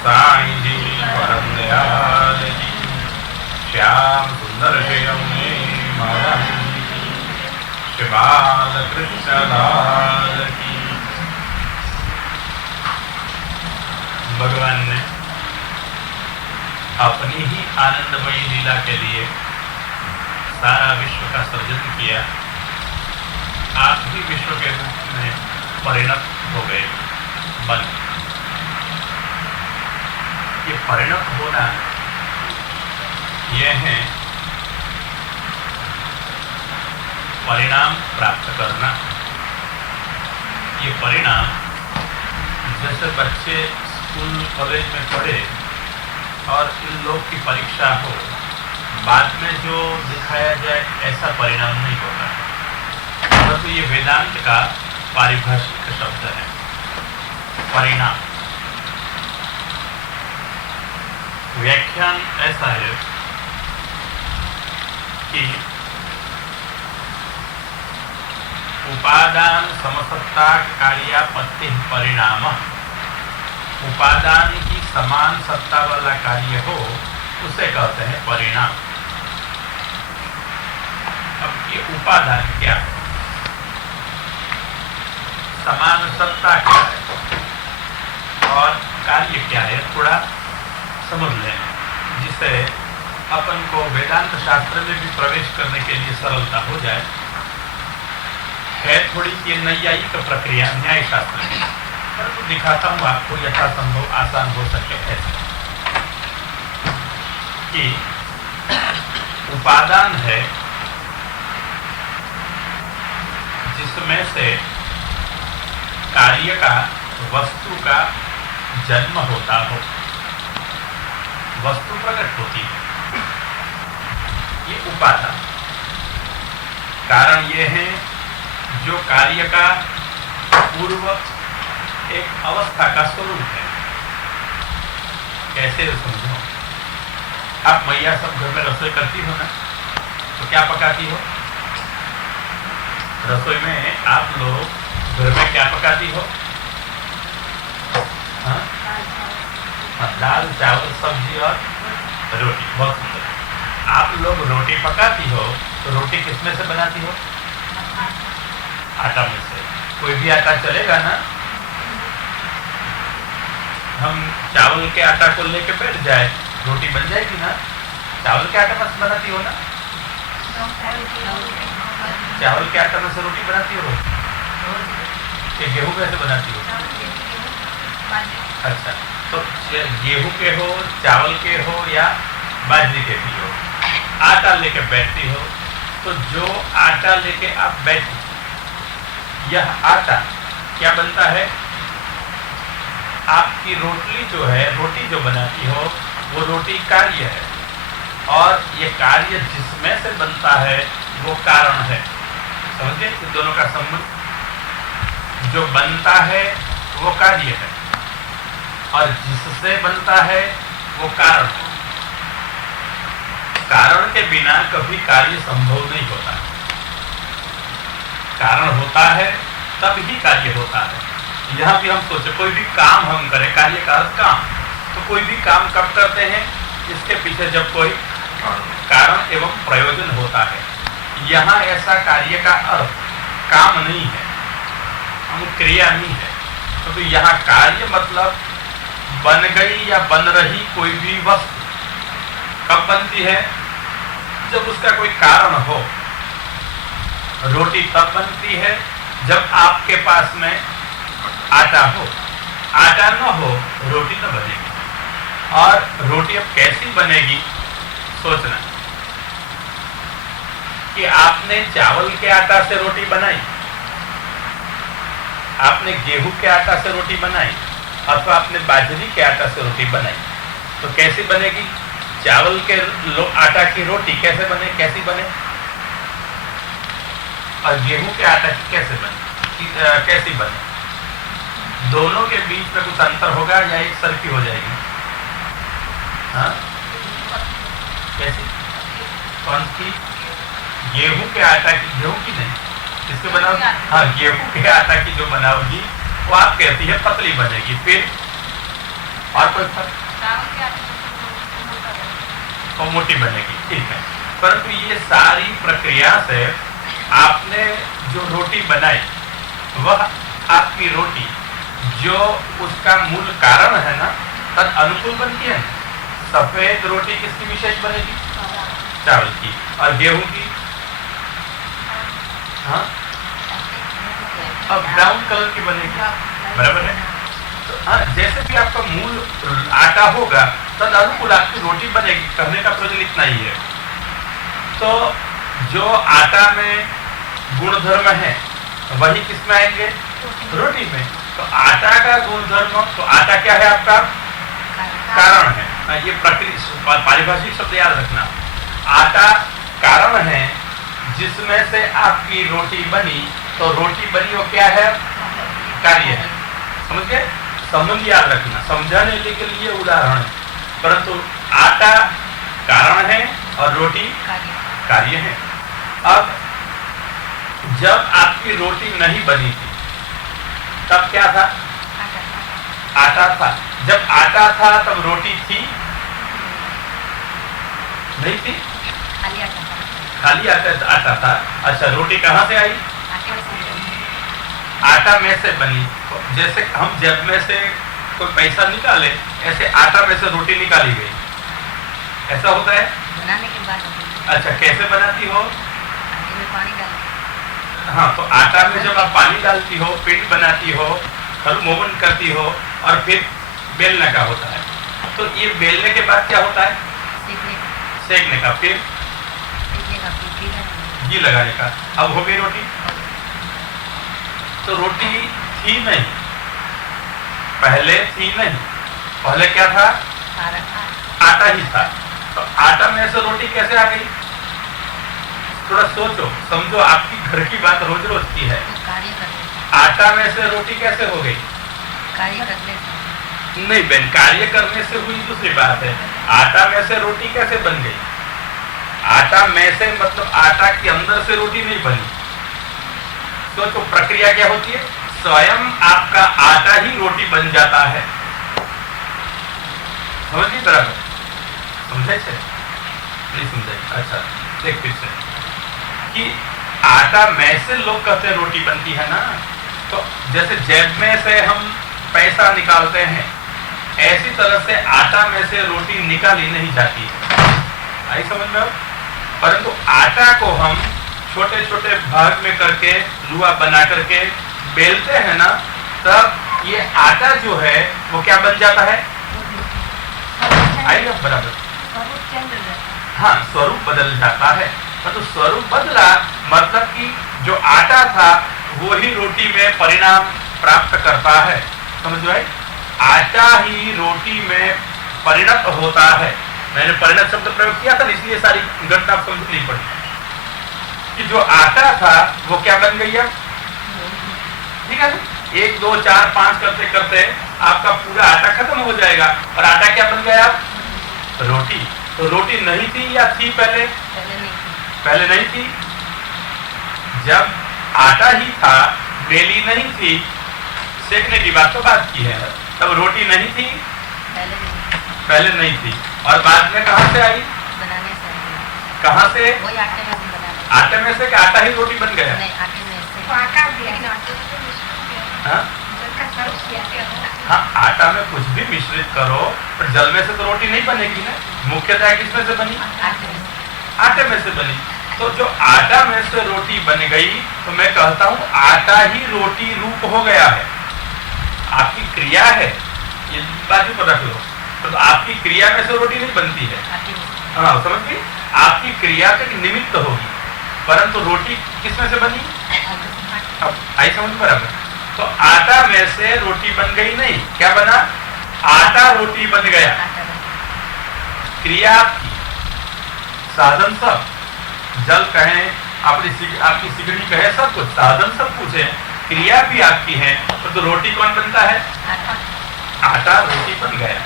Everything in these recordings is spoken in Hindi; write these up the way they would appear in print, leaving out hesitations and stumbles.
गोसाई जी परम दयाल जी, श्याम सुंदर श्याम महाराज श्री बाल कृष्ण लाल की। भगवान ने अपनी ही आनंदमयी लीला के लिए सारा विश्व का सृजन किया। आप भी विश्व के रूप में परिणत हो गए, बन। ये परिणत होना यह है परिणाम प्राप्त करना। ये परिणाम जैसे बच्चे स्कूल कॉलेज में पढ़े और इन लोग की परीक्षा हो, बाद में जो दिखाया जाए ऐसा परिणाम नहीं होता है। तो ये वेदांत का पारिभाषिक शब्द है, परिणाम। व्याख्यान ऐसा है कि उपादान समसत्ता कार्यापत्ति परिणाम, उपादान की समान सत्ता वाला कार्य हो उसे कहते हैं परिणाम। अब ये उपादान क्या है, समान सत्ता क्या है और कार्य क्या है, थोड़ा समझ लें, जिससे अपन को वेदांत शास्त्र में भी प्रवेश करने के लिए सरलता हो जाए। है थोड़ी ये नैयायिक प्रक्रिया न्याय शास्त्र में, परंतु दिखाता हूँ आपको यथासंभव आसान हो सके ऐसा कि उपादान है जिसमें से कार्य का, वस्तु का जन्म होता हो, वस्तु प्रकट होती है, ये उपादान। कारण ये है जो कार्य का पूर्व एक अवस्था का स्वरूप है। कैसे समझो, आप मैया सब घर में रसोई करती हो ना, तो क्या पकाती हो? रसोई में आप लोग घर में क्या पकाती हो? हाँ? दाल चावल सब्जी और रोटी। बहुत सुंदर। आप लोग रोटी पकाती हो तो रोटी किसमें से बनाती हो? आटा में से। कोई भी आटा चलेगा ना? हम चावल के आटा को लेके बैठ जाए, रोटी बन जाएगी ना? चावल के आटा में से बनाती हो ना? चावल के आटा में से रोटी बनाती हो? ये गेहूं कैसे बनाती हो? अच्छा, तो गेहूं के हो, चावल के हो या बाजरी के भी हो, आटा लेके बैठती हो, तो जो आटा लेके आप बैठी, यह आटा क्या बनता है? आपकी रोटी जो है, रोटी जो बनाती हो वो रोटी कार्य है, और ये कार्य जिसमें से बनता है वो कारण है। समझे इन दोनों का संबंध? जो बनता है वो कार्य है और जिससे बनता है वो कारण है। कारण के बिना कभी कार्य संभव नहीं होता। कारण होता है तब ही कार्य होता है। यहाँ भी हम सोचे कोई भी काम हम करें, कार्य का अर्थ काम, तो कोई भी काम कब करते हैं? इसके पीछे जब कोई कारण एवं प्रयोजन होता है। यहाँ ऐसा कार्य का अर्थ काम नहीं है, क्रिया नहीं है। तो यहाँ कार्य मतलब बन गई या बन रही कोई भी वस्तु कब बनती है? जब उसका कोई कारण हो। रोटी तब बनती है जब आपके पास में आटा हो, आटा न हो रोटी न बनेगी। और रोटी अब कैसी बनेगी? सोचना कि आपने चावल के आटा से रोटी बनाई, आपने गेहूं के आटा से रोटी बनाई, अथवा आपने बाजरी के आटा से रोटी बनाई, तो कैसी बनेगी? चावल के आटा की रोटी कैसे बने, कैसी बने? और गेहूं के आटा की कैसे बने, कैसी बने? दोनों के बीच में कुछ अंतर होगा या एक सर की हो जाएगी? हाँ, कैसी? कौन सी? गेहूं के आटा की, गेहूं की नहीं, किसके बनाओगी? हाँ, गेहूं के आटा की जो बनाओगी वो आप कहती है पतली बनेगी। फिर और कोई फर्क? तो मोटी बनेगी, ठीक है। परंतु ये सारी प्रक्रिया से आपने जो रोटी बनाई वह आपकी रोटी जो उसका मूल कारण है ना तद अनुकूल बनती है। सफेद रोटी किसकी विशेष बनेगी? चावल की। और गेहूं की? हाँ, अब ब्राउन कलर की बनेगी, बराबर है। तो हाँ, जैसे भी आपका मूल आटा होगा तद अनुकूल आपकी रोटी बनेगी। कहने का प्रयोजन इतना ही है। तो जो आटा में गुणधर्म है वही किसमें आएंगे? रोटी में। तो आटा का गुणधर्म, तो आटा क्या है? आपका कारण है। ये प्रक्रिया पारिभाषिक शब्द याद रखना। आटा कारण है जिसमें से आपकी रोटी बनी, तो रोटी बनी वो क्या है? कार्य है। समझ गए? संबंध याद रखना, समझाने के लिए उदाहरण है। परंतु आटा कारण है और रोटी कार्य है। अब जब आपकी रोटी नहीं बनी थी तब क्या था? आटा था। जब आटा था तब रोटी थी? नहीं थी, खाली आटा था। अच्छा, रोटी कहाँ से आई? आटा में से बनी। जैसे हम जेब में से कोई पैसा निकाले, ऐसे आटा में से रोटी निकाली गई। ऐसा होता है बनाने के बाद। अच्छा, कैसे बनाती हो? आटे में पानी डालती। हाँ, तो आटा में जब आप पानी डालती हो, पिंड बनाती हो, मोहन करती हो और फिर बेलने का होता है। तो ये बेलने के बाद क्या होता है? सेकने का, फिर घी लगाने का। अब हो गई रोटी। तो रोटी थी नहीं, पहले थी नहीं, पहले क्या था? आटा ही था। तो आटा में से रोटी कैसे आ गई? थोड़ा सोचो समझो, आपकी घर की बात रोज रोज की है। आटा में से रोटी कैसे हो गई? कार्य करने से नहीं बहन, कार्य करने से हुई दूसरी बात है। आटा में से रोटी कैसे बन गई? आटा में से मतलब आटा के अंदर से रोटी नहीं बनी। सोचो प्रक्रिया क्या होती है? स्वयं आपका आटा ही रोटी बन जाता है। समझिए बराबर? समझे से नहीं समझे? अच्छा, देख फिर से कि आटा में से लोग कहते हैं रोटी बनती है ना। तो जैसे जेब में से हम पैसा निकालते हैं, ऐसी तरह से आटा में से रोटी निकाली नहीं जाती है। आई समझ में? परंतु आटा को हम छोटे छोटे भाग में करके लुआ बना करके बेलते हैं ना, तब ये आटा जो है वो क्या बन जाता है? आएगा बराबर? हाँ, स्वरूप बदल जाता है। तो स्वरूप बदला मतलब कि जो आटा था वो ही रोटी में परिणाम प्राप्त करता है। समझ रहे? आटा ही रोटी में परिणत होता है। मैंने परिणत शब्द प्रयोग किया था, इसलिए सारी घटना आप समझ नहीं पड़ी कि जो आटा था वो क्या बन गई है। ठीक है, 1 2 4 5 करते करते आपका पूरा आटा खत्म हो जाएगा और आटा क्या बन गया? रोटी। तो रोटी नहीं थी या थी? पहले नहीं थी। जब आटा ही था, बेली नहीं थी, सेकने की बात तो बात की है, तब रोटी नहीं थी? पहले नहीं थी। और बाद में कहां से आई? बनाने से। कहां से? वही आटे में से कि आटा ही रोटी बन गया? नहीं, आटे में से। हाँ, आटा में कुछ भी मिश्रित करो पर जल में से तो रोटी नहीं बनेगी ना। मुख्यतः किसमें से बनी? आटे में से बनी। तो जो आटा में से रोटी बन गई, तो मैं कहता हूँ आटा ही रोटी रूप हो गया है। आपकी क्रिया है, ये बाजू पर रख लो। तो आपकी क्रिया में से रोटी नहीं बनती है। हाँ, समझ गई? आपकी क्रिया तक निमित्त होगी, परंतु रोटी किसमें से बनी? अब आई समझ बराबर? तो आटा में से रोटी बन गई नहीं, क्या बना? आटा रोटी बन गया। क्रिया आपकी, साधन सब, जल कहें, आपकी सिगड़ी कहे, सब कुछ साधन सब कुछ है, क्रिया भी आपकी है। तो रोटी कौन बनता है? आटा रोटी बन गया।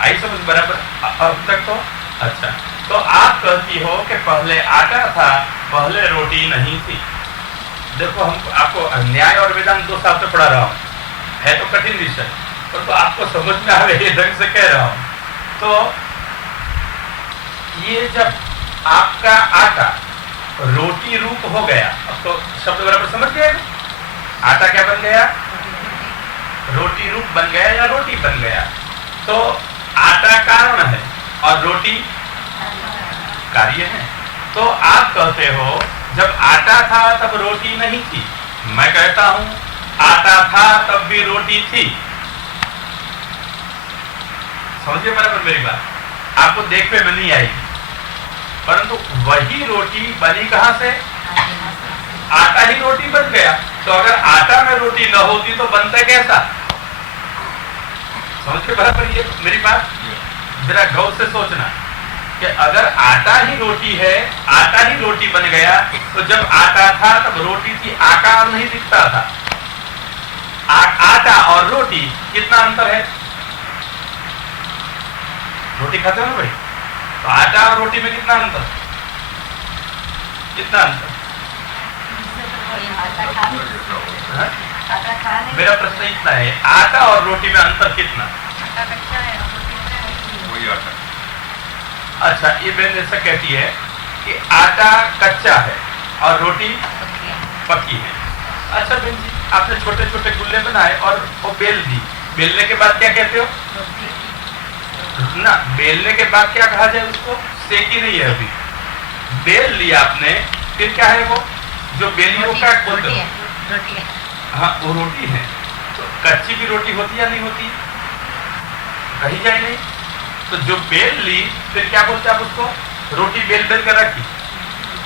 आई समझ बराबर अब तक? तो अच्छा, तो आप कहती हो कि पहले आटा था, पहले रोटी नहीं थी। देखो, हम आपको न्याय और वेदांत 2 साल से पढ़ा रहा हूँ, है तो कठिन विषय, तो आपको समझ में आ रही है, ढंग से कह रहा हूं। तो ये जब आपका आटा रोटी रूप हो गया, अब तो शब्द बराबर समझ गए ना, आटा क्या बन गया, रोटी रूप बन गया या रोटी बन गया। तो आटा कारण है और रोटी कार्य है। तो आप कहते हो जब आटा था तब रोटी नहीं थी, मैं कहता हूं आटा था तब भी रोटी थी। समझिए बराबर मेरी बात, आपको देखने में नहीं आएगी, परंतु वही रोटी बनी कहां से, आटा ही रोटी बन गया। तो अगर आटा में रोटी न होती तो बनता कैसा, समझ के बराबर ये मेरी बात, जरा गौर से सोचना कि अगर आटा ही रोटी है, आटा ही रोटी बन गया, तो जब आटा था तब रोटी थी, आकार नहीं दिखता था। आटा और रोटी कितना अंतर है, रोटी खाते हो ना भाई, तो आटा और रोटी में कितना अंतर, कितना अंतर, मेरा प्रश्न इतना है, आटा और रोटी में अंतर कितना, अच्छा ये बहन ऐसा कहती है कि आटा कच्चा है और रोटी पक्की है। अच्छा बहन जी, आपने छोटे छोटे गुल्ले बनाए और वो बेल दी, बेलने के बाद क्या कहते हो ना, बेलने के बाद क्या कहा जाए उसको, सेकी नहीं है अभी, बेल लिया आपने, फिर क्या है वो जो बेली वो क्या बोलते हो, हाँ वो रोटी है। तो कच्ची भी रोटी होती है या नहीं होती, कही जाए नहीं, तो जो बेल ली फिर क्या बोलते आप उसको, रोटी बेल बेल कर रखी,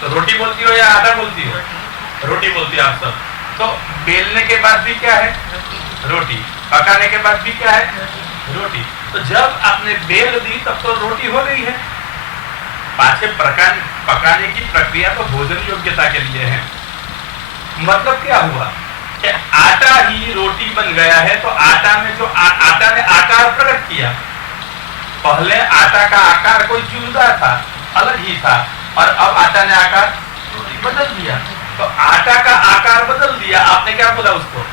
तो रोटी बोलती हो या आटा बोलती हो, रोटी बोलती है आप सब। तो बेलने के बाद भी क्या है, रोटी, पकाने के बाद भी क्या है, रोटी। तो जब आपने बेल दी तब तो रोटी हो गई है, पाछे पकाने की प्रक्रिया तो भोजन योग्यता के लिए है। मतलब क्या हुआ कि आटा ही रोटी बन गया है, तो आटा में जो आटा ने आकार प्रकट किया, पहले आटा का आकार कोई जुदा था, अलग ही था, और अब आटा ने आकार बदल दिया। तो आटा का आकार बदल दिया, आपने क्या बोला उसको,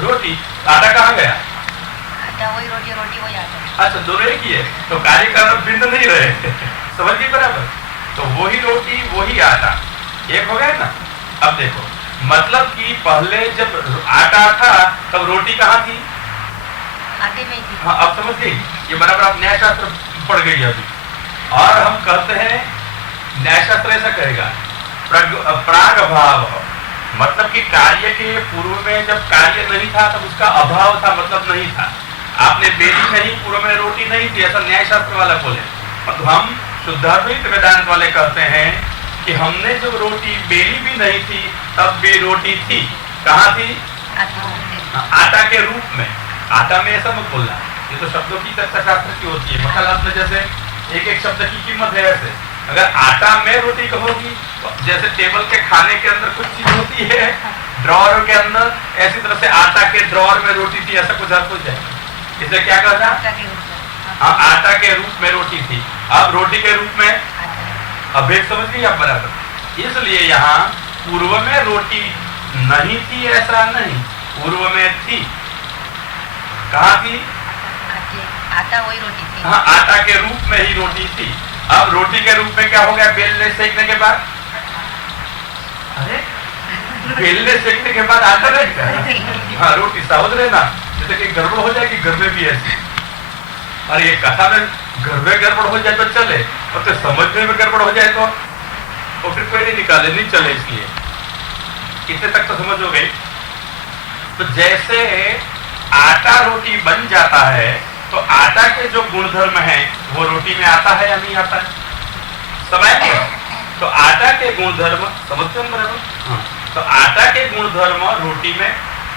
रोटी, आटा कहाँ गया, आटा वही रोटी, रोटी वही आटा। अच्छा दोनों एक ही है, तो कार्य कारण भिन्न नहीं रहे समझिए बराबर। तो वही रोटी वही आटा एक हो गया ना। अब देखो मतलब कि पहले जब आटा था तब रोटी कहाँ थी, आटे में थी। हाँ अब समझ गई, ये बराबर आप न्याय शास्त्र पढ़ गई अभी। और हम कहते हैं न्याय शास्त्र ऐसा कहेगा प्राग अभाव, मतलब कि कार्य के पूर्व में जब कार्य नहीं था तब उसका अभाव था, मतलब नहीं था। आपने बेली नहीं, पूर्व में रोटी नहीं थी, ऐसा न्याय शास्त्र वाला बोले। तो हम शुद्धाद्वैत वेदांत वाले कहते हैं कि हमने जब रोटी बेली भी नहीं थी तब भी रोटी थी, कहाँ थी, आटा के रूप में। आटा में ऐसा मत बोलना, ये तो शब्दों की चर्चा शास्त्र की होती है, मतलब में जैसे एक एक शब्द की कीमत है। ऐसे अगर आटा में रोटी कहोगी तो जैसे टेबल के खाने के अंदर कुछ चीज होती है ड्रॉर के अंदर, ऐसी तरह से आटा के ड्रॉर में रोटी थी, ऐसा कुछ अर्थ हो जाएगा। इसे क्या कहता है, हाँ आटा के रूप में रोटी थी, अब रोटी के रूप में, अब एक समझ गई आप बराबर। इसलिए यहाँ पूर्व में रोटी नहीं थी ऐसा नहीं, पूर्व में थी, कहाँ थी, आटा वही रोटी थी, हाँ आटा के रूप में ही रोटी थी। अब रोटी के रूप में क्या हो गया, बेलने सेकने के बाद, अरे बेलने सेकने के बाद आटा रहेगा, हाँ रोटी सावध रहना, जैसे कि गड़बड़ हो जाएगी घर में भी ऐसी। और ये कथा में घर में गड़बड़ हो जाए तो चले, और तो समझने में गड़बड़ हो जाए तो फिर कोई नहीं निकाले, नहीं चले। इसलिए इतने तक तो समझ हो गई। तो जैसे आटा रोटी बन जाता है तो आटा के जो गुणधर्म है वो रोटी में आता है या नहीं आता है, समझ। तो आटा के गुणधर्म समझते हैं बराबर, हाँ। तो आटा के गुणधर्म रोटी में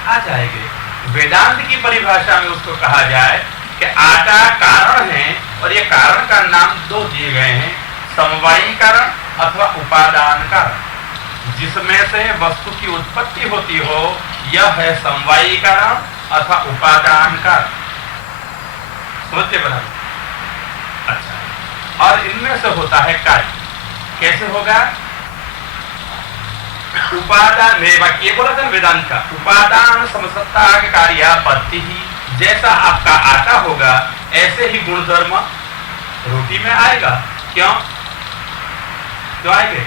आ जाएंगे। वेदांत की परिभाषा में उसको कहा जाए कि आटा कारण है, और ये कारण का नाम दो दिए गए हैं, समवायी कारण अथवा उपादान कारण। जिसमें से वस्तु की उत्पत्ति होती हो यह है समवायी कारण अथवा उपादान कारण, समझते बराबर। अच्छा, और इनमें से होता है कार्य, कैसे होगा, उपादान में वाक्य ये बोला था वेदांत का, उपादान समसत्ता कार्यापत्ति ही, जैसा आपका आटा होगा ऐसे ही गुणधर्म रोटी में आएगा। क्यों क्यों आएंगे?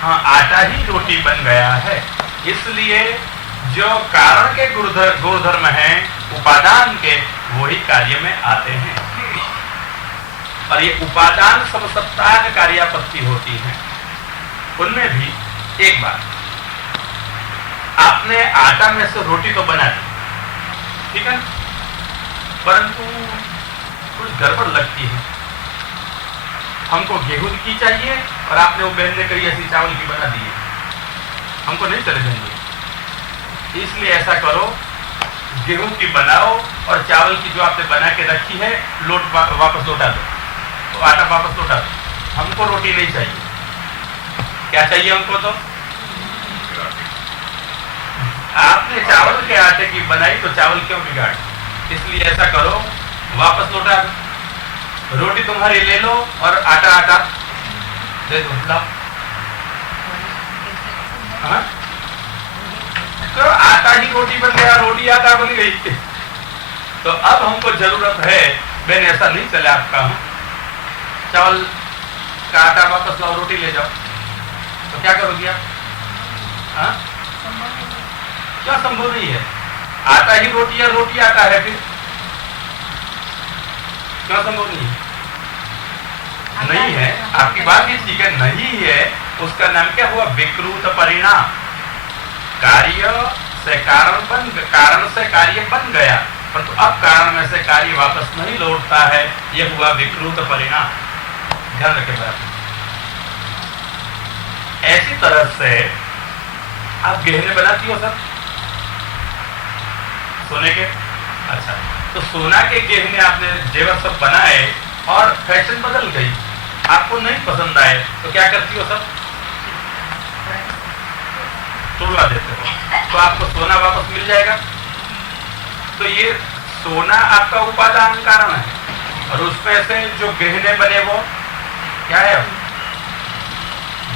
हाँ, आटा ही रोटी बन गया है, इसलिए जो कारण के गुणधर्म हैं उपादान के, वही कार्य में आते हैं। और ये उपादान समसत्ता कार्यापत्ति होती है। उनमें भी एक बात, आपने आटा में से रोटी तो बना दी, ठीक है, परंतु कुछ गड़बड़ लगती है। हमको गेहूं की चाहिए और आपने वो बहन ने कही ऐसी चावल की बना दी है, हमको नहीं चले जाएंगे। इसलिए ऐसा करो, गेहूं की बनाओ और चावल की जो आपने बना के रखी है वापस लौटा दो, तो आटा वापस लौटा दो। हमको रोटी नहीं चाहिए। क्या चाहिए हमको? तो आपने चावल के आटे की बनाई तो चावल क्यों बिगाड़? इसलिए ऐसा करो, वापस लौटा दो, रोटी तुम्हारी ले लो और आटा आटा दे दो। लाओ, हाँ? तो आटा ही रोटी बन गया, रोटी आटा बन गई। तो अब हमको जरूरत है, मैंने ऐसा नहीं चला आपका, चावल का आटा वापस लाओ, रोटी ले जाओ, तो क्या करोगी आप? हाँ? क्या संभव नहीं है? आटा ही रोटी है, रोटी आटा है, फिर क्या संभव नहीं है? नहीं है, आपकी बात भी ठीक है, नहीं है, उसका नाम क्या हुआ? विकृत परिणाम। कार्य से कारण से कार्य बन गया, परंतु अब कारण में से कार्य वापस नहीं लौटता है, यह हुआ विकृत परिणाम। ध्यान रखें बराबर। ऐसी तरह से आप गहने बनाती हो सब सोने के, अच्छा, तो सोना के गहने आपने जेवर सब बनाए और फैशन बदल गई, आपको नहीं पसंद आए, तो क्या करती हो? सब तोड़वा देते हो, तो आपको सोना वापस मिल जाएगा। तो ये सोना आपका उपादान कारण है, और उसमें से जो गहने बने वो क्या है?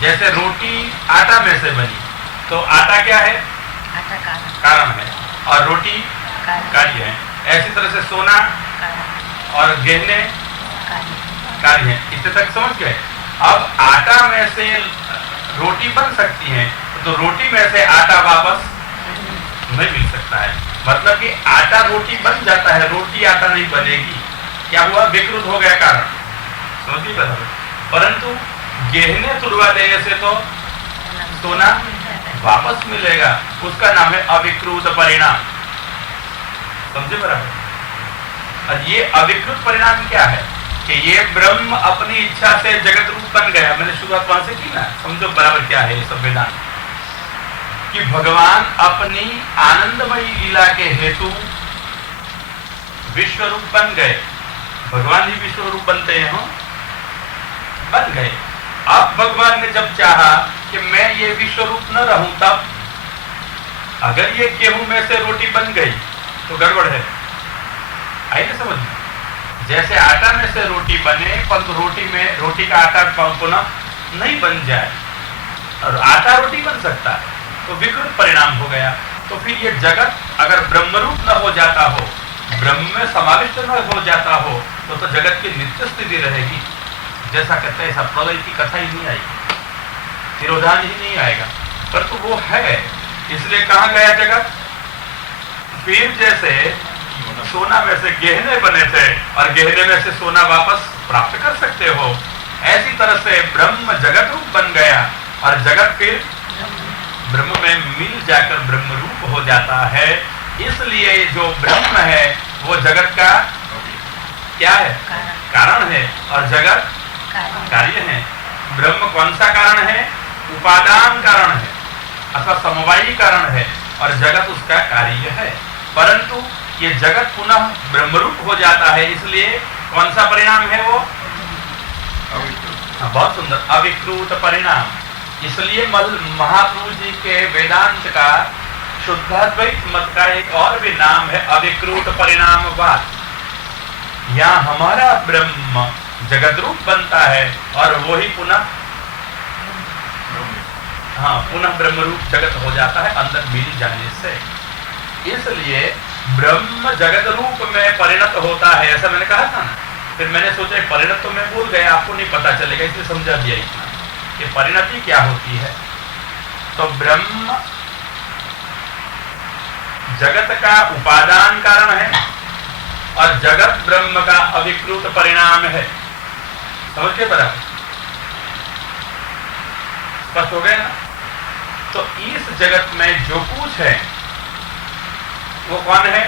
जैसे रोटी आटा में से बनी, तो आटा क्या है? आटा कारण है, और रोटी कार्य है। ऐसी तरह से सोना और गहने कार्य है। इतने तक समझ गए? अब आटा में से रोटी बन सकती है, तो रोटी में से आटा वापस नहीं मिल सकता है, मतलब कि आटा रोटी बन जाता है, रोटी आटा नहीं बनेगी। क्या हुआ? विकृत हो गया कारण, समझिए बराबर। परंतु गहने तुड़वा देने से तो सोना वापस मिलेगा, उसका नाम है अविकृत परिणाम। समझे बराबर? और ये अविकृत परिणाम क्या है? कि ये ब्रह्म अपनी इच्छा से जगत रूप बन गया। मैंने शुरुआत वहां से की ना, समझो बराबर क्या है ये सब वेदांत। कि भगवान अपनी आनंदमयी लीला के हेतु विश्व रूप बन गए। भगवान ही विश्व रूप बनते हैं, बन गए। अब भगवान ने जब चाहा कि मैं ये विश्व रूप न रहूं, तब अगर ये गेहूं में से रोटी बन गई तो गड़बड़ है। आई ना समझ? जैसे आटा में से रोटी बने, परंतु रोटी का आटा पुनः नहीं बन जाए, और आटा रोटी बन सकता है, तो विकृत परिणाम हो गया। तो फिर ये जगत अगर ब्रह्मरूप न हो जाता हो, ब्रह्म में समाविष्ट न हो जाता हो, तो जगत की नित्य स्थिति रहेगी। जैसा कहते हैं, ऐसा प्रलय की कथा ही नहीं आएगी, तिरोधान ही नहीं आएगा, परंतु वो है। इसलिए कहा गया जगत? फिर जैसे सोना में से गहने बने थे और गहने में से सोना वापस प्राप्त कर सकते हो, ऐसी तरह से ब्रह्म जगत रूप बन गया, और जगत फिर ब्रह्म में मिल जाकर ब्रह्म रूप हो जाता है। इसलिए जो ब्रह्म है वो जगत का क्या है? कारण है, और जगत कार्य है। ब्रह्म कौन सा कारण है? उपादान कारण है अथवा समवायी कारण है, और जगत उसका कार्य है। परंतु ये जगत पुनः ब्रह्मरूप हो जाता है, इसलिए कौन सा परिणाम है वो? बहुत सुंदर, अविकृत परिणाम। इसलिए महाप्रभु जी के वेदांत का शुद्धाद्वैत मत का एक और भी नाम है अविकृत परिणामवाद। यहाँ हमारा ब्रह्म जगत रूप बनता है और वही पुनः हाँ, पुनः ब्रह्म रूप जगत हो जाता है अंदर मिल जाने से। इसलिए ब्रह्म जगत रूप में परिणत होता है, ऐसा मैंने कहा था ना। फिर मैंने सोचा परिणत तो मैं भूल गया, आपको नहीं पता चलेगा, इसलिए समझा दिया इतना कि परिणति क्या होती है। तो ब्रह्म जगत का उपादान कारण है और जगत ब्रह्म का अभिकृत परिणाम है। समझ के बराबर स्पष्ट हो गया ना। तो इस जगत में जो कुछ है वो कौन है?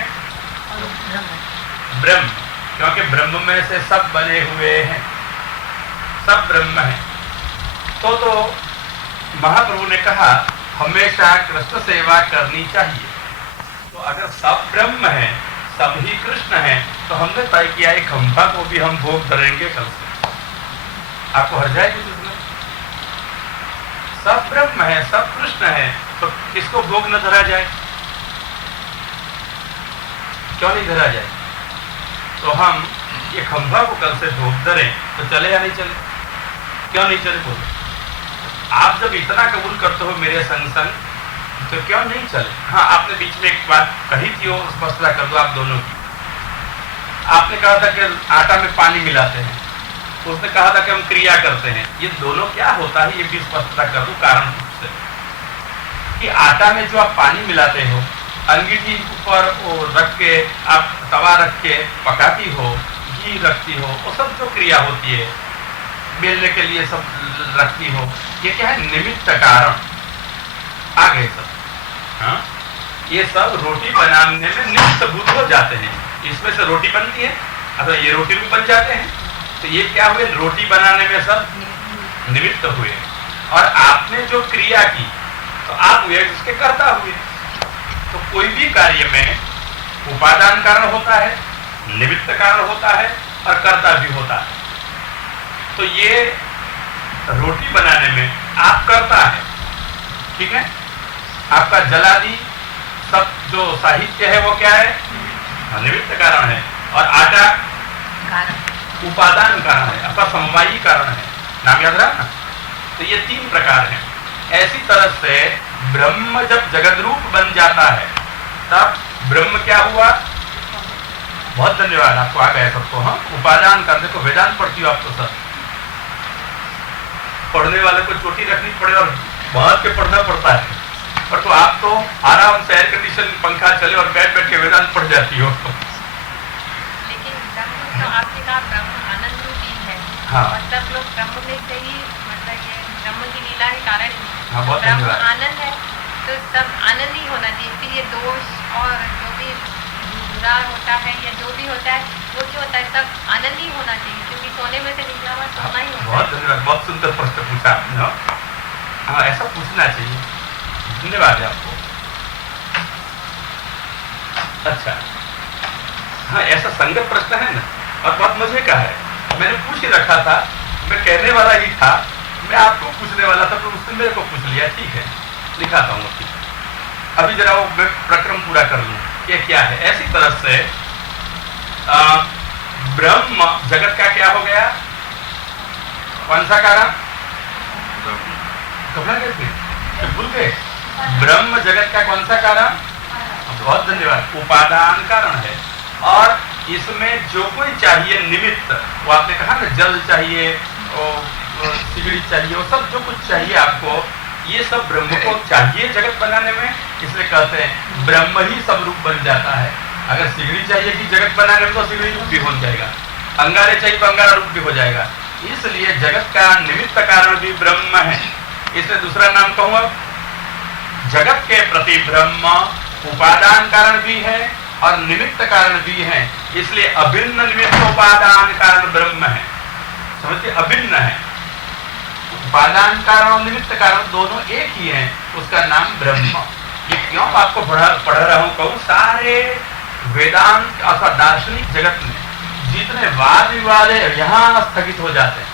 ब्रह्म, क्योंकि ब्रह्म में से सब बने हुए हैं, सब ब्रह्म है। तो महाप्रभु ने कहा हमेशा कृष्ण सेवा करनी चाहिए। तो अगर सब ब्रह्म है, सब ही कृष्ण है, तो हमने तय किया एक खंभा को भी हम भोग करेंगे कल से। आपको हर जाएगी जिसमें सब ब्रह्म है, सब कृष्ण है, तो किसको भोग न धरा जाए? क्यों नहीं धरा जाए? तो हम ये खंभा को कल से भोग धरें तो चले या नहीं चले? क्यों नहीं चले बोलो? आप जब इतना कबूल करते हो मेरे संग संग, तो क्यों नहीं चले? हाँ, आपने बीच में एक बात कही थी, वो स्पष्टता कर दो आप दोनों की। आपने कहा था कि आटा में पानी मिलाते हैं, उसने कहा था कि हम क्रिया करते हैं। ये दोनों क्या होता है ये भी स्पष्टता कर दो कारण से कि आटा में जो आप पानी मिलाते हो, अंगीठी ऊपर वो रख के आप तवा रख के पकाती हो, घी रखती हो, वो सब जो क्रिया होती है बेलने के लिए सब रखती हो, ये क्या है? निमित्त कारण आ गए सब। हाँ, ये सब रोटी बनाने में निमित्त भूत हो जाते हैं। इसमें से रोटी बनती है, अथवा ये रोटी भी बन जाते हैं। तो ये क्या हुए? रोटी बनाने में सब निमित्त हुए। और आपने जो क्रिया की तो आप हुए उसके कर्ता हुए। तो कोई भी कार्य में उपादान कारण होता है, निमित्त कारण होता है और कर्ता भी होता है। तो ये रोटी बनाने में आप कर्ता है, ठीक है। आपका जलादि सब जो साहित्य है वो क्या है? निमित्त कारण है। और आटा उपादान कारण है, आपका समवायी कारण है। नाम याद रहा ना। तो ये तीन प्रकार हैं। ऐसी तरह से ब्रह्म जब जगत रूप बन जाता है तब ब्रह्म क्या हुआ? बहुत धन्यवाद, आपको आ गया सबको। हाँ, उपादान करने को वेदांत पढ़ती हो आप तो सब। पढ़ने वाले को चोटी रखनी पड़े और बांध के पढ़ना पड़ता है, और तो आप तो आराम से एयर कंडीशन पंखा चले और बैठ बैठ के वेदांत पढ़ जाती हो। लेकिन ब्रह्म तो आपने कहा ब्रह्म आनंद रूपी है। हाँ। मतलब लोग ब्रह्म में से ही, मतलब ये ब्रह्म की लीला है कारण ही। हाँ, बहुत ब्रह्म धन्यवाद। आनंद है तो सब आनंद ही होना चाहिए। फिर ये दोष और जो भी बुरा होता है या जो भी होता है वो क्यों होता है? सब आनंद ही होना चाहिए, क्योंकि सोने में से निकला हुआ सोना ही होता है। बहुत धन्यवाद, बहुत सुंदर प्रश्न पूछा आपने। हाँ, ऐसा पूछना चाहिए। धन्यवाद है आपको। अच्छा, हाँ, ऐसा संगत प्रश्न है ना, और बहुत मजे का है। मैंने पूछ ही रखा था, मैं कहने वाला ही था, मैं आपको पूछने वाला था, तो उसने मेरे को पूछ लिया। ठीक है, दिखाता हूँ अभी जरा वो मैं प्रक्रम पूरा कर लूँ ये क्या है। ऐसी तरह से ब्रह्म जगत का क्या हो गया? कौन सा कारण? भूल गए? ब्रह्म जगत का कौन सा कारण? बहुत धन्यवाद, उपादान कारण है। और इसमें जो कोई चाहिए निमित्त, वो आपने कहा ना, जल चाहिए, सिगड़ी चाहिए, वो सब जो कुछ चाहिए आपको, ये सब ब्रह्म को चाहिए जगत बनाने में। इसलिए कहते हैं ब्रह्म ही सब रूप बन जाता है। अगर सिगड़ी चाहिए कि जगत बनाने में, तो सिगड़ी रूप भी हो जाएगा। अंगारे चाहिए तो अंगारा रूप भी हो जाएगा। इसलिए जगत का निमित्त कारण भी ब्रह्म है। इसलिए दूसरा नाम कहूँगा, जगत के प्रति ब्रह्म उपादान कारण भी है और निमित्त कारण भी है। इसलिए अभिन्न निमित्त उपादान कारण ब्रह्म है। समझिए, अभिन्न है। उपादान कारण और निमित्त कारण दोनों एक ही हैं, उसका नाम ब्रह्म। ये क्यों आपको पढ़ रहा हूँ कहूँ, सारे वेदांत अथवा दार्शनिक जगत में जितने वाद विवाद है यहाँ स्थगित हो जाते हैं।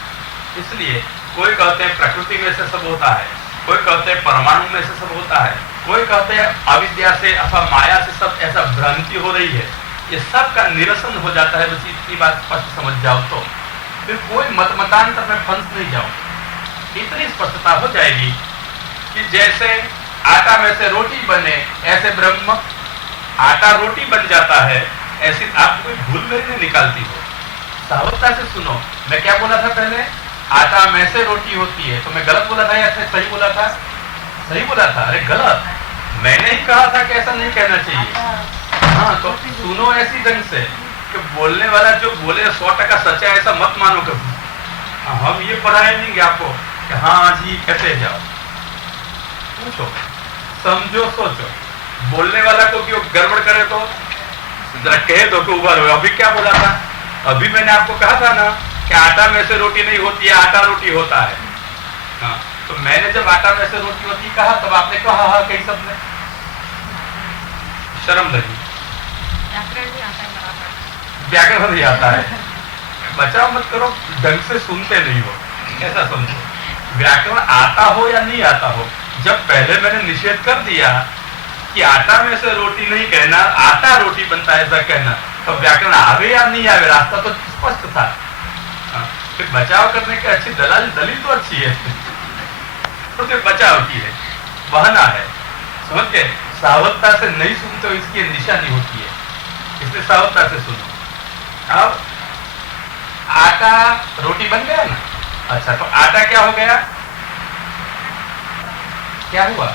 इसलिए कोई कहते हैं प्रकृति में से सब होता है, कोई कहते हैं परमाणु में से सब होता है, कोई कहते हैं अविद्या से अथवा माया से सब ऐसा भ्रांति हो रही है। ये सब का निरसन हो जाता है। बस इतनी बात स्पष्ट समझ जाओ तो फिर कोई मतांतर में फंस नहीं जाओ। इतनी स्पष्टता हो जाएगी कि जैसे आटा में से रोटी बने ऐसे ब्रह्म आटा रोटी बन जाता है, ऐसी आप कोई भूल मेरी नहीं निकालती हो। सावधता से सुनो, मैं क्या बोला था पहले, आटा में से रोटी होती है, तो मैं गलत बोला था या सही बोला था? सही बोला था। अरे गलत, मैंने ही कहा था कि ऐसा नहीं कहना चाहिए। हाँ, तो सुनो ऐसी ढंग से कि बोलने वाला जो बोले 100% सच्चा, ऐसा मत मानो कभी। हम ये पढ़ाए नहीं आपको कि हाँ जी कहते जाओ, पूछो, समझो, सोचो। बोलने वाला को कि वो गड़बड़ करे तो जरा कह दो कि उभर हो। अभी क्या बोला था? अभी मैंने आपको कहा था ना कि आटा में से रोटी नहीं होती है, आटा रोटी होता है। हाँ, तो मैंने जब आटा में से रोटी होती कहा, तब आपने कहा हाँ कई सब ने शर्म लगी। व्याकरण नहीं आता है, बचाव मत करो, ढंग से सुनते नहीं हो, ऐसा समझो। व्याकरण आता हो या नहीं आता हो, जब पहले मैंने निषेध कर दिया कि आटा में से रोटी नहीं कहना, आटा रोटी बनता है ऐसा कहना, तो व्याकरण आवे या नहीं आवे, रास्ता तो स्पष्ट था। फिर बचाव करने की अच्छी दलील तो अच्छी है, तो फिर बचाव की है, बहाना है, समझ गए? सावधता से नहीं सुनते हो, इसकी निशानी होती है, इसलिए सावधता से सुनो। अब आटा रोटी बन गया ना, अच्छा, तो आटा क्या हो गया? क्या हुआ?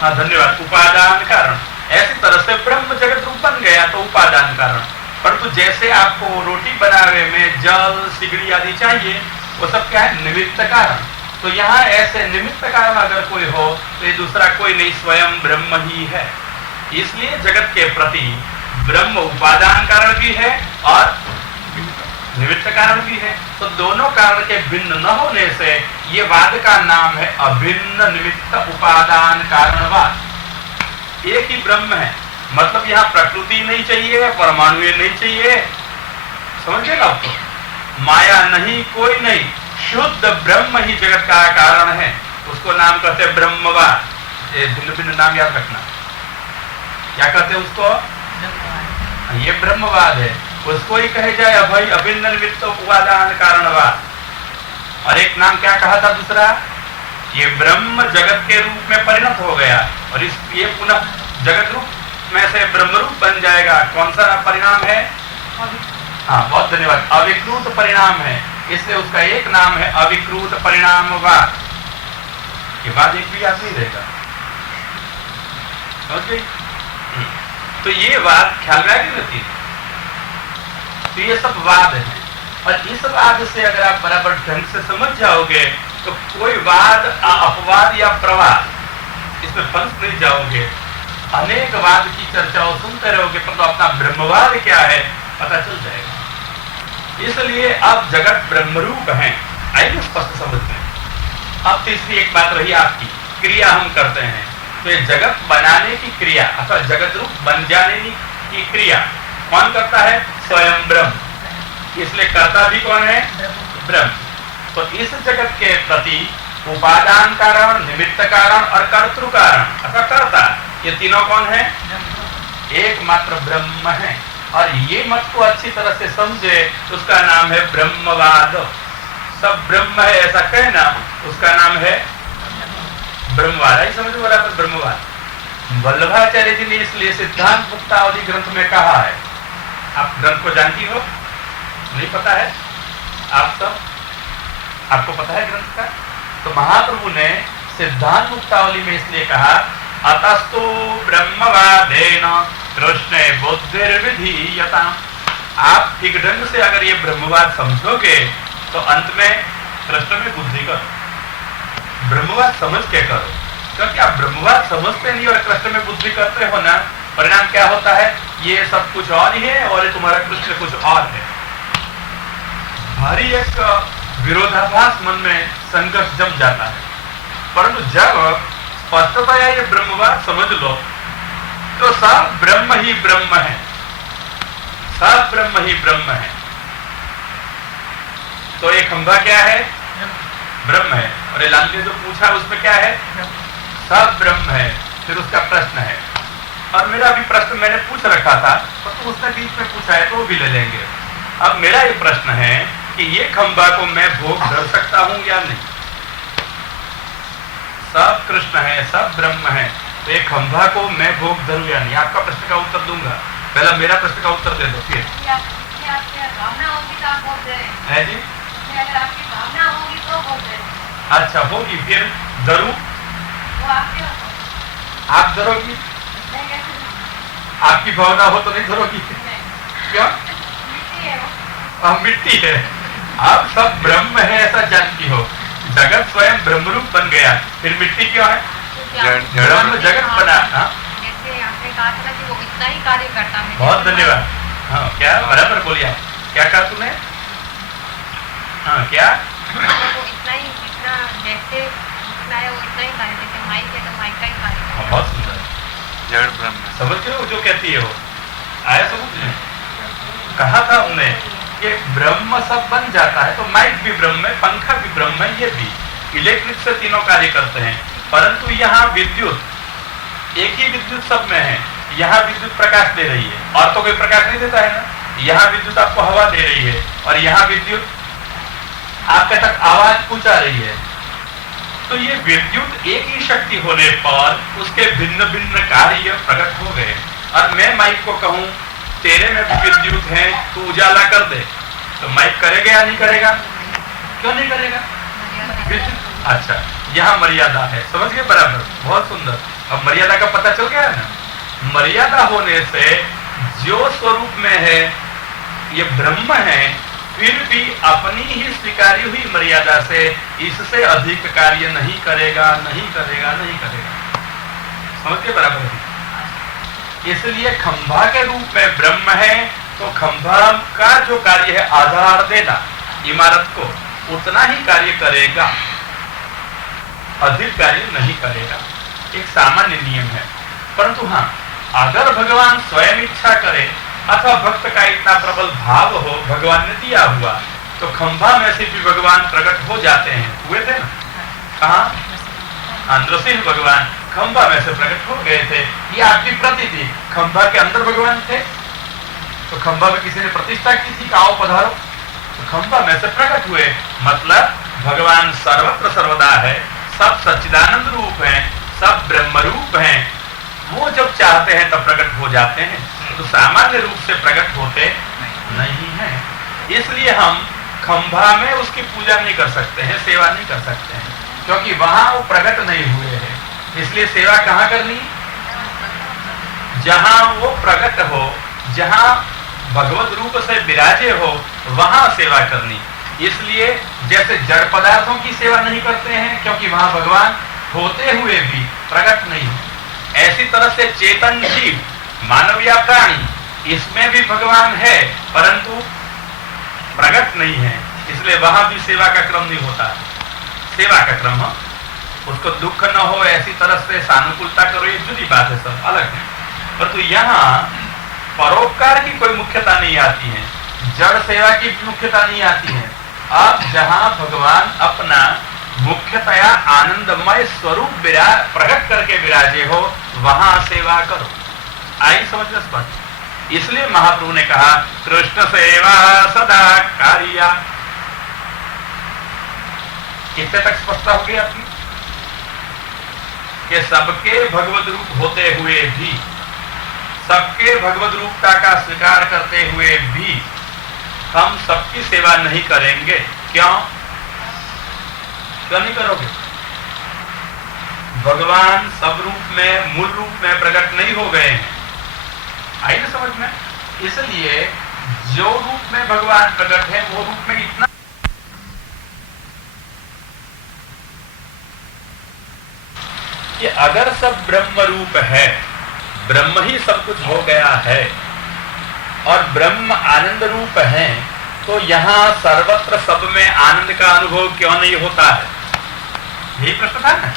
हाँ, धन्यवाद, उपादान कारण। ऐसी तरह से ब्रह्म जगत रूप बन गया तो उपादान कारण। परंतु जैसे आपको रोटी बनाने में जल, सिगड़ी आदि चाहिए, वो सब क्या है? निमित्त कारण। तो यहाँ ऐसे निमित्त कारण अगर कोई हो तो ये दूसरा कोई नहीं, स्वयं ब्रह्म ही है। इसलिए जगत के प्रति ब्रह्म उपादान कारण भी है और निमित्त कारण भी है। तो दोनों कारण के भिन्न न होने से ये वाद का नाम है अभिन्न निमित्त उपादान कारणवाद। एक ही ब्रह्म है, मतलब यहाँ प्रकृति नहीं चाहिए, परमाणु नहीं चाहिए, समझे ना आपको? माया नहीं, कोई नहीं, शुद्ध ब्रह्म ही जगत का कारण है। उसको नाम कहते हैं ब्रह्मवाद। ये भिन्न भिन्न नाम याद रखना, क्या कहते हैं उसको? ये ब्रह्मवाद है। उसको ही कहे जाए अभिन्न निमित्त उपादान कारणवाद। और एक नाम क्या कहा था दूसरा? ये ब्रह्म जगत के रूप में परिणत हो गया और ये पुनः जगत रूप में से ब्रह्म रूप बन जाएगा। कौन सा परिणाम है? हाँ, बहुत धन्यवाद, अविकृत परिणाम है, इसलिए उसका एक नाम है अविकृत परिणामवाद। के बाद एक भी याद नहीं रहेगा, समझ गई? तो ये वाद ख्याल में आगे रहती है। तो ये सब वाद है, और इस वाद से अगर आप बराबर ढंग से समझ जाओगे तो कोई वाद, अपवाद या प्रवाद इसमें फंस नहीं जाओगे। अनेक वाद की चर्चाओं सुनते रहोगे, पर तो अपना ब्रह्मवाद क्या है पता चल जाएगा। इसलिए अब जगत ब्रह्मरूप है, आइए स्पष्ट समझ में। अब तीसरी एक बात रही आपकी, क्रिया हम करते हैं, तो ये जगत बनाने की क्रिया अथवा जगत रूप बन जाने की क्रिया कौन करता है? स्वयं ब्रह्म। इसलिए कर्ता भी कौन है? ब्रह्म। तो इस जगत के प्रति उपादान कारण, निमित्त कारण और कर्तृ कारण अथवा कर्ता, ये तीनों कौन है? एकमात्र ब्रह्म है। और ये मत को अच्छी तरह से समझे, उसका नाम है ब्रह्मवाद। सब ब्रह्म है ऐसा कहना, उसका नाम है ब्रह्मवाद। आई समझ वाला पर ब्रह्मवाद। वल्लभाचार्य जी ने इसलिए सिद्धांत मुक्तावली ग्रंथ में कहा है। आप ग्रंथ को जानती हो? नहीं पता है? आप सब, आपको पता है ग्रंथ का? तो महाप्रभु ने सिद्धांत मुक्तावली में इसलिए कहा, अतस्तु ब्रह्मवादेन कृष्णे बुद्धिर्विधीयता। आप ठीक ढंग से अगर ये ब्रह्मवाद समझोगे तो अंत में कृष्ण में बुद्धि करो। ब्रह्मवाद समझ के करो, क्योंकि आप ब्रह्मवाद समझते नहीं और कृष्ण में बुद्धि करते हो ना, परिणाम क्या होता है? ये सब कुछ और ही है और तुम्हारा कृष्ण कुछ और है। भारी एक विरोधाभास मन में संघर्ष जम जाता है। परंतु जब स्पष्टतया ये ब्रह्मवाद समझ लो तो सब ब्रह्म ही ब्रह्म है, सब ब्रह्म ही ब्रह्म है। तो एक खंभा क्या है? ब्रह्म है। और ये लाल ने जो पूछा उसमें क्या है? सब ब्रह्म है। फिर उसका प्रश्न है, और मेरा भी प्रश्न मैंने पूछ रखा था, तो उसने बीच में पूछा है तो वो भी ले लेंगे। अब मेरा ये प्रश्न है कि ये खंभा को मैं भोग धर सकता हूं या नहीं? सब कृष्ण है, सब ब्रह्म है, तो एक खंभा को मैं भोग धरूं या नहीं? आपका प्रश्न का उत्तर दूंगा, पहला मेरा प्रश्न का उत्तर दे दो फिर। भावना होगी तो आप बोल रहे है जी? अगर आपकी भावना होगी तो बोल रहे। अच्छा होगी, फिर धरूं? वो आपके आप धरोगी? आपकी भावना हो तो नहीं धरोगी? क्यों? मिट्टी है। आप सब ब्रह्म है ऐसा जानती हो, जगत स्वयं ब्रह्मरूप बन गया, फिर मिट्टी क्यों है? ब्रह्म जगत बना। जैसे आपने कहा था कि वो इतना ही कार्य करता है। बहुत धन्यवाद। हाँ क्या बराबर बोलिए आप, क्या कहा तूने? हाँ क्या? वो इतना ही, जितना जैसे जितना है वो इतना ही कार्य, जैसे माइक है तो माइक का ही कार्य। बहुत सुंदर, जड़ ब्रह्म। समझ रहे हो जो कहती है वो? आया समझ में? कहा था हमने कि ब्रह्म सब बन जाता है, तो माइक भी ब्रह्म है, पंखा भी ब्रह्म है, ये भी इलेक्ट्रिक से तीनों कार्य करते हैं। परंतु यहाँ विद्युत एक ही विद्युत सब में है, यहाँ विद्युत प्रकाश दे रही है, और तो कोई प्रकाश नहीं देता है ना। यहाँ विद्युत आपको हवा दे रही है, और यहाँ विद्युत आपके तक आवाज पहुंचा रही है। तो ये विद्युत एक ही शक्ति होने पर उसके भिन्न भिन्न कार्य प्रकट हो गए। और मैं माइक को कहूं तेरे में भी विद्युत है, तू उजाला कर दे, तो माइक करेगा या नहीं करेगा? क्यों नहीं करेगा? विद्युत। अच्छा, यहाँ मर्यादा है, समझ गए बराबर, बहुत सुंदर। अब मर्यादा का पता चल गया है ना। मर्यादा होने से जो स्वरूप में है ये ब्रह्म है, फिर भी अपनी ही स्वीकारी हुई मर्यादा से इससे अधिक कार्य नहीं करेगा, नहीं करेगा, नहीं करेगा। समझ गए बराबर है? इसलिए खंभा के रूप में ब्रह्म है, तो खंभा का जो कार्य है आधार देना इमारत को, उतना ही कार्य करेगा, अधिक कार्य नहीं करेगा। एक सामान्य नियम है। परंतु हाँ, अगर भगवान स्वयं इच्छा करे अथवा भक्त का इतना प्रबल भाव हो, भगवान ने दिया हुआ, तो खंभा में से भी भगवान प्रकट हो जाते हैं। हुए थे ना? कहाँ? नृसिंह भगवान खंभा में से प्रकट हो गए थे। ये आपकी प्रति थी, खंभा के अंदर भगवान थे, तो खंभा में किसी ने प्रतिष्ठा की थी, आओ पधारो, तो खंभा में से प्रकट हुए। मतलब भगवान सर्वत्र सर्वदा है, सब सच्चिदानंद रूप है, सब ब्रह्म रूप है। वो जब चाहते हैं तब प्रकट हो जाते हैं, तो सामान्य रूप से प्रकट होते नहीं है। इसलिए हम खंभा में उसकी पूजा नहीं कर सकते हैं, सेवा नहीं कर सकते हैं, क्योंकि वहां वो प्रकट नहीं हुए हैं। इसलिए सेवा कहाँ करनी? जहां वो प्रकट हो, जहां भगवत रूप से विराजे हो, वहां सेवा करनी। इसलिए जैसे जड़ पदार्थों की सेवा नहीं करते हैं, क्योंकि वहां भगवान होते हुए भी प्रकट नहीं, ऐसी तरह से चेतन जीव, मानव या प्राणी, इसमें भी भगवान है परंतु प्रकट नहीं है, इसलिए वहां भी सेवा का क्रम नहीं होता। सेवा का क्रम हो, उसको दुख न हो ऐसी तरह से सानुकूलता करो, ये जुदी बात है, सब अलग है। परंतु यहाँ परोपकार की कोई मुख्यता नहीं आती है, जड़ सेवा की मुख्यता नहीं आती है। अब जहां भगवान अपना मुख्यतया आनंदमय स्वरूप प्रकट करके विराजे हो, वहां सेवा करो। आई समझ में स्पष्ट? इसलिए महाप्रभु ने कहा कृष्ण सेवा सदा कार्या। कितने तक स्पष्ट हो गया आपकी? कि सबके भगवत रूप होते हुए भी, सबके भगवत रूपता का स्वीकार करते हुए भी हम सबकी सेवा नहीं करेंगे। क्यों? क्यों नहीं करोगे? भगवान सब रूप में, मूल रूप में प्रकट नहीं हो गए हैं। आई ना समझ में? इसलिए जो रूप में भगवान प्रकट है वो रूप में इतना कि अगर सब ब्रह्म रूप है, ब्रह्म ही सब कुछ हो गया है और ब्रह्म आनंद रूप है, तो यहाँ सर्वत्र सब में आनंद का अनुभव क्यों नहीं होता है? यही प्रश्न था ना।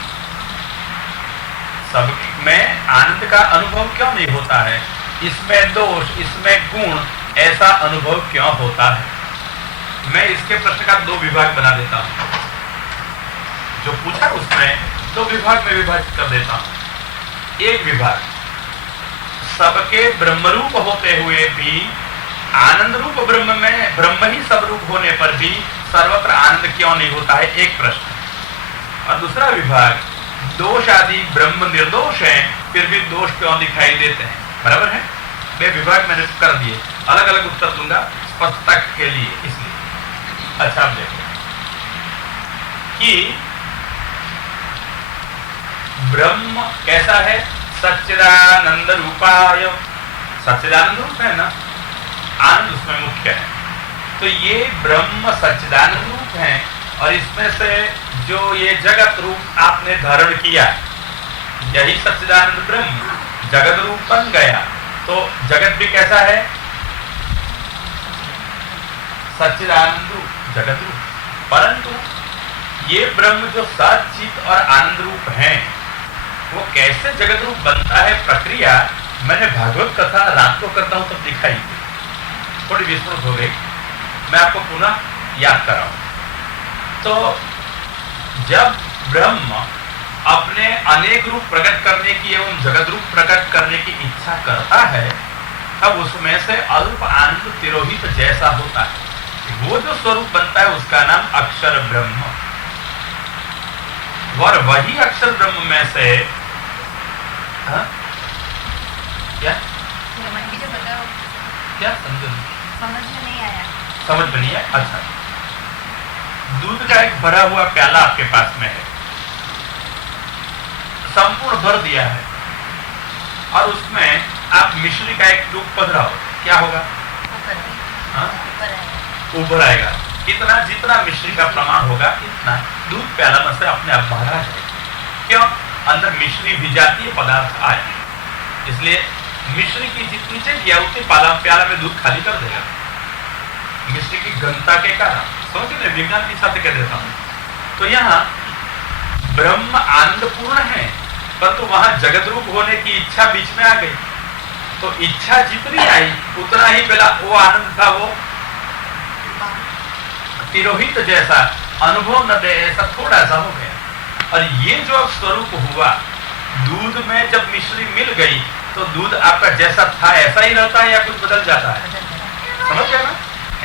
सब में आनंद का अनुभव क्यों नहीं होता है? इसमें दोष, इसमें गुण, ऐसा अनुभव क्यों होता है? मैं इसके प्रश्न का दो विभाग बना देता हूं। जो पूछा उसमें दो विभाग में विभाजित कर देता हूं। एक विभाग, सबके ब्रह्मरूप होते हुए भी आनंद रूप ब्रह्म में, ब्रह्म ही सब रूप होने पर भी सर्वत्र आनंद क्यों नहीं होता है? एक प्रश्न। और दूसरा विभाग, दोष आदि ब्रह्म निर्दोष है, फिर भी दोष क्यों दिखाई देते हैं? बराबर है? वे विभाग मैंने कर दिए, अलग अलग उत्तर दूंगा स्पष्टता के लिए, इसलिए। अच्छा, आप देखो कि ब्रह्म कैसा है? सच्चिदानंद रूपाय। सच्चिदानंद रूप है ना, आनंद उसमें मुख्य है। तो ये ब्रह्म सच्चिदानंद रूप है, और इसमें से जो ये जगत रूप आपने धारण किया, यही सच्चिदानंद ब्रह्म जगत रूप बन गया। तो जगत भी कैसा है? सच्चिदानंद रूप, जगत रूप। परंतु ये ब्रह्म जो सच्चित और आनंद रूप है, वो कैसे जगत रूप बनता है? प्रक्रिया मैंने भागवत कथा रात को करता हूं तब दिखाई, थोड़ी विस्मृत हो गई, मैं आपको पुनः याद कराऊं। तो जब ब्रह्म अपने अनेक रूप प्रकट करने की एवं जगत रूप प्रकट करने की इच्छा करता है, तब उसमें से अल्प आनंद तिरोहित जैसा होता है, वो जो स्वरूप बनता है उसका नाम अक्षर ब्रह्म। और वही अक्षर ब्रह्म में से क्या क्या समझ में नहीं आया? समझ में नहीं आया? अच्छा, दूध का एक भरा हुआ प्याला आपके पास में है, संपूर्ण भर दिया है, और उसमें आप मिश्री का एक टूक पधराओ, क्या होगा? ऊपर आएगा। कितना? जितना मिश्री का प्रमाण होगा इतना दूध प्याला में से अपने आप बाहर आ जाएगा। क्यों? अंदर मिश्री भी जातीय पदार्थ आए, इसलिए मिश्री की जितनी चाहिए उतनी प्याला में दूध खाली कर देगा, मिश्री की घनता के कारण। समझे? विज्ञान की छात्र कह देता हूं। तो यहाँ ब्रह्म आनंद पूर्ण है, परंतु वहां जगत रूप होने की इच्छा बीच में आ गई, तो इच्छा जितनी आई उतना ही पहला वो आनंद था, वो तिरोहित जैसा अनुभव न दे, ऐसा थोड़ा सा हो गया। और ये जो स्वरूप हुआ, दूध में जब मिश्री मिल गई तो दूध आपका जैसा था ऐसा ही रहता है या कुछ बदल जाता है? समझ गए ना?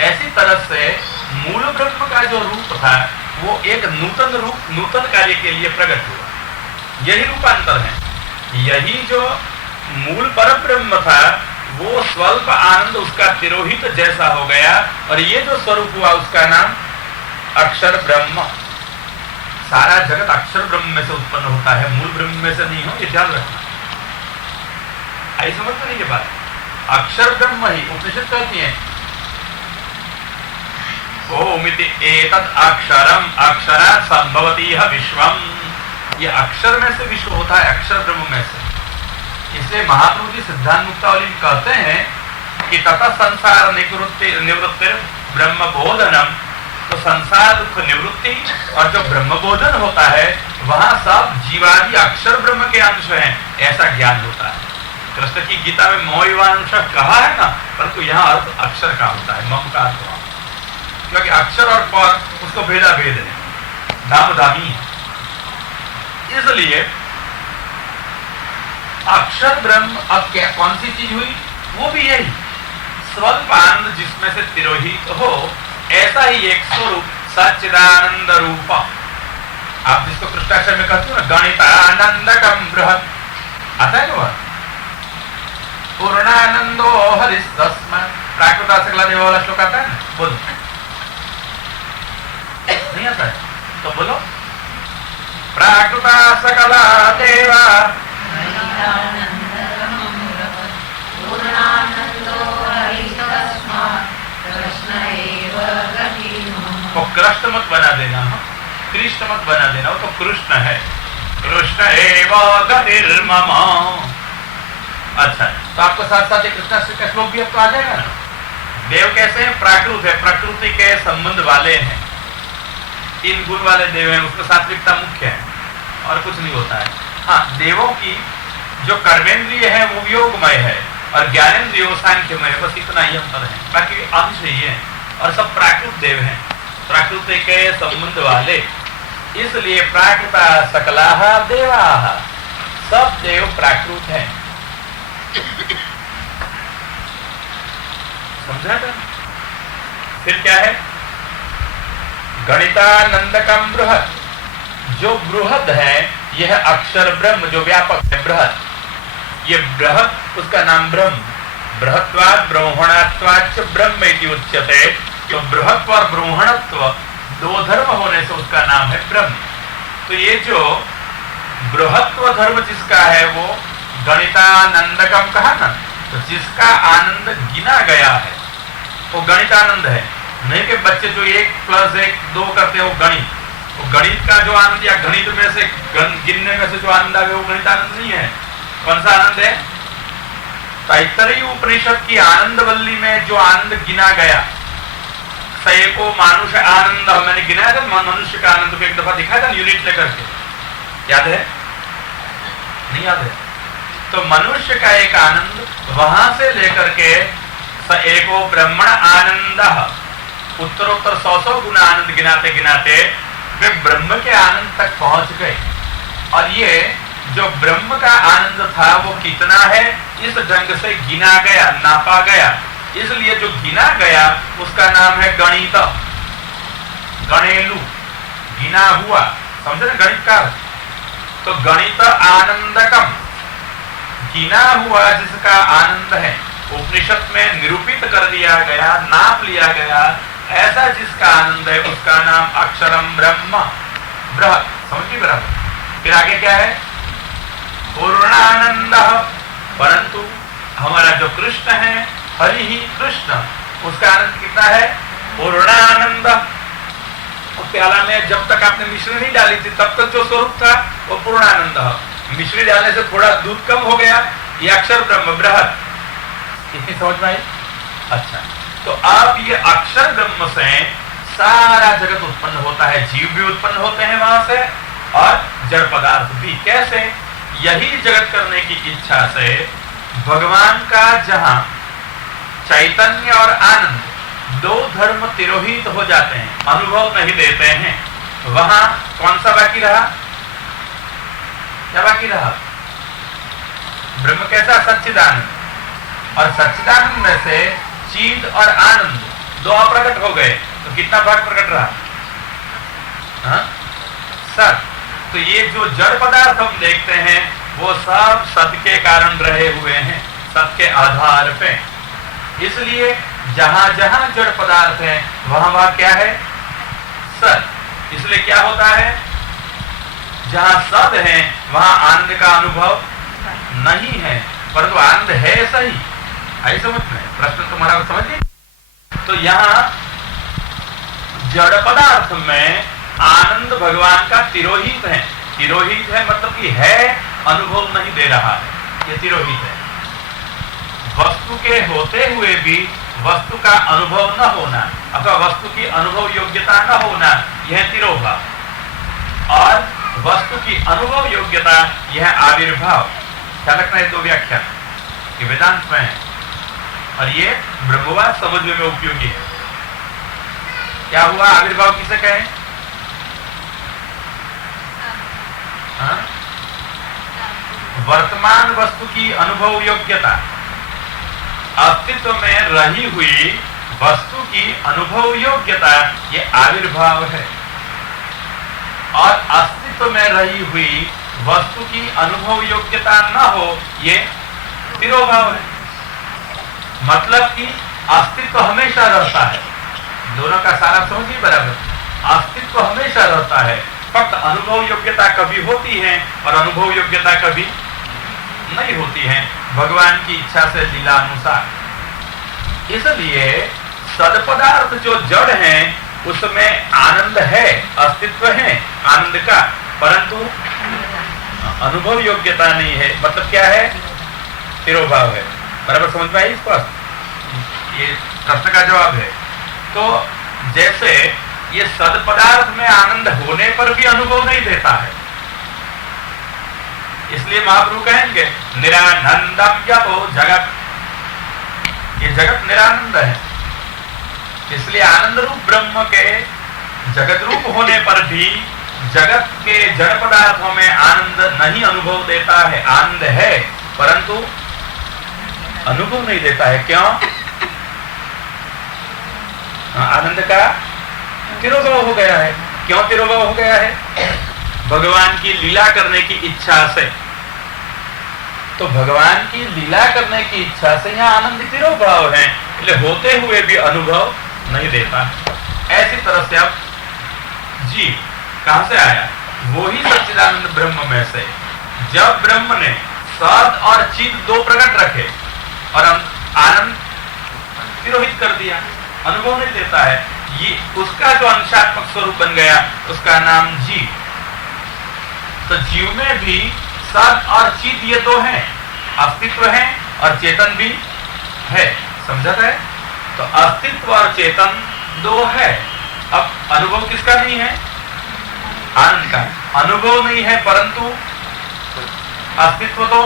ऐसी तरह से मूल ब्रह्म का जो रूप था वो एक नूतन रूप, नूतन कार्य के लिए प्रकट हुआ, यही रूपांतर है। यही जो मूल पर ब्रह्म था वो स्वल्प आनंद उसका तिरोहित जैसा हो गया, और ये जो स्वरूप हुआ उसका नाम अक्षर ब्रह्म। सारा जगत अक्षर ब्रह्म में से उत्पन्न होता है, मूल ब्रह्म में से नहीं हो, ये ध्यान रखना। आई समझ में नहीं ये बात? अक्षर ब्रह्म ही उपनिषद कहती है, ओमिति एतद् अक्षरम अक्षरात् संभवति यह विश्वम। ये अक्षर में से विश्व होता है, अक्षर ब्रह्म में से। इसलिए महाप्रभु जी सिद्धांत मुक्तावली में कहते हैं कि तथा संसार निवृत्ति ब्रह्म बोधनम। तो संसार दुख निवृत्ति और जो ब्रह्म बोधन होता है वहां सब जीवादि अक्षर ब्रह्म के अंश हैं, ऐसा ज्ञान होता है। कृष्ण की गीता में मोहिवांश कहा है ना, परंतु यहाँ अर्थ अक्षर का होता है, मम का अर्थ, क्योंकि अक्षर और पर उसको भेदा भेद है, दाम दामी है। इसलिए अक्षर ब्रह्म अब क्या कौन सी चीज हुई? वो भी यही स्वल्प आनंद जिसमें से तिरोहित हो, ऐसा ही एक स्वरूप सच्चिदानंद रूप। आप जिसको कृष्णाक्षर में कहते हो ना, गणितानंदकम बृहत्, आता है ना? पूर्णानंदो हरिस्तस्मै, प्राकृता सकला देवा वाला श्लोक आता है ना? बोलो, नहीं आता है तो बोलो, प्राकृता सकला देवा तो कृष्ण मत बना देना, कृष्ण मत बना देना, वो तो कृष्ण है, कृष्ण एव गतिर्मम। अच्छा, तो आपको साथ साथ कृष्ण का श्लोक भी आपको आ जाएगा ना। देव कैसे हैं? प्राकृत है, प्रकृति के संबंध वाले हैं, 3 गुण वाले देव हैं, उसमें सात्विकता मुख्य है और कुछ नहीं होता है। हाँ, देवों की जो कर्मेंद्रिय है वो योगमय है और ज्ञानेंद्रिय सांख्यमय है, बस इतना ही अंतर है, बाकी अंश ही है, और सब प्राकृत देव हैं, प्रकृति के संबंध वाले। इसलिए प्राकृता सकलाः देवाः, सब देव प्राकृत हैं। समझा था? फिर क्या है? गणितानंदकम बृहत्, जो बृहद है यह अक्षर ब्रह्म जो व्यापक है, बृहत, ये बृहत उसका नाम ब्रह्म, बृहत्वात् ब्रह्मणात्वाच्च ब्रह्म इति उच्यते। तो बृहत्व और ब्रह्मणत्व दो धर्म होने से उसका नाम है ब्रह्म। तो ये जो बृहत्व धर्म जिसका है वो गणितानंदकम कहा ना, तो जिसका आनंद गिना गया है वो गणितानंद है। नहीं कि बच्चे जो 1 + 1 2 करते हैं वो गणित, वो गणित का जो आनंद या गणित में से गिनने में से जो आनंद आवे वो गणितानंद नहीं है। कौन सा आनंद है? तैत्तरीय उपनिषद की आनंदवल्ली में जो आनंद गिना गया, सएको मानुष आनंद, मैंने गिनाया था मनुष्य का आनंद को एक दफा दिखाया था यूनिट लेकर के, याद है? नहीं याद है? तो मनुष्य का एक आनंद वहां से लेकर के स एको ब्रह्मण आनंद, उत्तरोत्तर 100 गुना आनंद गिनाते गिनाते वे ब्रह्म के आनंद तक पहुंच गए। और ये जो ब्रह्म का आनंद था वो कितना है इस ढंग से गिना गया, नापा गया, इसलिए जो गिना गया उसका नाम है गणित, गणेलु, गिना हुआ, समझे ना गणित का। तो गणित आनंदकम, गिना हुआ जिसका आनंद है, उपनिषद में निरूपित कर दिया गया, नाप लिया गया, ऐसा जिसका आनंद है उसका नाम अक्षरम ब्रह्म, बृहत, समझिए बराबर। फिर आगे क्या है? पूर्णानंद, परंतु हमारा जो कृष्ण है, हरि ही कृष्ण, उसका आनंद कितना है? पूर्णानंद। उस प्याला में जब तक आपने मिश्री नहीं डाली थी तब तक जो स्वरूप था वो पूर्णानंद, मिश्री डालने से थोड़ा दूध कम हो गया, ये अक्षर ब्रह्म बृहत। इतनी समझ में आई? अच्छा, तो अब ये अक्षर ब्रह्म से सारा जगत उत्पन्न होता है, जीव भी उत्पन्न होते हैं वहां से और जड़ पदार्थ भी। कैसे? यही जगत करने की इच्छा से भगवान का जहां चैतन्य और आनंद दो धर्म तिरोहित हो जाते हैं, अनुभव नहीं देते हैं, वहां कौन सा बाकी रहा? क्या बाकी रहा? ब्रह्म कैसा? सच्चिदानंद। और सच्चिदानंद में से चीत और आनंद दो अप्रकट हो गए, तो कितना भाग प्रकट रहा? सत। तो ये जो जड़ पदार्थ हम देखते हैं वो सब सत के कारण रहे हुए हैं, सत के आधार पे। इसलिए जहां जहां जड़ पदार्थ है वहां वहां क्या है? सत। इसलिए क्या होता है? जहां सत है वहां आनंद का अनुभव नहीं है, परंतु आनंद है सही। आई समझ में? प्रश्न तुम्हारा समझिए। तो यहाँ जड़ पदार्थ में आनंद भगवान का तिरोहित है। तिरोहित है मतलब कि है, अनुभव नहीं दे रहा है, ये तिरोहित है। वस्तु के होते हुए भी वस्तु का अनुभव न होना अथवा वस्तु की अनुभव योग्यता न होना, यह तिरोभाव। और वस्तु की अनुभव योग्यता, यह आविर्भाव। क्या लगता है? दो व्याख्या ये वेदांत में है और ये ब्रह्मवाद समझने में उपयोगी है। क्या हुआ? आविर्भाव किसे कहें? वर्तमान वस्तु की अनुभव योग्यता, अस्तित्व में रही हुई वस्तु की अनुभव योग्यता, ये आविर्भाव है। और अस्तित्व में रही हुई वस्तु की अनुभव योग्यता न हो, ये तिरोभाव है। मतलब कि अस्तित्व हमेशा रहता है, दोनों का सारा समझिए बराबर। अस्तित्व हमेशा रहता है, फक्त अनुभव योग्यता कभी होती है और अनुभव योग्यता कभी नहीं होती है, भगवान की इच्छा से लीला अनुसार। इसलिए सदपदार्थ जो जड़ है उसमें आनंद है, अस्तित्व है आनंद का, परंतु अनुभव योग्यता नहीं है। मतलब क्या है? तिरोभाव है। बराबर समझ में आई? स्पष्ट? ये प्रश्न का जवाब है। तो जैसे ये सदपदार्थ में आनंद होने पर भी अनुभव नहीं देता है, इसलिए महाप्रभु कहेंगे निरानंदम यतो जगत, ये जगत निरानंद है। इसलिए आनंद रूप ब्रह्म के जगत रूप होने पर भी जगत के जड़ पदार्थों में आनंद नहीं अनुभव देता है। आनंद है परंतु अनुभव नहीं देता है। क्यों? आनंद का तिरोभाव हो गया है। क्यों तिरोभाव हो गया है? भगवान की लीला करने की इच्छा से। तो भगवान की लीला करने की इच्छा से यहाँ आनंद तिरोभाव है, इसलिए होते हुए भी अनुभव नहीं देता। ऐसी तरह से अब जीव कहां से आया? वो ही सच्चिदानंद ब्रह्म में से। जब ब्रह्म ने सद और चित दो प्रकट रखे और आनंद तिरोहित कर दिया, अनुभव नहीं देता है, ये उसका जो अंशात्मक स्वरूप बन गया, उसका नाम जीव। तो जीव में भी सद और चित ये दो हैं, अस्तित्व है और चेतन भी है। समझा है? तो अस्तित्व और चेतन दो है। अब अनुभव किसका नहीं है? आनंद का। अनुभव नहीं है परंतु अस्तित्व तो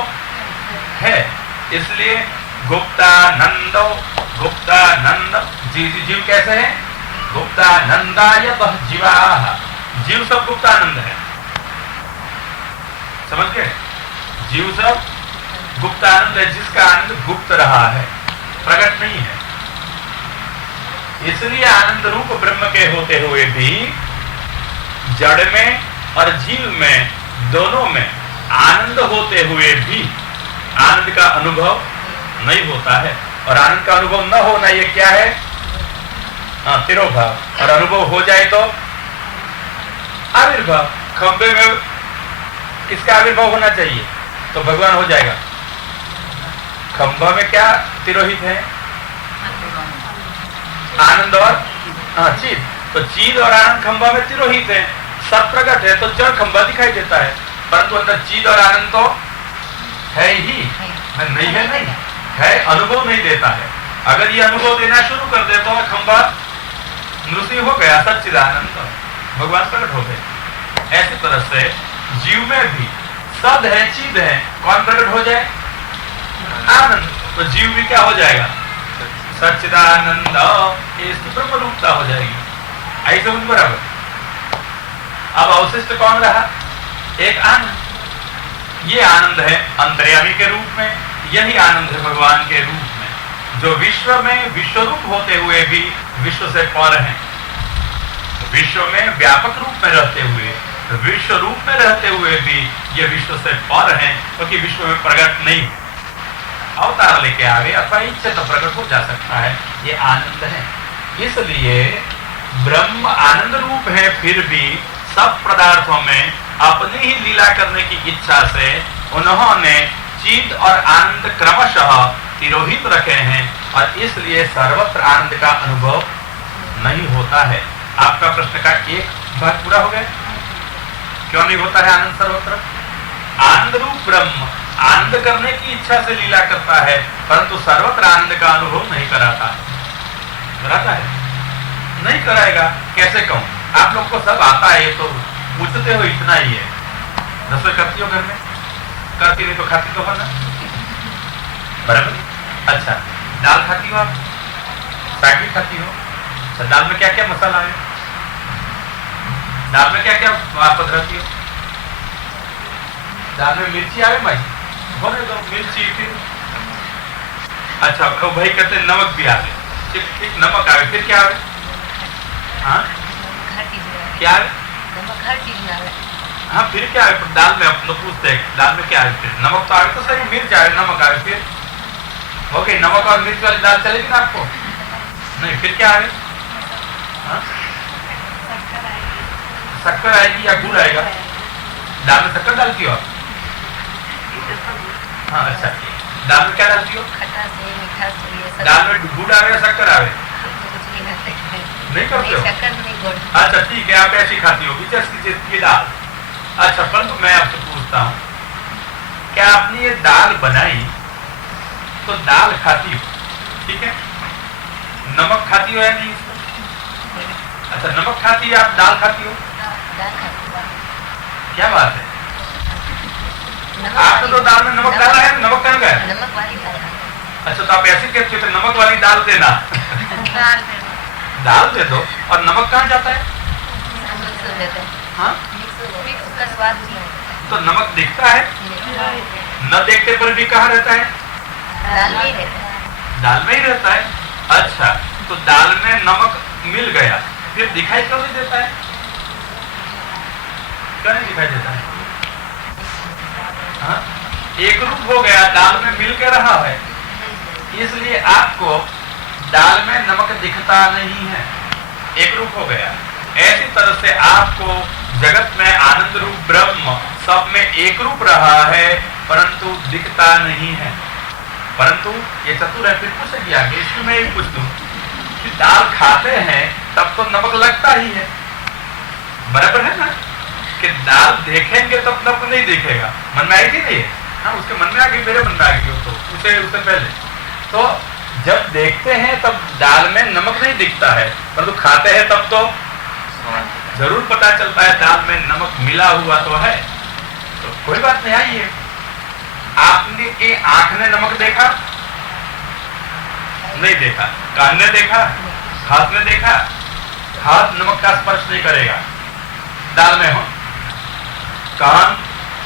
है, इसलिए गुप्तानंद जीव कैसे है? गुप्तानंदाय जीवा। जीव सब गुप्तानंद है, समझ गए? जीव सब गुप्तानंद है, जिसका आनंद गुप्त रहा है, प्रकट नहीं है। इसलिए आनंद रूप ब्रह्म के होते हुए भी जड़ में और जीव में दोनों में आनंद होते हुए भी आनंद का अनुभव नहीं होता है। और आनंद का अनुभव न होना ये क्या है? तिरोभाव। और अनुभव हो जाए तो आविर्भाव। खंबे में किसका आविर्भाव होना चाहिए? तो भगवान हो जाएगा। खंभा में क्या तिरोहित है? आनंद और चीत। तो चीत और आनंद खंभा में तिरोहित है, सब प्रकट है, तो जड़ खंभा दिखाई देता है, परंतु अंदर चीत और आनंद तो है ही नहीं है, नहीं है, अनुभव नहीं देता है। अगर ये अनुभव देना शुरू कर दे तो खंभा नृसिंह हो गया, सच्चिदानंद भगवान प्रकट हो गए। ऐसी तरह से जीव में भी सद है, चिद है, कौन प्रकट हो जाए? आनंद। तो जीव भी क्या हो जाएगा? सच्चिदानंद, इसकी ब्रह्म रूपता हो जाएगी। ऐसे बराबर। अब अवशिष्ट कौन रहा? एक आनंद। ये आनंद है अंतर्यामी के रूप में, यही आनंद है भगवान के रूप में, जो विश्व में विश्वरूप होते हुए भी विश्व से पर है। विश्व में व्यापक रूप में रहते हुए, विश्व रूप में रहते हुए भी ये विश्व से पर है, क्योंकि विश्व में प्रकट नहीं, अवतार लेके आवे अथवा इच्छा तो प्रकट हो जा सकता है। ये आनंद है, इसलिए ब्रह्म आनंद रूप है, फिर भी सब पदार्थों में अपनी ही लीला करने की इच्छा से उन्होंने चिद और आनंद क्रमशः तिरोहित रखे हैं, और इसलिए सर्वत्र आनंद का अनुभव नहीं होता है। आपका प्रश्न का एक भाग पूरा हो गया। क्यों नहीं होता है आनंद सर्वत्र? आनंद रूप ब्रह्म आनंद करने की इच्छा से लीला करता है, परंतु सर्वत्र आनंद का अनुभव नहीं कराता है। कराता है? नहीं कराएगा। कैसे कहूं? आप लोग को सब आता है, ये तो पूछते हो इतना ही है। रसोई करती हो घर में? करती नहीं तो खाती तो हो ना, बराबर। अच्छा, दाल खाती हो आप? साग भी खाती हो? अच्छा, दाल में क्या क्या मसाला है? दाल में क्या क्या आप रहती हो? दाल में मिर्ची आवे भाई, बोले दो मिर्ची। फिर अच्छा, भाई कहते हैं नमक भी आवे, ठीक नमक आवे, फिर क्या आवे? हाँ, क्या आवे? हाँ, फिर क्या आवे? दाल में आप लोग पूछते हैं दाल में क्या आवे? फिर नमक तो आवे तो सही, मिर्च आवे, नमक आवे, फिर हो गई नमक और मिर्च वाली दाल चलेगी ना आपको? नहीं, फिर क्या आवे? हाँ? शक्कर आएगी या गुड़ आएगा? दाल में शक्कर डालती हो आप? हाँ, अच्छा। दाल में क्या डालती हो? दाल में गुड़ आवे या शक्कर आवे? नहीं करते हो? अच्छा, ठीक है, आप ऐसी खाती हो की दाल। अच्छा, परंतु मैं आपसे पूछता हूँ, क्या आपने ये दाल बनाई तो दाल खाती हो, ठीक है? नमक खाती हो या नहीं? अच्छा, नमक खाती है, आप दाल खाती हो? क्या बात है, आपने तो दाल में नमक डाला है, नमक कहाँ गया? नमक वाली दाल। अच्छा, तो आप ऐसे कहते हो नमक वाली दाल देना। दाल दे दो, और नमक कहाँ जाता है? हाँ? तो नमक दिखता है, न देखते पर भी कहाँ रहता है? दाल में ही रहता है। दाल में ही रहता है। अच्छा, तो दाल में नमक मिल गया, फिर दिखाई क्यों नहीं देता है? क्या नहीं दिखाई देता है? हाँ? एक रूप हो गया, दाल में मिल के रहा है, इसलिए आपको दाल में नमक दिखता नहीं है, एक रूप हो गया। ऐसी तरह से आपको जगत में आनंद रूप ब्रह्म सब में एक रूप रहा है, परंतु दिखता नहीं है। परंतु ये चतुर है, फिर पूछेगी आगे, इसमें मैं भी पूछ दूं कि दाल खाते हैं तब तो नमक लगता ही है, बराबर है ना? कि दाल देखेंगे तब नमक नहीं दिखेगा। मन में आएगी नहीं? हाँ, उसके मन में आ गई, मेरे मन में आ गई, तो उससे पहले तो जब देखते हैं तब दाल में नमक नहीं दिखता है, परंतु खाते हैं तब तो जरूर पता चलता है दाल में नमक मिला हुआ तो है। तो कोई बात नहीं, आइए, आपने की आंख ने नमक देखा नहीं देखा, कान ने देखा, हाथ ने देखा, हाथ नमक का स्पर्श नहीं करेगा, दाल में हो, कान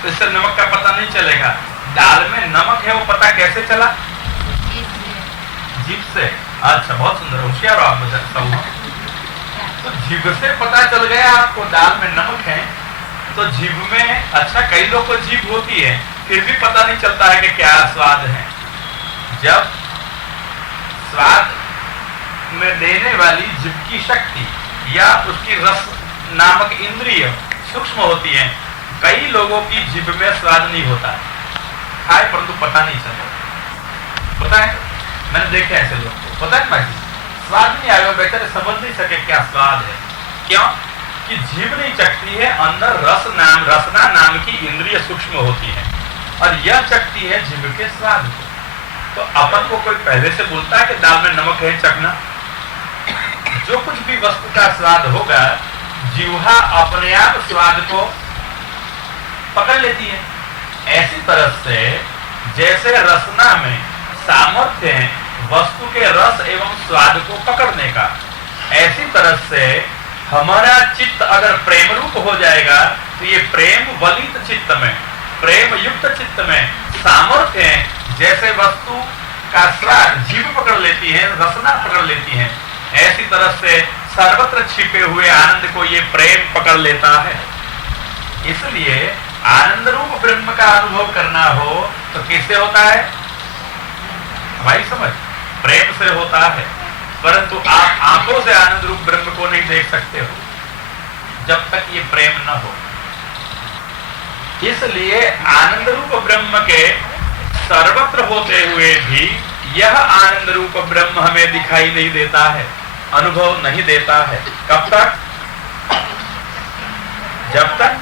तो इससे नमक का पता नहीं चलेगा। दाल में नमक है वो पता कैसे चला? जीभ से। अच्छा, बहुत सुंदर, होशियार हो आप सब। तो जीभ से पता चल गया आपको दाल में नमक है, तो जीभ में, अच्छा कई लोग को जीभ होती है फिर भी पता नहीं चलता है कि क्या स्वाद है। जब स्वाद में देने वाली जीभ की शक्ति या उसकी रस नामक इंद्रिय सूक्ष्म होती है, कई लोगों की जीभ में स्वाद नहीं होता है, खाए परंतु पता नहीं चलता। पता है, मैंने देखे ऐसे लोग, पता है भाई, स्वाद नहीं आएगा, बेचारे समझ नहीं सके क्या स्वाद है। क्यों? कि जीभ नहीं चखती है, अंदर रसना नाम की इंद्रिय सूक्ष्म होती है और यह चखती है जीभ के स्वाद को। तो अपन को कोई पहले से बोलता है कि दाल में नमक है, चखना। जो कुछ भी वस्तु का स्वाद होगा, जीवा अपने आप स्वाद को पकड़ लेती है। ऐसी तरह से जैसे रसना में सामर्थ्य है वस्तु के रस एवं स्वाद को पकड़ने का, ऐसी तरह से हमारा चित्त अगर प्रेम रूप हो जाएगा तो ये प्रेम वलित चित्त में, प्रेम युक्त चित्त में सामर्थ्य है। जैसे वस्तु का स्वाद जीभ पकड़ लेती है, रसना पकड़ लेती है, ऐसी तरह से सर्वत्र छिपे हुए आनंद को ये प्रेम पकड़ लेता है। इसलिए आनंद रूप ब्रह्म का अनुभव करना हो तो किससे होता है? हमारी समझ प्रेम से होता है, परंतु आप आंखों से आनंद रूप ब्रह्म को नहीं देख सकते हो जब तक ये प्रेम न हो। इसलिए आनंद रूप ब्रह्म के सर्वत्र होते हुए भी यह आनंद रूप ब्रह्म हमें दिखाई नहीं देता है, अनुभव नहीं देता है। कब तक? जब तक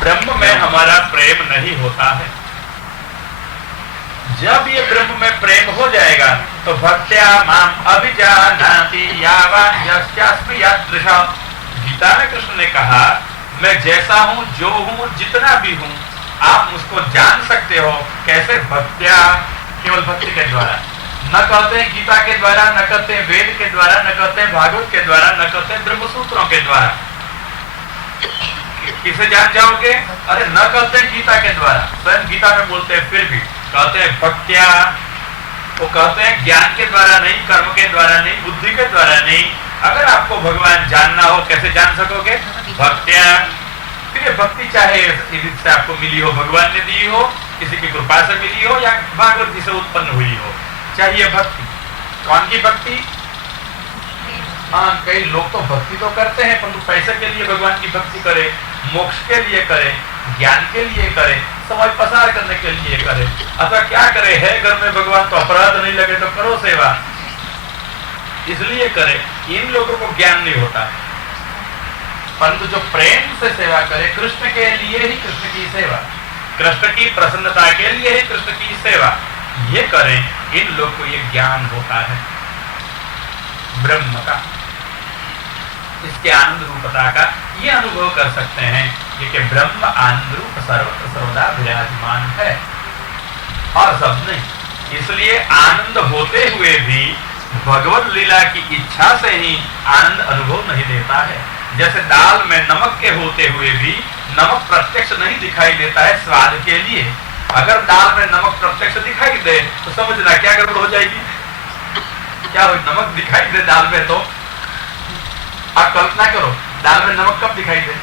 ब्रह्म में हमारा प्रेम नहीं होता है। जब ये ब्रह्म में प्रेम हो जाएगा तो भक्त्या माम अभिजानाति यावान यस्यास्मि यादृशा। गीता में कृष्ण ने कहा, मैं जैसा हूँ, जो हूँ, जितना भी हूँ, आप मुझको जान सकते हो। कैसे? भक्त्या, केवल भक्ति के द्वारा। न कहते हैं गीता के द्वारा, न कहते हैं वेद के द्वारा, न कहते हैं भागवत के द्वारा, न कहते हैं ब्रह्म सूत्रों के द्वारा। किसे जान जाओगे? अरे न कहते हैं गीता के द्वारा, स्वयं गीता में बोलते हैं, फिर भी कहते हैं भक्त्या। वो कहते हैं ज्ञान के द्वारा नहीं, कर्म के द्वारा नहीं, बुद्धि के द्वारा नहीं। अगर आपको भगवान जानना हो, कैसे जान सकोगे? भक्त्या। फिर भक्ति चाहे इससे आपको मिली हो, भगवान ने दी हो, किसी की कृपा से मिली हो, या भागवत जी से उत्पन्न हुई हो, चाहिए भक्ति। कौन की भक्ति? हाँ, कई लोग तो भक्ति तो करते हैं, परंतु पैसे के लिए भगवान की भक्ति करे, मोक्ष के लिए करे, ज्ञान के लिए करे, समय पसार करने के लिए करे, अथवा क्या करे, है घर में भगवान तो अपराध नहीं लगे तो करो सेवा, इसलिए करे। इन लोगों को ज्ञान नहीं होता। परंतु जो प्रेम से सेवा करे, कृष्ण के लिए ही कृष्ण की सेवा, कृष्ण की प्रसन्नता के लिए ही कृष्ण की सेवा, ये करें, इन लोग को ये ज्ञान होता है ब्रह्म का, इसके आनंद रूपता का ये अनुभव कर सकते हैं कि ब्रह्म आनंद रूप सर्वत्र सर्वदा विराजमान है और सब नहीं। इसलिए आनंद होते हुए भी भगवत लीला की इच्छा से ही आनंद अनुभव नहीं देता है। जैसे दाल में नमक के होते हुए भी नमक प्रत्यक्ष नहीं दिखाई देता है स्वाद के लिए। अगर दाल में नमक प्रत्यक्ष दिखाई दे तो समझना क्या गड़बड़ हो जाएगी। क्या हो, नमक दिखाई दे दाल में तो आप कल्पना करो, दाल में नमक कब दिखाई दे?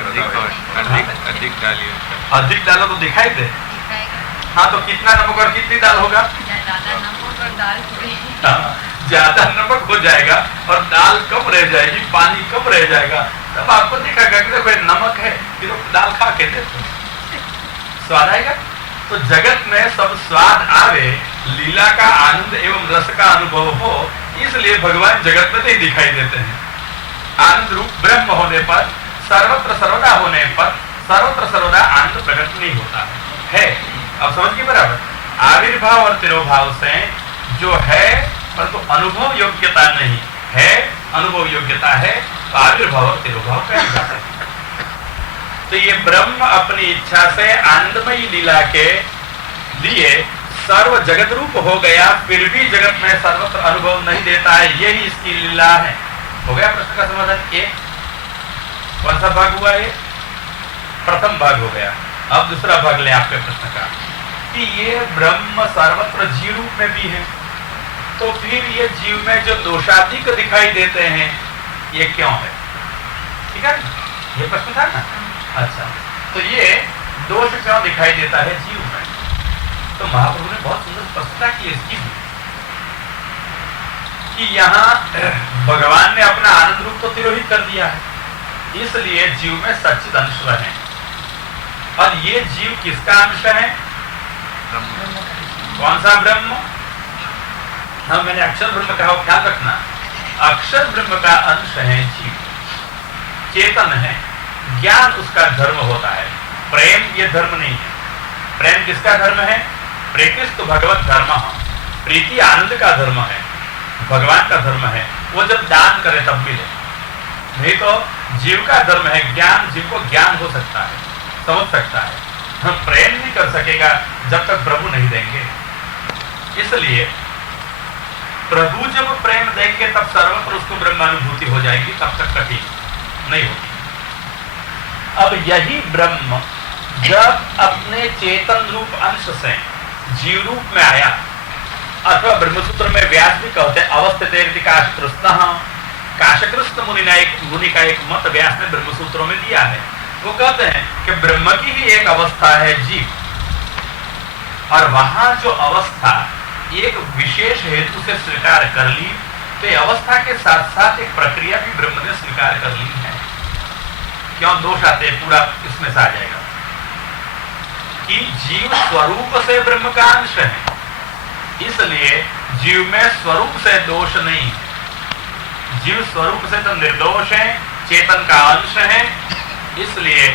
अधिक डालिए। अधिक डालो तो दिखाई दे। हाँ, तो कितना नमक और कितनी दाल होगा? ज्यादा नमक और दाल थोड़ी। ज्यादा नमक हो जाएगा और दाल कम रह जाएगी, पानी कम रह जाएगा। तब आपको दिखेगा कि देखो नमक है, फिर दाल खा के देखो स्वाद आएगा। तो जगत में सब स्वाद आवे, लीला का आनंद एवं रस का अनुभव हो, इसलिए भगवान जगत में नहीं दिखाई देते हैं। आनंद रूप ब्रह्म होने पर, सर्वत्र सर्वदा होने पर, सर्वत्र सर्वदा आनंद प्रकट नहीं होता है। अब समझ के बराबर, आविर्भाव और तिरोभाव से जो है परंतु अनुभव योग्यता नहीं है, अनुभव योग्यता है तो आविर्भाव और तिरोभाव कह जाता है। तो ये ब्रह्म अपनी इच्छा से आनंदमयी लीला के लिए सर्व जगत रूप हो गया, फिर भी जगत में सर्वत्र अनुभव नहीं देता है, यही इसकी लीला है। हो गया प्रश्न का समाधान? एक कौन सा भाग हुआ? ये प्रथम भाग हो गया। अब दूसरा भाग ले आपके प्रश्न का कि ये ब्रह्म सर्वत्र जीव रूप में भी है, तो फिर ये जीव में जो दोषाधिक दिखाई देते हैं ये क्यों है? ठीक है, ये प्रश्न था ना। अच्छा, तो ये दोष क्यों दिखाई देता है जीव में? तो महाप्रभु ने बहुत सुंदर स्पष्टता की इसकी भी कि यहाँ भगवान ने अपना आनंद रूप तो तिरोहित कर दिया है, इसलिए जीव में सच्चिद अंश है। और ये जीव किसका अंश है? कौन सा ब्रह्म? हाँ, मैंने अक्षर ब्रह्म कहा, ख्याल रखना, अक्षर ब्रह्म का अंश है जीव, चेतन है, ज्ञान उसका धर्म होता है, प्रेम ये धर्म नहीं है। प्रेम किसका धर्म है? प्रेतिस्तु भगवत धर्म, प्रीति आनंद का धर्म है, भगवान का धर्म है। वो जब दान करे तब मिले, नहीं तो जीव का धर्म है ज्ञान, जीव को ज्ञान हो सकता है, समझ सकता है, हम प्रेम नहीं कर सकेगा जब तक प्रभु नहीं देंगे। इसलिए प्रभु जब प्रेम देंगे तब सर्वत्र उसको ब्रह्मानुभूति हो जाएगी, तब तक कठिन नहीं होगी। अब यही ब्रह्म जब अपने चेतन रूप अंश से जीव रूप में आया, अथवा ब्रह्मसूत्र में व्यास भी कहते हैं अवस्थित काशकृष्ण, काशकृष्ण मुनि का एक मत व्यास ने ब्रह्मसूत्रों में दिया है। वो कहते हैं कि ब्रह्म की ही एक अवस्था है जीव, और वहां जो अवस्था एक विशेष हेतु से स्वीकार कर ली, तो ये अवस्था के साथ साथ एक प्रक्रिया भी ब्रह्म ने स्वीकार कर ली है। क्यों दोष आते हैं? पूरा इसमें से आ जाएगा कि जीव स्वरूप से ब्रह्म का अंश है, इसलिए जीव में स्वरूप से दोष नहीं है। जीव स्वरूप से तो निर्दोष है, चेतन का अंश है, इसलिए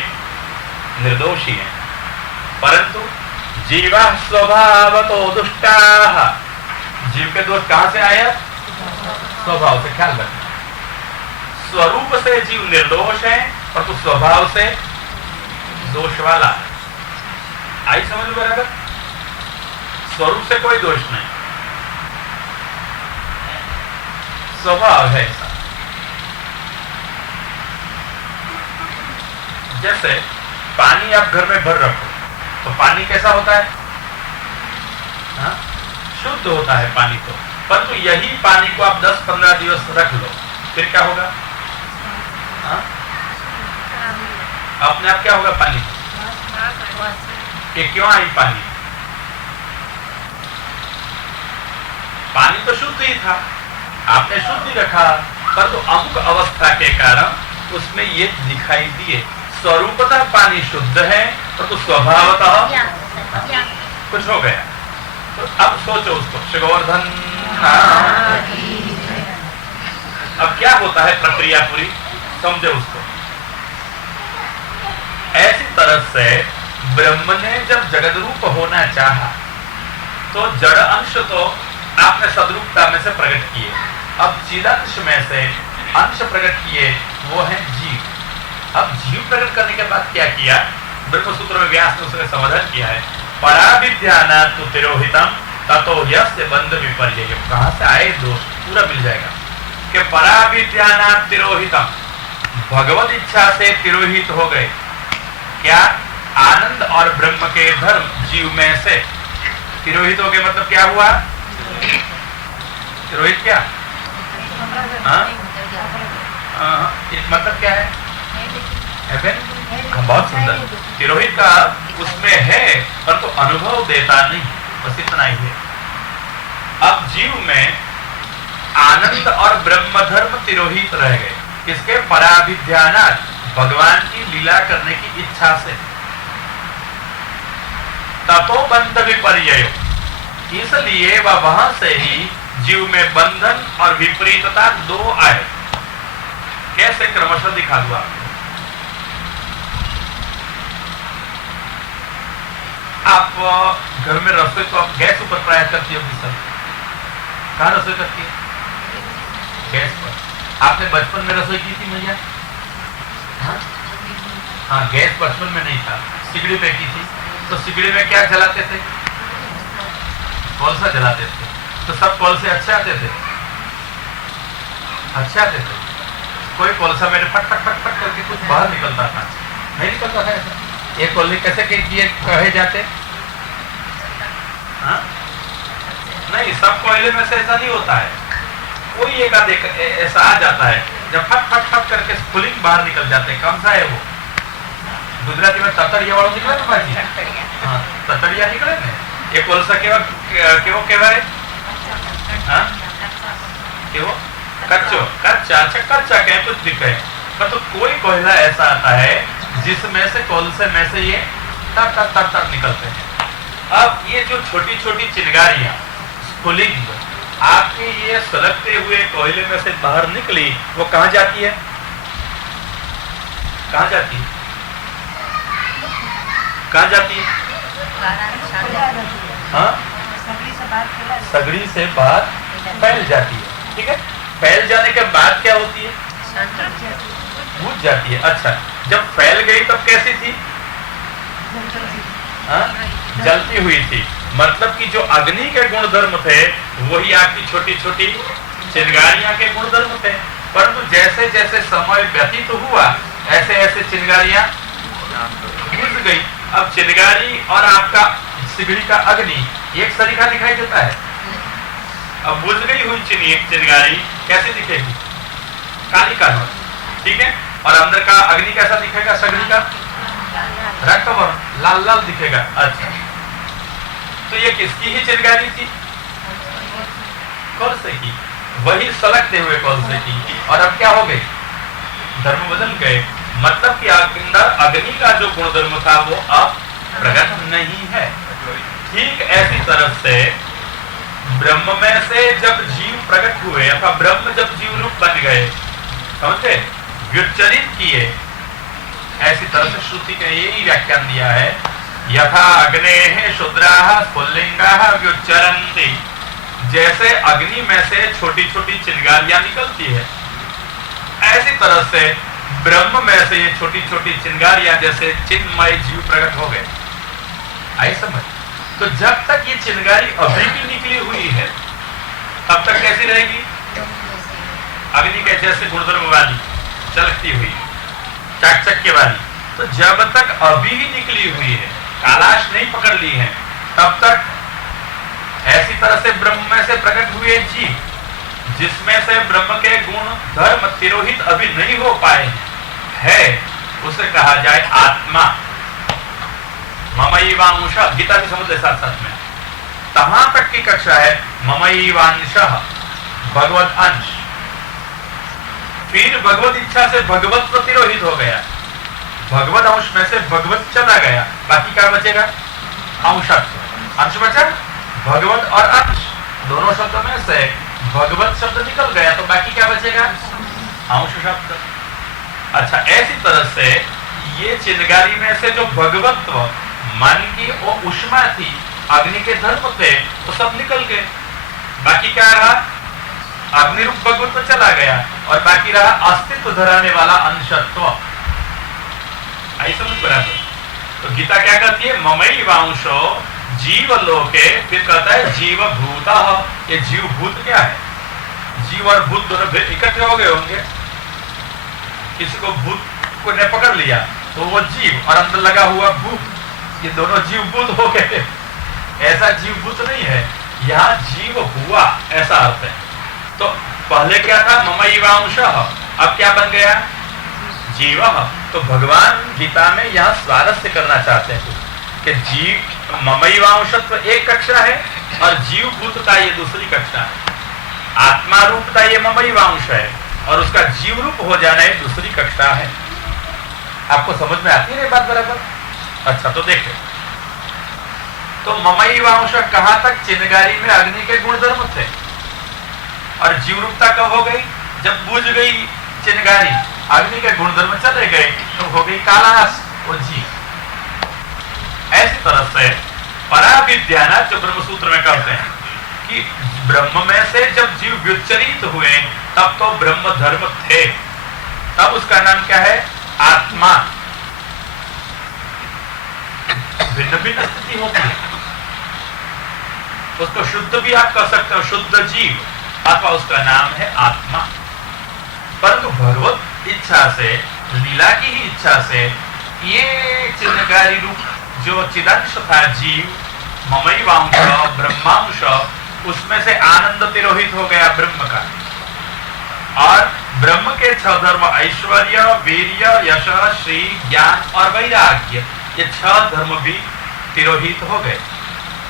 निर्दोष ही है। परंतु जीवा स्वभावतो दुष्टा, जीव के दोष कहां से आया? स्वभाव से। ख्याल रखना, स्वरूप से जीव निर्दोष है और तो स्वभाव से दोष वाला है। आई समझ बराबर? स्वरूप से कोई दोष नहीं, स्वभाव है ऐसा। जैसे पानी आप घर में भर रखो तो पानी कैसा होता है? हाँ? शुद्ध होता है पानी तो, परंतु यही पानी को आप 10-15 दिवस रख लो, फिर क्या होगा? हाँ? अपने आप क्या होगा? पानी ये क्यों आई पानी? पानी तो शुद्ध ही था, आपने शुद्ध ही रखा, परंतु अमुक अवस्था के कारण उसमें ये दिखाई दिए। स्वरूपतः पानी शुद्ध है परंतु स्वभावतः कुछ हो गया। तो अब सोचो उसको, श्री गोवर्धन। अब क्या होता है प्रक्रिया पूरी, समझे उसको। ऐसी तरह से ब्रह्म ने जब जगत रूप होना चाहा तो जड़ अंश तो आपने सदरूपता में से प्रकट किए, अब चिदंश में से अंश प्रकट किए, वो है जीव। अब जीव प्रकट करने के बाद क्या किया? ब्रह्मसूत्र में व्यास ने उसने समाधान किया है, पराविद्यानातु तिरोहितम ततो यस्य बंध विपर्य। कहां से आए दोष? पूरा मिल जाएगा कि पराविद्यानात तिरोहितम, भगवत इच्छा से तिरोहित हो गए। क्या? आनंद और ब्रह्म के धर्म जीव में से तिरोहित हो गए। मतलब क्या हुआ? तिरोहित क्या? मतलब क्या है? बहुत सुंदर। तिरोहित का उसमें है परंतु तो अनुभव देता नहीं, बस इतना ही है। अब जीव में आनंद और ब्रह्म धर्म तिरोहित रह गए, किसके? पराभिध्यानात्, भगवान की लीला करने की इच्छा से। ततो बंध विपर्यय, इसलिए वहां से ही जीव में बंधन और विपरीतता दो आए। कैसे? क्रमशः दिखा दूं आपको। आप घर में रसोई तो आप गैस ऊपर प्राय करती होगी सर, कहाँ रसोई करती है? गैस पर। आपने बचपन में रसोई की थी भैया? हाँ, गैस बचपन में नहीं था, सिगड़ी पे की थी। तो सिगड़ी में क्या जलाते थे? कोलसा जलाते थे। तो सब कोलसे अच्छे आते थे? अच्छे आते थे। कोई कोलसा मेरे फट फट फट फट करके कुछ बाहर निकलता था, नहीं निकलता था ऐसा। ये कोल्हे कैसे कहे जाते? हाँ? नहीं, सब कोयले में से ऐसा नहीं होता है। कोई एक आध ऐसा आ जाता है जब फट फट फट करके स्फुलिंग बाहर निकल जाते हैं। कौन सा है वो? गुजराती में ततड़िया वालों निकले ना भाई? हाँ, ततड़िया निकले ना। ये कोलसा केवो कहवाय? हाँ? केवो? कच्चो, कच्चा, अच्छा कच्चा कहे कुछ भी कहे, पर तो कोई कोयला ऐसा आता है जिसमें से कोलसे में से ये तब तब तब तब निकलते हैं। अब ये जो छोटी छोटी चिंगारियां, स्फुलिंग आपके ये सलगते हुए कोयले में से बाहर निकली, वो कहाँ जाती है? कहाँ जाती है? कहाँ जाती है? हाँ, सगड़ी से बाहर फैल जाती है। ठीक है, फैल जाने के बाद क्या होती है? बुझ जाती है। अच्छा, जब फैल गई तब कैसी थी? हाँ, जलती हुई थी। मतलब कि जो अग्नि के गुणधर्म थे वही आपकी छोटी छोटी चिंगारियां के गुणधर्म थे, परंतु जैसे जैसे समय व्यतीत हुआ ऐसे ऐसे चिंगारियां बुझ गई। अब चिंगारी और आपका सिगड़ी का अग्नि एक सरीखा दिखाई देता है। अब बुझ गई हुई चिंगारी कैसे दिखेगी? काली काली, ठीक है। और अंदर का अग्नि कैसा दिखेगा? सगड़ी का रक्तवर्ण लाल लाल दिखेगा। अच्छा, तो ये किसकी ही चिंगारी थी? कोलसे की, वही सलगते हुए कोलसे की। और अब क्या हो गई? धर्म बदल गए। मतलब कि अंदर अग्नि का जो गुणधर्म था वो अब प्रकट नहीं है। ठीक ऐसी तरह से ब्रह्म में से जब जीव प्रकट हुए अथवा ब्रह्म जब जीव रूप बन गए, समझे, व्युच्चरित किए, ऐसी तरह से श्रुति का यही व्याख्यान दिया है, यथा अग्नेः शूद्राः स्फुल्लिंगाः व्युच्चरन्ति। जैसे अग्नि में से छोटी छोटी चिंगारियां निकलती है, ऐसी तरह से ब्रह्म में से ये छोटी छोटी चिंगारियां जैसे चिन्मय जीव प्रकट हो गए। आई समझ? तो जब तक ये चिंगारी अभी भी निकली हुई है तब तक कैसी रहेगी? अग्नि के जैसे गुणधर्म वाली, चलती हुई, चकचक्य वाली। तो जब तक अभी ही निकली हुई है, कालाश नहीं पकड़ ली है, तब तक ऐसी तरह से ब्रह्म में से प्रकट हुए जीव जिसमें से ब्रह्म के गुण धर्म तिरोहित अभी नहीं हो पाए है, उसे कहा जाए आत्मा। ममैवांश, गीता भी समझ ले साथ साथ में। तहां तक की कक्षा है ममैवांश, भगवत अंश। फिर भगवत इच्छा से भगवत तिरोहित हो गया, भगवत अंश में से भगवत चला गया, बाकी क्या बचेगा? अंशत्व। अंश बचा, भगवत और अंश दोनों शब्दों में से भगवत शब्द निकल गया, तो बाकी क्या बचेगा? अंश शब्द। अच्छा, ऐसी तरह से ये चिंगारी में से जो भगवत्व, मन की वो उष्मा थी, अग्नि के धर्म थे, वो सब निकल गए। बाकी क्या रहा? अग्नि रूप भगवत्व चला गया और बाकी रहा अस्तित्व धराने वाला अंशत्व। आई समझ बराबर? तो गीता क्या कहती है? ममैवांशो जीव लोके, फिर कहता है जीव भूत। ये जीव भूत क्या है? जीव और भूत दोनों इकट्ठे हो गए होंगे। किसी को भूत को ने पकड़ लिया तो वो जीव और अंदर लगा हुआ भूत, ये दोनों जीव भूत हो गए। ऐसा जीव भूत नहीं है, यहाँ जीव हुआ ऐसा अर्थ है। तो पहले क्या था? ममैवांश, अब क्या बन गया? जीव। तो भगवान गीता में यहाँ स्वारस्य करना चाहते हैं कि जीव ममैवांशत्व एक कक्षा है और जीव भूतता ये दूसरी कक्षा है, आत्मा रूपता ये ममैवांश है और उसका जीव रूप हो जाना ये दूसरी कक्षा है। आपको समझ में आती है ये बात बराबर? अच्छा, तो देखें, तो ममैवांश कहां तक? चिनगारी में अग्नि के गुणधर्म थे और जीव रूपता कब हो गई? जब बुझ गई चिनगारी, अग्नि के गुणधर्म चले गए तो हो गई कालास और जीव। ऐसी तरह से पराविद्याना जो ब्रह्मसूत्र में कहते हैं कि ब्रह्म में से जब जीव व्युच्चरित हुए तब तो ब्रह्म धर्म थे, तब उसका नाम क्या है? आत्मा। भिन्न भिन्न स्थिति होती है, उसको शुद्ध भी आप कह सकते हो, शुद्ध जीव, अथवा उसका नाम है आत्मा। परंतु भगवत इच्छा से, लीला की ही इच्छा से ये चिन्हकारी रूप जो चिदंश था जीव, ममैवांश ब्रह्मांश, उसमें से आनंद तिरोहित हो गया ब्रह्म का, और ब्रह्म के 6 धर्म ऐश्वर्य, वीर्य, यश, श्री, ज्ञान और वैराग्य, ये 6 धर्म भी तिरोहित हो गए।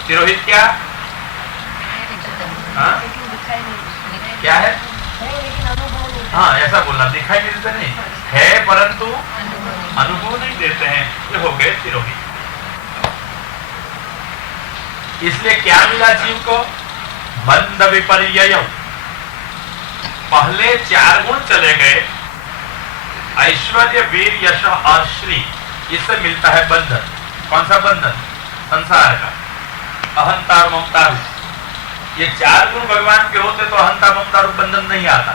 तिरोहित क्या? हाँ? क्या है? हाँ, ऐसा बोलना, दिखाई नहीं देते नहीं है परंतु अनुभव नहीं देते हैं, ये हो गए तिरोहित। इसलिए क्या मिला जीव को? बंध विपर्यय। पहले 4 गुण चले गए, ऐश्वर्य, वीर, यश और श्री, इससे मिलता है बंधन। कौन सा बंधन? संसार का, अहंता और ममता रूप। ये 4 गुण भगवान के होते तो अहंता ममता रूप बंधन नहीं आता,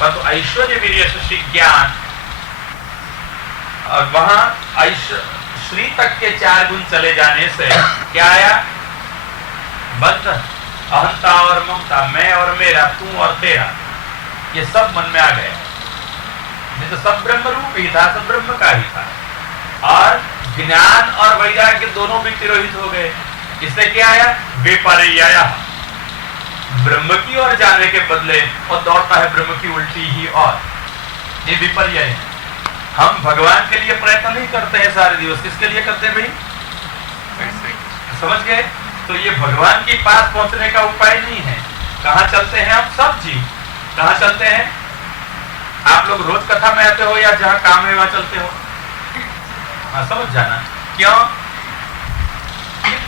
परंतु तो ऐश्वर्य, वीर, यश, श्री, ज्ञान, और वहां श्री तक के 4 गुण चले जाने से क्या आया? बंधन, अहंता और ममता, मैं और मेरा, तू और तेरा, ये सब मन में आ गए। नहीं तो सब ब्रह्म रूप ही था, सब ब्रह्म का ही था। और ज्ञान और वैराग्य दोनों भी तिरोहित हो गए। इससे क्या आया? विपर्यय, ब्रह्म की ओर जाने के बदले और दौड़ता है ब्रह्म की उल्टी ही और। ये विपर्यय है। हम भगवान के लिए प्रयत्न नहीं करते हैं सारे दिवस, किसके लिए करते हैं भाई? समझ गए? तो ये भगवान के पास पहुंचने का उपाय नहीं है। कहाँ चलते हैं हम सब जीव? कहाँ चलते हैं? आप लोग रोज कथा में आते हो या जहाँ काम है वहां चलते हो? हाँ, समझ जाना। क्यों?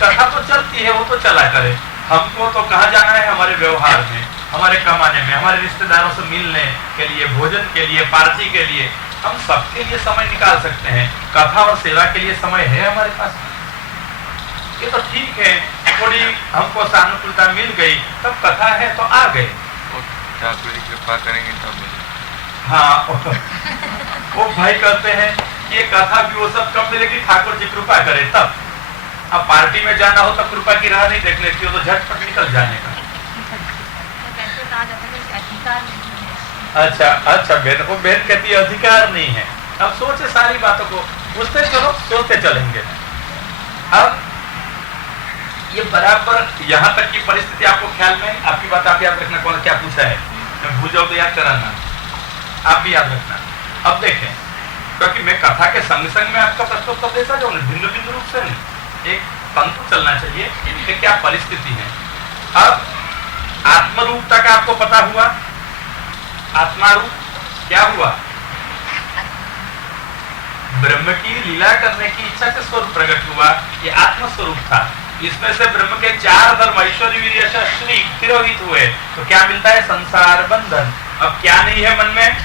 कथा तो चलती है, वो तो चला करे, हमको तो कहाँ जाना है? हमारे व्यवहार में, हमारे कमाने में, हमारे रिश्तेदारों से मिलने के लिए, भोजन के लिए, पार्टी के लिए, हम सबके लिए समय निकाल सकते हैं। कथा और सेवा के लिए समय है हमारे पास? ये तो ठीक है, थोड़ी हमको सानुकूलता मिल गई, तब कथा है तो आ गए, ठाकुर जी कृपा करेंगे तब मिले। हाँ, वो भाई कहते हैं कि ये कथा भी वो सब कब मिलेगी? ठाकुर जी कृपा करे तब। अब पार्टी में जाना हो तो कृपा की राह नहीं देख लेती हो, तो झटपट निकल जाने का। अच्छा अच्छा, बहन कहती है अधिकार नहीं है। अब सोचे सारी बातों को, पूछते चलो, सोचते चलेंगे। अब ये बराबर यहाँ तक की परिस्थिति आपको ख्याल में? आपकी बात आप याद रखना, कौन क्या पूछा है, मैं भूल जाऊँ तो याद कराना, आप भी याद रखना। अब देखें, क्योंकि मैं कथा के संग संग में आपका प्रश्नोत्तर देता जाऊँ, भिन्न भिन्न रूप से नहीं, एक तंतु चलना चाहिए इनके क्या परिस्थिति है। अब आत्मरूपता का आपको पता हुआ, आत्मा रूप क्या हुआ? ब्रह्म की लीला करने की इच्छा से स्वरूप प्रकट हुआ, ये आत्म स्वरूप था। इसमें से ब्रह्म के 4 धर्म ऐश्वर्य, वीर्य, यश, श्री तिरोहित हुए तो क्या मिलता है? संसार बंधन। अब क्या नहीं है मन में?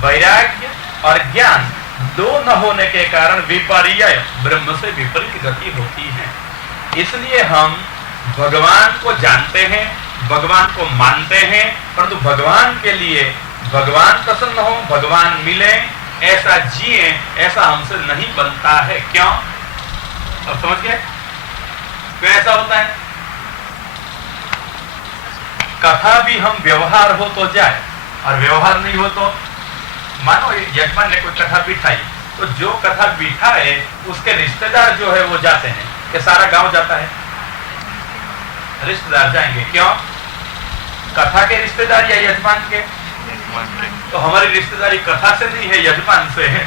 वैराग्य और ज्ञान, दो न होने के कारण विपर्यय, ब्रह्म से विपरीत गति होती है। इसलिए हम भगवान को जानते हैं, भगवान को मानते हैं, परंतु भगवान के लिए भगवान प्रसन्न हो, भगवान मिले, ऐसा जिए, ऐसा हमसे नहीं बनता है। क्यों? अब समझ गए क्यों ऐसा होता है? कथा भी हम व्यवहार हो तो जाए, और व्यवहार नहीं हो तो, मानो यजमान ने कोई कथा बिठाई, तो जो कथा बिठाए उसके रिश्तेदार जो है वो जाते हैं, कि सारा गांव जाता है? रिश्तेदार जाएंगे। क्यों? कथा के रिश्तेदार या यजमान के? तो हमारी रिश्तेदारी कथा से नहीं है, यजमान से है।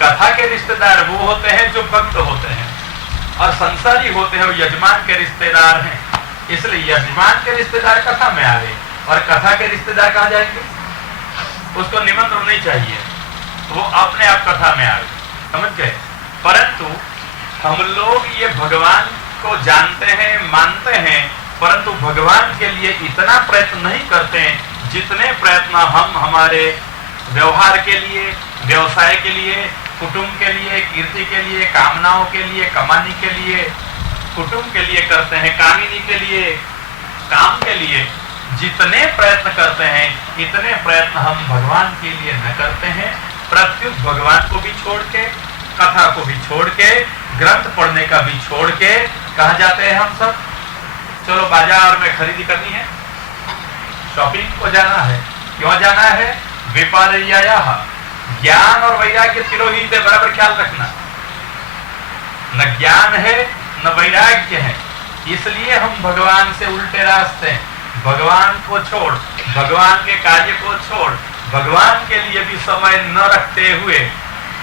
कथा के रिश्तेदार वो होते हैं जो भक्त होते हैं, और संसारी होते हैं वो यजमान के रिश्तेदार हैं। इसलिए यजमान के रिश्तेदार कथा में आ गए, और कथा के रिश्तेदार कहाँ जाएंगे? उसको निमंत्रण नहीं चाहिए, वो अपने आप कथा में आ गए, समझ गए। परंतु हम लोग ये भगवान को जानते हैं, मानते हैं, परंतु भगवान के लिए इतना प्रयत्न नहीं करते हैं जितने प्रयत्न हम हमारे व्यवहार के लिए, व्यवसाय के लिए, कुटुंब के लिए, कीर्ति के लिए, कामनाओं के लिए, कमाने के लिए, कुटुंब के लिए करते हैं, कामिनी के लिए, काम के लिए जितने प्रयत्न करते हैं, इतने प्रयत्न हम भगवान के लिए न करते हैं। प्रत्युत भगवान को भी छोड़ के, कथा को भी छोड़ के, ग्रंथ पढ़ने का भी छोड़ के कहाँ जाते हैं हम सब? चलो बाजार में खरीदी करनी है, शॉपिंग को जाना है। क्यों जाना है? विपर्यया, ज्ञान और वैराग्य तिरोहित है, बराबर ख्याल रखना। न ज्ञान है न वैराग्य है, इसलिए हम भगवान से उल्टे रास्ते हैं। भगवान को छोड़, भगवान के कार्य को छोड़, भगवान के लिए भी समय न रखते हुए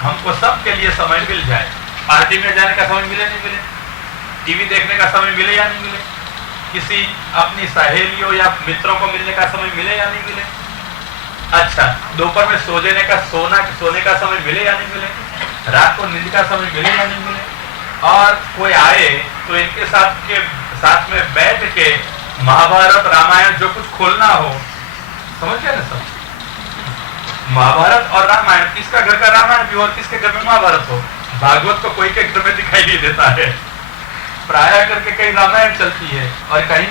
हमको सबके लिए समय मिल जाए, पार्टी में जाने का समय मिले नहीं मिले, टीवी देखने का समय मिले या नहीं मिले, किसी अपनी सहेलियों या मित्रों को मिलने का समय मिले या नहीं मिले, अच्छा दोपहर में सोने का समय मिले या नहीं मिले, रात को नींद का समय मिले या नहीं मिले, और कोई आए तो इनके साथ में बैठ के महाभारत रामायण जो कुछ खोलना हो, समझ गए ना सब? महाभारत और रामायण, किसका घर का रामायण भी हो और किसके घर में महाभारत हो। भागवत तो कोई के घर में दिखाई नहीं देता है, प्राय करके कहीं रामायण चलती है और कहीं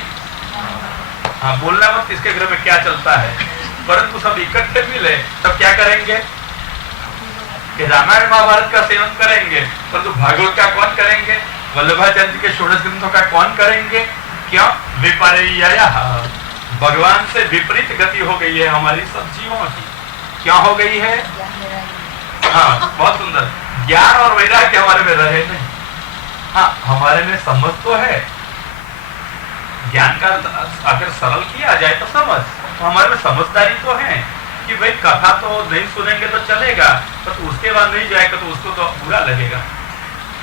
हाँ, बोलना मत किसके घर में क्या चलता है, परंतु सब इकट्ठे मिले तब क्या करेंगे कि रामायण महाभारत का सेवन करेंगे, परंतु भागवत का कौन करेंगे, वल्लभाचार्य जी के षोडश ग्रंथों का कौन करेंगे? क्यों? विपर्यया, भगवान से विपरीत गति हो गई है हमारी सब जीवों की। क्या हो गई है? हाँ, बहुत सुंदर। ज्ञान और वैराग्य हमारे में रहे नहीं। हाँ, हमारे में समझ तो है, ज्ञान का अगर सरल किया जाए तो समझ, तो हमारे में समझदारी तो है कि भाई कथा तो नहीं सुनेंगे तो चलेगा, पर तो उसके बाद नहीं जाएगा तो उसको तो बुरा लगेगा,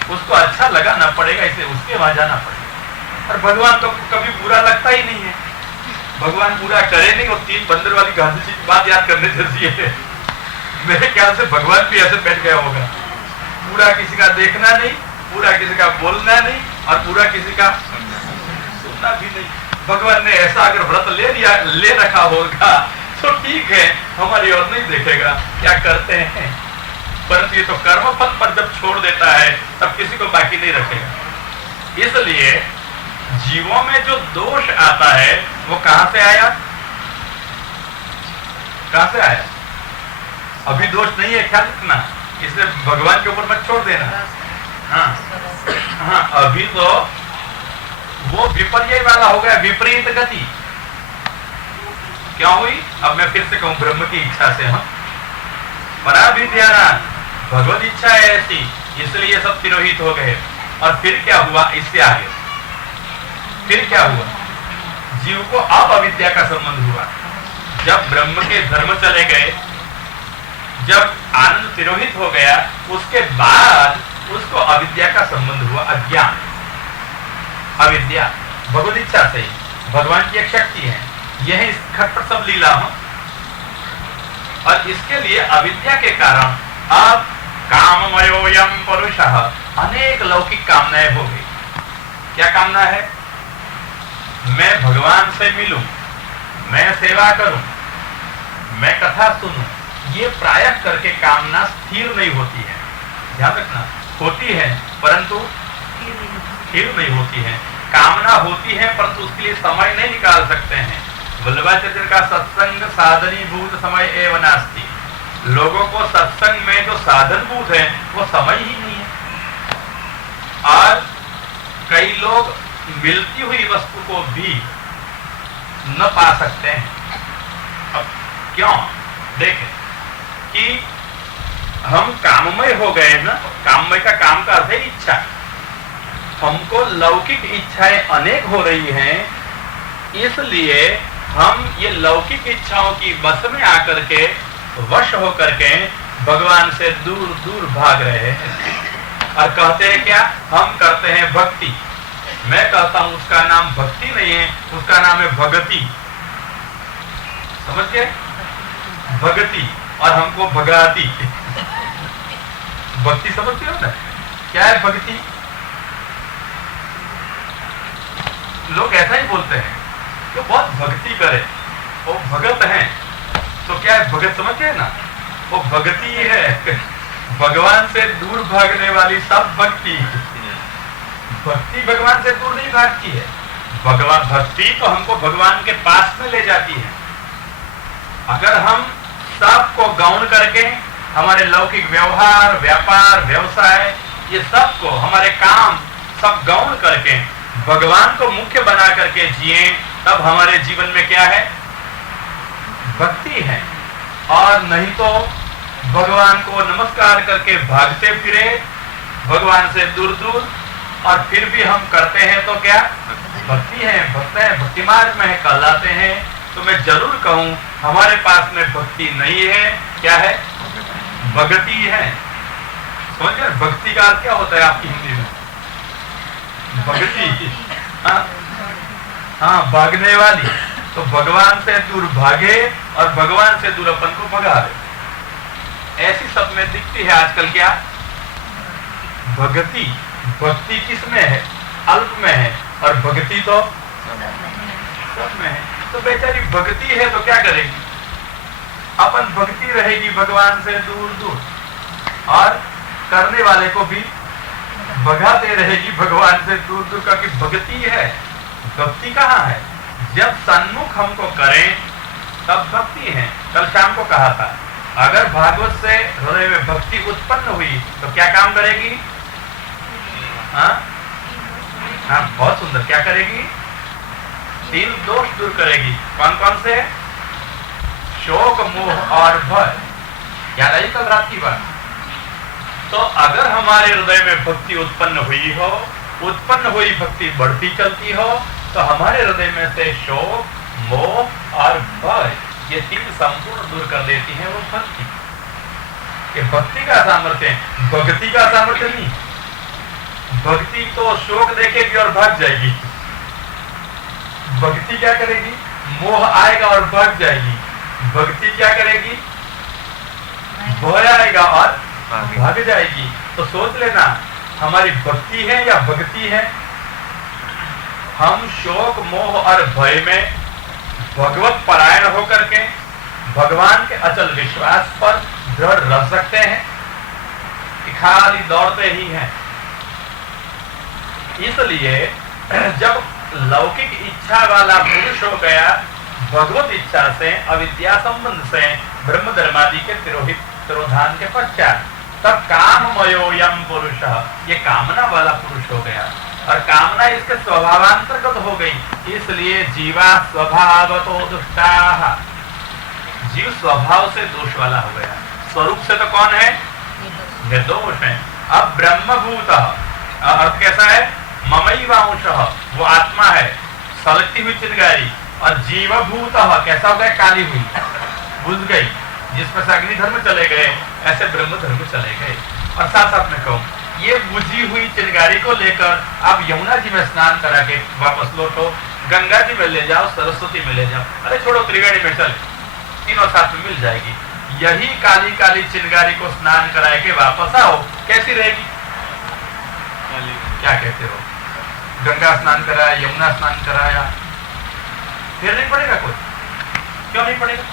उसको अच्छा लगाना पड़ेगा, इसलिए उसके वहां जाना पड़ेगा। और भगवान तो कभी बुरा लगता ही नहीं है, भगवान बुरा करे नहीं। और 3 बंदर वाली गांधी जी की बात याद करने जैसी है, मेरे ख्याल से भगवान भी ऐसे बैठ गया होगा, पूरा किसी का देखना नहीं, पूरा किसी का बोलना नहीं, और पूरा किसी का सुनना भी नहीं। भगवान ने ऐसा अगर व्रत ले रखा होगा तो ठीक है, हमारी ओर नहीं देखेगा क्या करते हैं, परंतु ये तो कर्म फल पर जब छोड़ देता है तब किसी को बाकी नहीं रखेगा। इसलिए जीवों में जो दोष आता है वो कहां से आया? कहां से आया? अभी दोष नहीं है, ख्याल रखना, इसलिए भगवान के ऊपर मत छोड़ देना। हाँ, अभी तो वो विपर्य वाला हो गया, विपरीत गति। क्या हुई? अब मैं फिर से कहूं, ब्रह्म की इच्छा से हम पराभिध्यानात्, भगवत इच्छा है ऐसी, इसलिए सब तिरोहित हो गए। और फिर क्या हुआ? इससे आगे फिर क्या हुआ? जीव को अब अविद्या का संबंध हुआ। जब ब्रह्म के धर्म चले गए, जब आनंद तिरोहित हो गया, उसके बाद उसको अविद्या का संबंध हुआ, अज्ञान, अविद्या। भगवत इच्छा से ही, भगवान की एक शक्ति है, यह इस खट पर सब लीला हो। और इसके लिए अविद्या के कारण अब काममयोयम परुषः, अनेक लौकिक कामनाएं हो गई। क्या कामना है? मैं भगवान से मिलूं, मैं सेवा करूं, मैं कथा सुनूं। ये प्रायः करके कामना स्थिर नहीं होती है, ध्यान रखना, होती है परंतु स्थिर नहीं होती है। कामना होती है परंतु उसके लिए समय नहीं निकाल सकते हैं। वल्लभाचार्य का सत्संग साधनीभूत समय एवं नास्ति, लोगों को सत्संग में जो साधनभूत है वो समय ही नहीं है। और कई लोग मिलती हुई वस्तु को भी न पा सकते हैं। अब क्यों? देखें कि हम काममय हो गए ना, काममय का काम का अर्थ है इच्छा। हमको लौकिक इच्छाएं अनेक हो रही हैं, इसलिए हम ये लौकिक इच्छाओं की बस में आकर के, वश होकर के भगवान से दूर दूर भाग रहे हैं और कहते हैं क्या, हम करते हैं भक्ति। मैं कहता हूं उसका नाम भक्ति नहीं है, उसका नाम है भगति। समझ गए? भगति और हमको भगाती। भक्ति समझते हो ना? क्या है भक्ति? लोग ऐसा ही बोलते हैं तो बहुत भक्ति करे, वो भगत हैं। तो क्या है भगत? समझ गए ना? वो भक्ति है, भगवान से दूर भागने वाली सब भक्ति। भक्ति भगवान से दूर नहीं भागती है, भगवान भक्ति तो हमको भगवान के पास में ले जाती है। अगर हम सबको गौण करके हमारे लौकिक व्यवहार, व्यापार, व्यवसाय, ये सब को, हमारे काम सब गौण करके भगवान को मुख्य बना करके जिए, तब हमारे जीवन में क्या है? भक्ति है। और नहीं तो भगवान को नमस्कार करके भागते फिरे भगवान से दूर दूर, और फिर भी हम करते हैं तो क्या? भक्ति है, भक्त है, भक्ति मार्ग में है, कहलाते हैं। तो मैं जरूर कहूं हमारे पास में भक्ति नहीं है। क्या है? भक्ति है। समझ? भक्ति का अर्थ क्या होता है आपकी हिंदी में? भक्ति, हाँ, भागने वाली। तो भगवान से दूर भागे और भगवान से दूर अपन को भगा दे, ऐसी सब में दिखती है आजकल क्या? भक्ति। भक्ति किस में है? अल्प में है, और भक्ति तो सब में है। तो बेचारी भक्ति है तो क्या करेगी? अपन भक्ति रहेगी भगवान से दूर दूर, और करने वाले को भी भगाते रहेगी भगवान से दूर दूर, क्योंकि भक्ति है। भक्ति कहाँ है? जब सन्मुख हमको करें तब भक्ति है। कल शाम को कहा था, अगर भागवत से हृदय में भक्ति उत्पन्न हुई तो क्या काम करेगी? हाँ, बहुत सुंदर। क्या करेगी? 3 दोष दूर करेगी। कौन कौन से? शोक, मोह और भय। याद आई कल रात की बात? तो अगर हमारे हृदय में भक्ति उत्पन्न हुई भक्ति बढ़ती चलती हो, तो हमारे हृदय में से शोक, मोह और भय, ये 3 संपूर्ण दूर कर देती है वो भक्ति। ये भक्ति का सामर्थ्य है, भक्ति का सामर्थ्य नहीं। भक्ति तो शोक देखेगी और भाग जाएगी। भक्ति क्या करेगी? मोह आएगा और भाग जाएगी। भक्ति क्या करेगी? भय आएगा और भाग जाएगी। तो सोच लेना, हमारी भक्ति है या भक्ति है? हम शोक, मोह और भय में भगवत परायण होकर के भगवान के अचल विश्वास पर दृढ़ रह सकते हैं कि खाली दौड़ते ही हैं। इसलिए जब लौकिक इच्छा वाला पुरुष हो गया, भगवत इच्छा से, अविद्या संबंध से, ब्रह्म धर्मादि के तिरोधान के पश्चात, तब काममयोयम पुरुष, ये कामना वाला पुरुष हो गया, और कामना इसके स्वभावांतर्गत हो गई। इसलिए जीवा स्वभावतो दुष्टाः, जीव स्वभाव से दोष वाला हो गया। स्वरूप से तो कौन है? निर्दोष है। अब ब्रह्मभूत अर्थ कैसा है? ममैवांशः, वो आत्मा है, सलगती हुई चिंगारी। और जीवभूत कैसा हो गया? काली हुई, बुझ गई, जिसमें से अग्नि धर्म चले गए, ऐसे ब्रह्म धर्म चले गए। और साथ साथ में कहूं, ये बुझी हुई चिंगारी को लेकर आप यमुना जी में स्नान करा के वापस लौटो, गंगा जी में ले जाओ, सरस्वती में ले जाओ, अरे छोड़ो त्रिवेणी में चले, तीनों साथ में मिल जाएगी। यही काली काली चिंगारी को स्नान करा के वापस आओ, कैसी रहेगी? क्या कहते हो? गंगा स्नान कराया, यमुना स्नान कराया, फिर नहीं पड़ेगा कोई? क्यों नहीं पड़ेगा?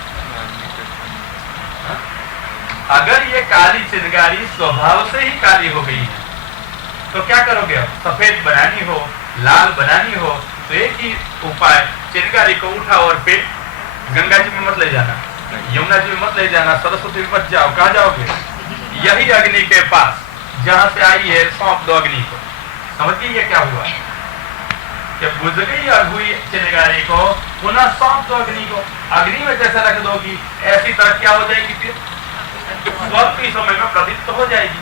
अगर ये काली चिंगारी स्वभाव से ही काली हो गई है तो क्या करोगे? अब सफेद बनानी हो, लाल बनानी हो, तो एक ही उपाय, चिंगारी को उठाओ और फिर गंगा जी में मत ले जाना, यमुना जी में मत ले जाना, सरस्वती में मत जाओ। कहाँ जाओगे? यही अग्नि के पास जहां से आई है, सौंप दो अग्नि को। समझिए ये क्या हुआ? कि बुझ गई हुई चिंगारी को पुनः सौंप दो अग्नि को। अग्नि में जैसे रख दोगी, ऐसी तरह क्या हो जाएगी? फिर स्वल्प ही समय में प्रदीप्त हो जाएगी,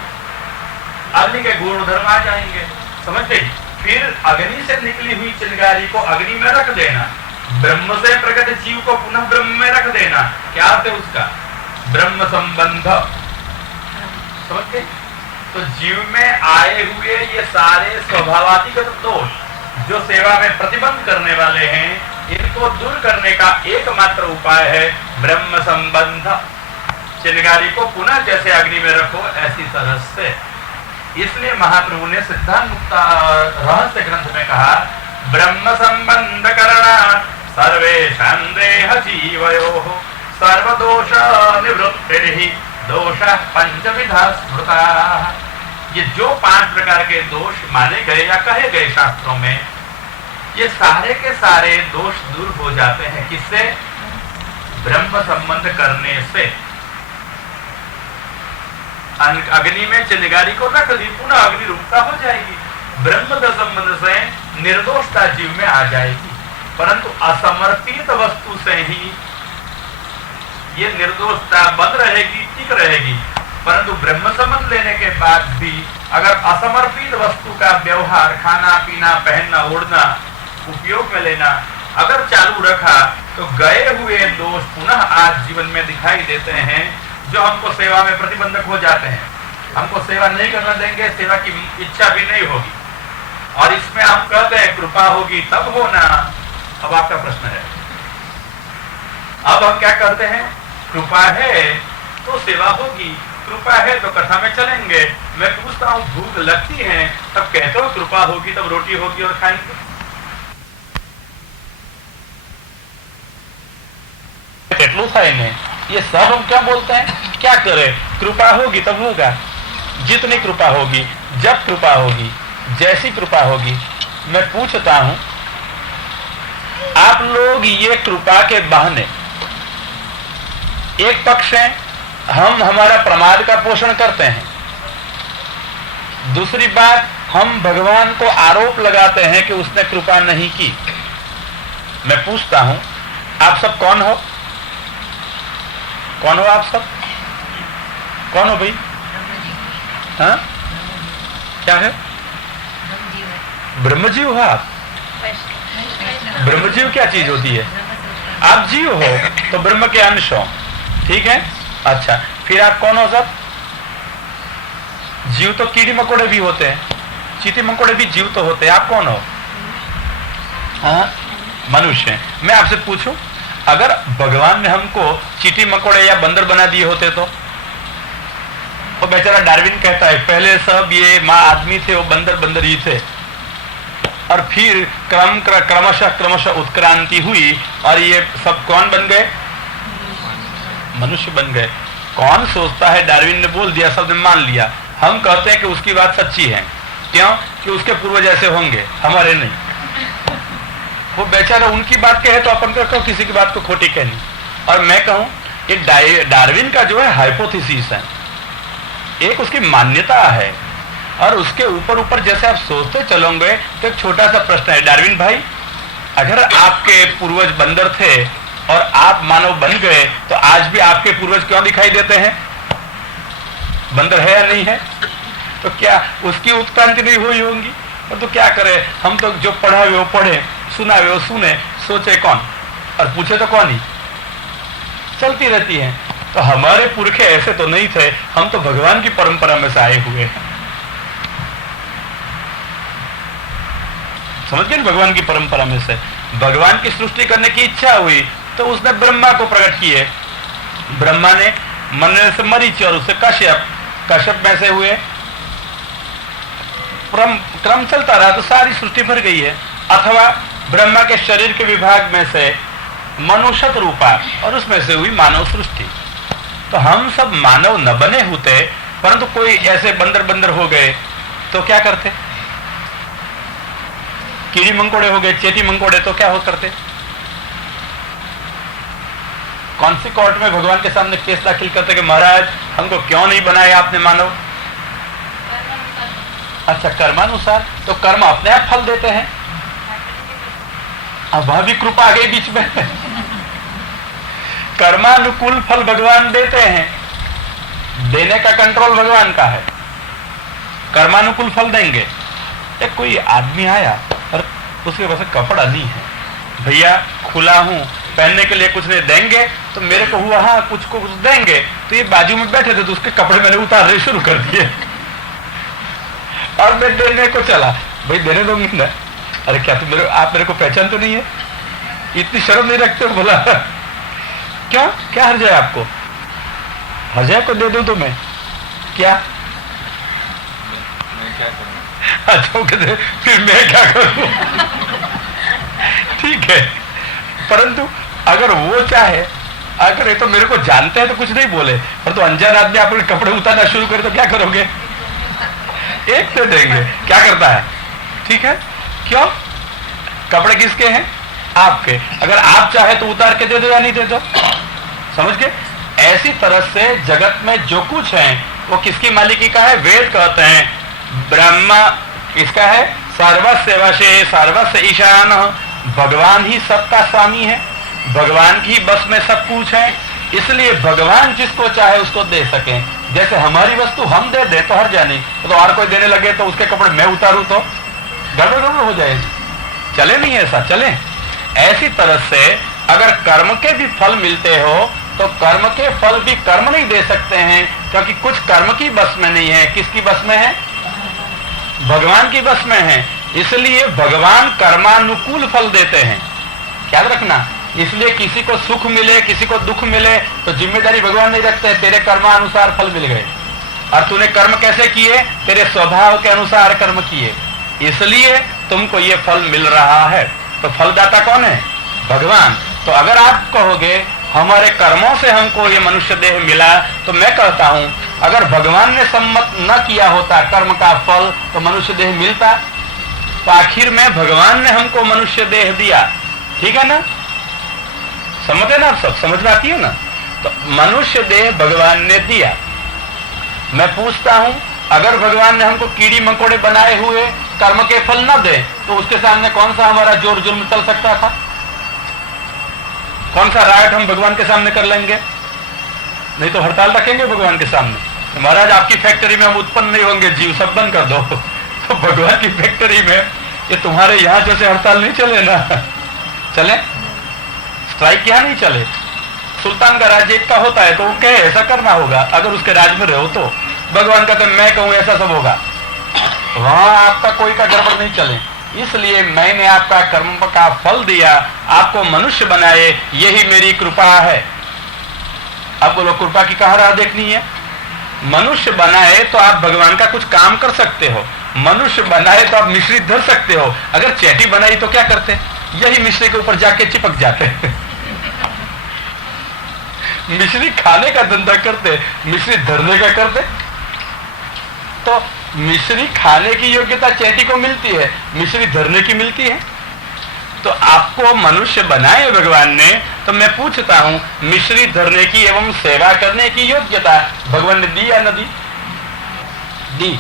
अग्नि के गुण धर्म आ जाएंगे। समझ गई? फिर अग्नि से निकली हुई चिंगारी को अग्नि में रख देना, ब्रह्म से प्रकट जीव को पुनः ब्रह्म लेना, क्या अर्थ है उसका? ब्रह्म संबंध। समझ गए? तो जीव में आए हुए ये सारे स्वभावादिगत दोष जो सेवा में प्रतिबंध करने वाले हैं, इनको दूर करने का एकमात्र उपाय है ब्रह्म संबंध। चिंगारी को पुनः जैसे अग्नि में रखो ऐसी तरह से। इसलिए महाप्रभु ने सिद्धांत मुक्त रहस्य ग्रंथ में कहा, ब्रह्म संबंध करणात् सर्वेषां देह जीवयोः सर्वदोष निवृत्तिर्हि दोषः पंचविधा स्मृताः। ये जो 5 प्रकार के दोष माने गए या कहे गए शास्त्रों में, ये सारे के सारे दोष दूर हो जाते हैं। किससे? ब्रह्म संबंध करने से। अग्नि में चिंगारी को रख दी, पुनः अग्नि रूपता हो जाएगी। ब्रह्म के संबंध से निर्दोषता जीव में आ जाएगी। परंतु असमर्पित वस्तु से ही ये निर्दोषता बंद रहेगी, टिक रहेगी। परंतु ब्रह्म संबंध लेने के बाद भी अगर असमर्पित वस्तु का व्यवहार, खाना पीना, पहनना, ओढ़ना, उपयोग में लेना अगर चालू रखा, तो गए हुए दोष पुनः आज जीवन में दिखाई देते हैं, जो हमको सेवा में प्रतिबंधक हो जाते हैं। हमको सेवा नहीं करना देंगे, सेवा की इच्छा भी नहीं होगी। और इसमें हम कहते हैं कृपा होगी तब होना। अब आपका प्रश्न है, अब हम क्या करते हैं? कृपा है तो सेवा होगी, कृपा है तो कथा में चलेंगे। मैं पूछता हूँ भूख लगती है तब कहते हो कृपा होगी तब रोटी होगी और खाएंगे। કેટલું થાય ને, ये सब हम क्या बोलते हैं? क्या करें? कृपा होगी तब होगा। जितनी कृपा होगी, जब कृपा होगी, जैसी कृपा होगी। मैं पूछता हूं, आप लोग ये कृपा के बहाने, एक पक्ष है हम हमारा प्रमाद का पोषण करते हैं, दूसरी बात हम भगवान को आरोप लगाते हैं कि उसने कृपा नहीं की। मैं पूछता हूं, आप सब कौन हो? कौन हो आप सब? कौन हो भाई? हाँ, क्या है? ब्रह्मजीव हो आप? ब्रह्मजीव क्या चीज होती है? आप जीव हो तो ब्रह्म के अंश हो, ठीक है। अच्छा, फिर आप कौन हो सब? जीव तो कीड़ी मकोड़े भी होते हैं, चींटी मकोड़े भी जीव तो होते हैं। आप कौन हो? हाँ, मनुष्य। मैं आपसे पूछूं, अगर भगवान ने हमको चींटी मकोड़े या बंदर बना दिए होते तो बेचारा डार्विन कहता है पहले सब ये माँ आदमी थे, वो बंदर बंदर ही थे, और फिर क्रमशः उत्क्रांति हुई और ये सब कौन बन गए? मनुष्य बन गए। कौन सोचता है डार्विन ने बोल दिया, सब ने मान लिया। हम कहते हैं कि उसकी बात सच्ची है। क्यों? कि उसके पूर्वज ऐसे होंगे, हमारे नहीं। वो बेचारा उनकी बात कहे तो अपन को किसी की बात को खोटी कहनी। और मैं कहूं कि डार्विन का जो है हाइपोथेसिस है, एक उसकी मान्यता है, और उसके ऊपर ऊपर जैसे आप सोचते चलोगे तो एक छोटा सा प्रश्न है, डार्विन भाई, अगर आपके पूर्वज बंदर थे और आप मानव बन गए तो आज भी आपके पूर्वज क्यों दिखाई देते हैं? बंदर है या नहीं है? तो क्या उसकी उत्क्रांति नहीं हुई होंगी? और तो क्या करे, हम तो जो पढ़ा हुए वो पढ़े, सुना हुए वो सुने, सोचे कौन और पूछे तो कौन ही, चलती रहती है। तो हमारे पुरखे ऐसे तो नहीं थे, हम तो भगवान की परंपरा में से आए हुए हैं। समझ गए? भगवान की परंपरा में से भगवान की सृष्टि करने की इच्छा हुई तो उसने ब्रह्मा को प्रकट किए। ब्रह्मा ने मन से मरीचि और उससे कश्यप में से हुए, क्रम चलता रहा तो सारी सृष्टि भर गई है। अथवा ब्रह्मा के शरीर के विभाग में से मनुष्य रूपा और उसमें से हुई मानव सृष्टि। तो हम सब मानव न बने होते, परंतु कोई ऐसे बंदर हो गए तो क्या करते? कीड़ी मंकोड़े हो गए, चेटी मंकोड़े, तो क्या हो करते? कौन सी कोर्ट में भगवान के सामने केस दाखिल करते कि महाराज हमको क्यों नहीं बनाया आपने मानव? अच्छा, कर्मानुसार। तो कर्म अपने आप फल देते हैं। अब वह भी कृपा आ गई बीच में। कर्मानुकूल फल भगवान देते हैं, देने का कंट्रोल भगवान का है। कर्मानुकूल फल देंगे। एक कोई आदमी आया और उसके पास कपड़ा नहीं है, भैया खुला हूं, पहनने के लिए कुछ नहीं देंगे, तो मेरे को हुआ हाँ कुछ को कुछ देंगे, तो ये बाजू में बैठे थे तो उसके कपड़े मैंने उतारने शुरू कर दिए और मैं देने को चला। भाई देने दो ना। अरे क्या तुम आप मेरे को पहचान तो नहीं है, इतनी शर्म नहीं रखते हो? बोला क्या क्या हर्ज है आपको? हर्ज है को दे दूं तो मैं क्या? मैं क्या करूँ? अच्छा कहते फिर मैं क्या करूं? ठीक है, परंतु अगर वो चाहे, अगर ये तो मेरे को जानते हैं तो कुछ नहीं बोले, पर तो अनजान आदमी आपके कपड़े उतारना शुरू करे तो क्या करोगे? एक से देंगे, क्या करता है? ठीक है, क्यों? कपड़े किसके हैं? आपके। अगर आप चाहे तो उतार के दे दो या नहीं दे दो, समझ गए? ऐसी तरह से जगत में जो कुछ है वो किसकी मालिकी का है? वेद कहते हैं ब्रह्मा इसका है, सर्वस्य वशे सर्वस्य ईशान, भगवान ही सबका स्वामी है, भगवान की बस में सब कुछ है, इसलिए भगवान जिसको चाहे उसको दे सके। जैसे हमारी वस्तु हम दे दे तो हर जानी, तो और कोई देने लगे तो उसके कपड़े मैं उतारूं तो गड़बड़ हो जाएगी, चले नहीं ऐसा चले। ऐसी तरह से अगर कर्म के भी फल मिलते हो तो कर्म के फल भी कर्म नहीं दे सकते हैं, क्योंकि कुछ कर्म की बस में नहीं है। किसकी बस में है? भगवान की बस में है, इसलिए भगवान कर्मानुकूल फल देते हैं, याद रखना। इसलिए किसी को सुख मिले किसी को दुख मिले तो जिम्मेदारी भगवान नहीं रखते, तेरे कर्मानुसार फल मिल गए और तूने कर्म कैसे किए? तेरे स्वभाव के अनुसार कर्म किए, इसलिए तुमको ये फल मिल रहा है। तो फलदाता कौन है? भगवान। तो अगर आप कहोगे हमारे कर्मों से हमको ये मनुष्य देह मिला, तो मैं कहता हूं अगर भगवान ने सम्मत न किया होता कर्म का फल तो मनुष्य देह मिलता? तो आखिर में भगवान ने हमको मनुष्य देह दिया, ठीक है ना? समझे ना आप सब? समझ में आती है ना? तो मनुष्य देह भगवान ने दिया। मैं पूछता हूं अगर भगवान ने हमको कीड़ी मकोड़े बनाए हुए कर्म के फल न दे तो उसके सामने कौन सा हमारा जोर जुल्म चल सकता था? कौन सा राइट हम भगवान के सामने कर लेंगे? नहीं तो हड़ताल रखेंगे भगवान के सामने, महाराज आपकी फैक्ट्री में हम उत्पन्न नहीं होंगे, जीव सब बंद कर दो। तो भगवान की फैक्ट्री में ये तुम्हारे यहां जैसे हड़ताल नहीं चले ना, चले स्ट्राइक यहाँ नहीं चले। सुल्तान का राज्य का होता है तो वो कहे ऐसा करना होगा, अगर उसके राज में रहो तो भगवान कहते मैं कहूं ऐसा सब होगा, वहां आपका कोई का गड़बड़ नहीं चले। इसलिए मैंने आपका कर्म का फल दिया, आपको मनुष्य बनाए, यही मेरी कृपा है। अब बोलो कृपा की कहाँ राह देखनी है? मनुष्य बनाए तो आप भगवान का कुछ काम कर सकते हो, मनुष्य बनाए तो आप मिश्री धर सकते हो। अगर चैटी बनाई तो क्या करते? यही मिश्री के ऊपर जाके चिपक जाते। मिश्री खाने का धंधा करते, मिश्री धरने का करते। तो मिश्री खाने की योग्यता चैटी को मिलती है, मिश्री धरने की मिलती है। तो आपको मनुष्य बनाए भगवान ने, तो मैं पूछता हूं मिश्री धरने की एवं सेवा करने की योग्यता भगवान ने दी या न दी? दी।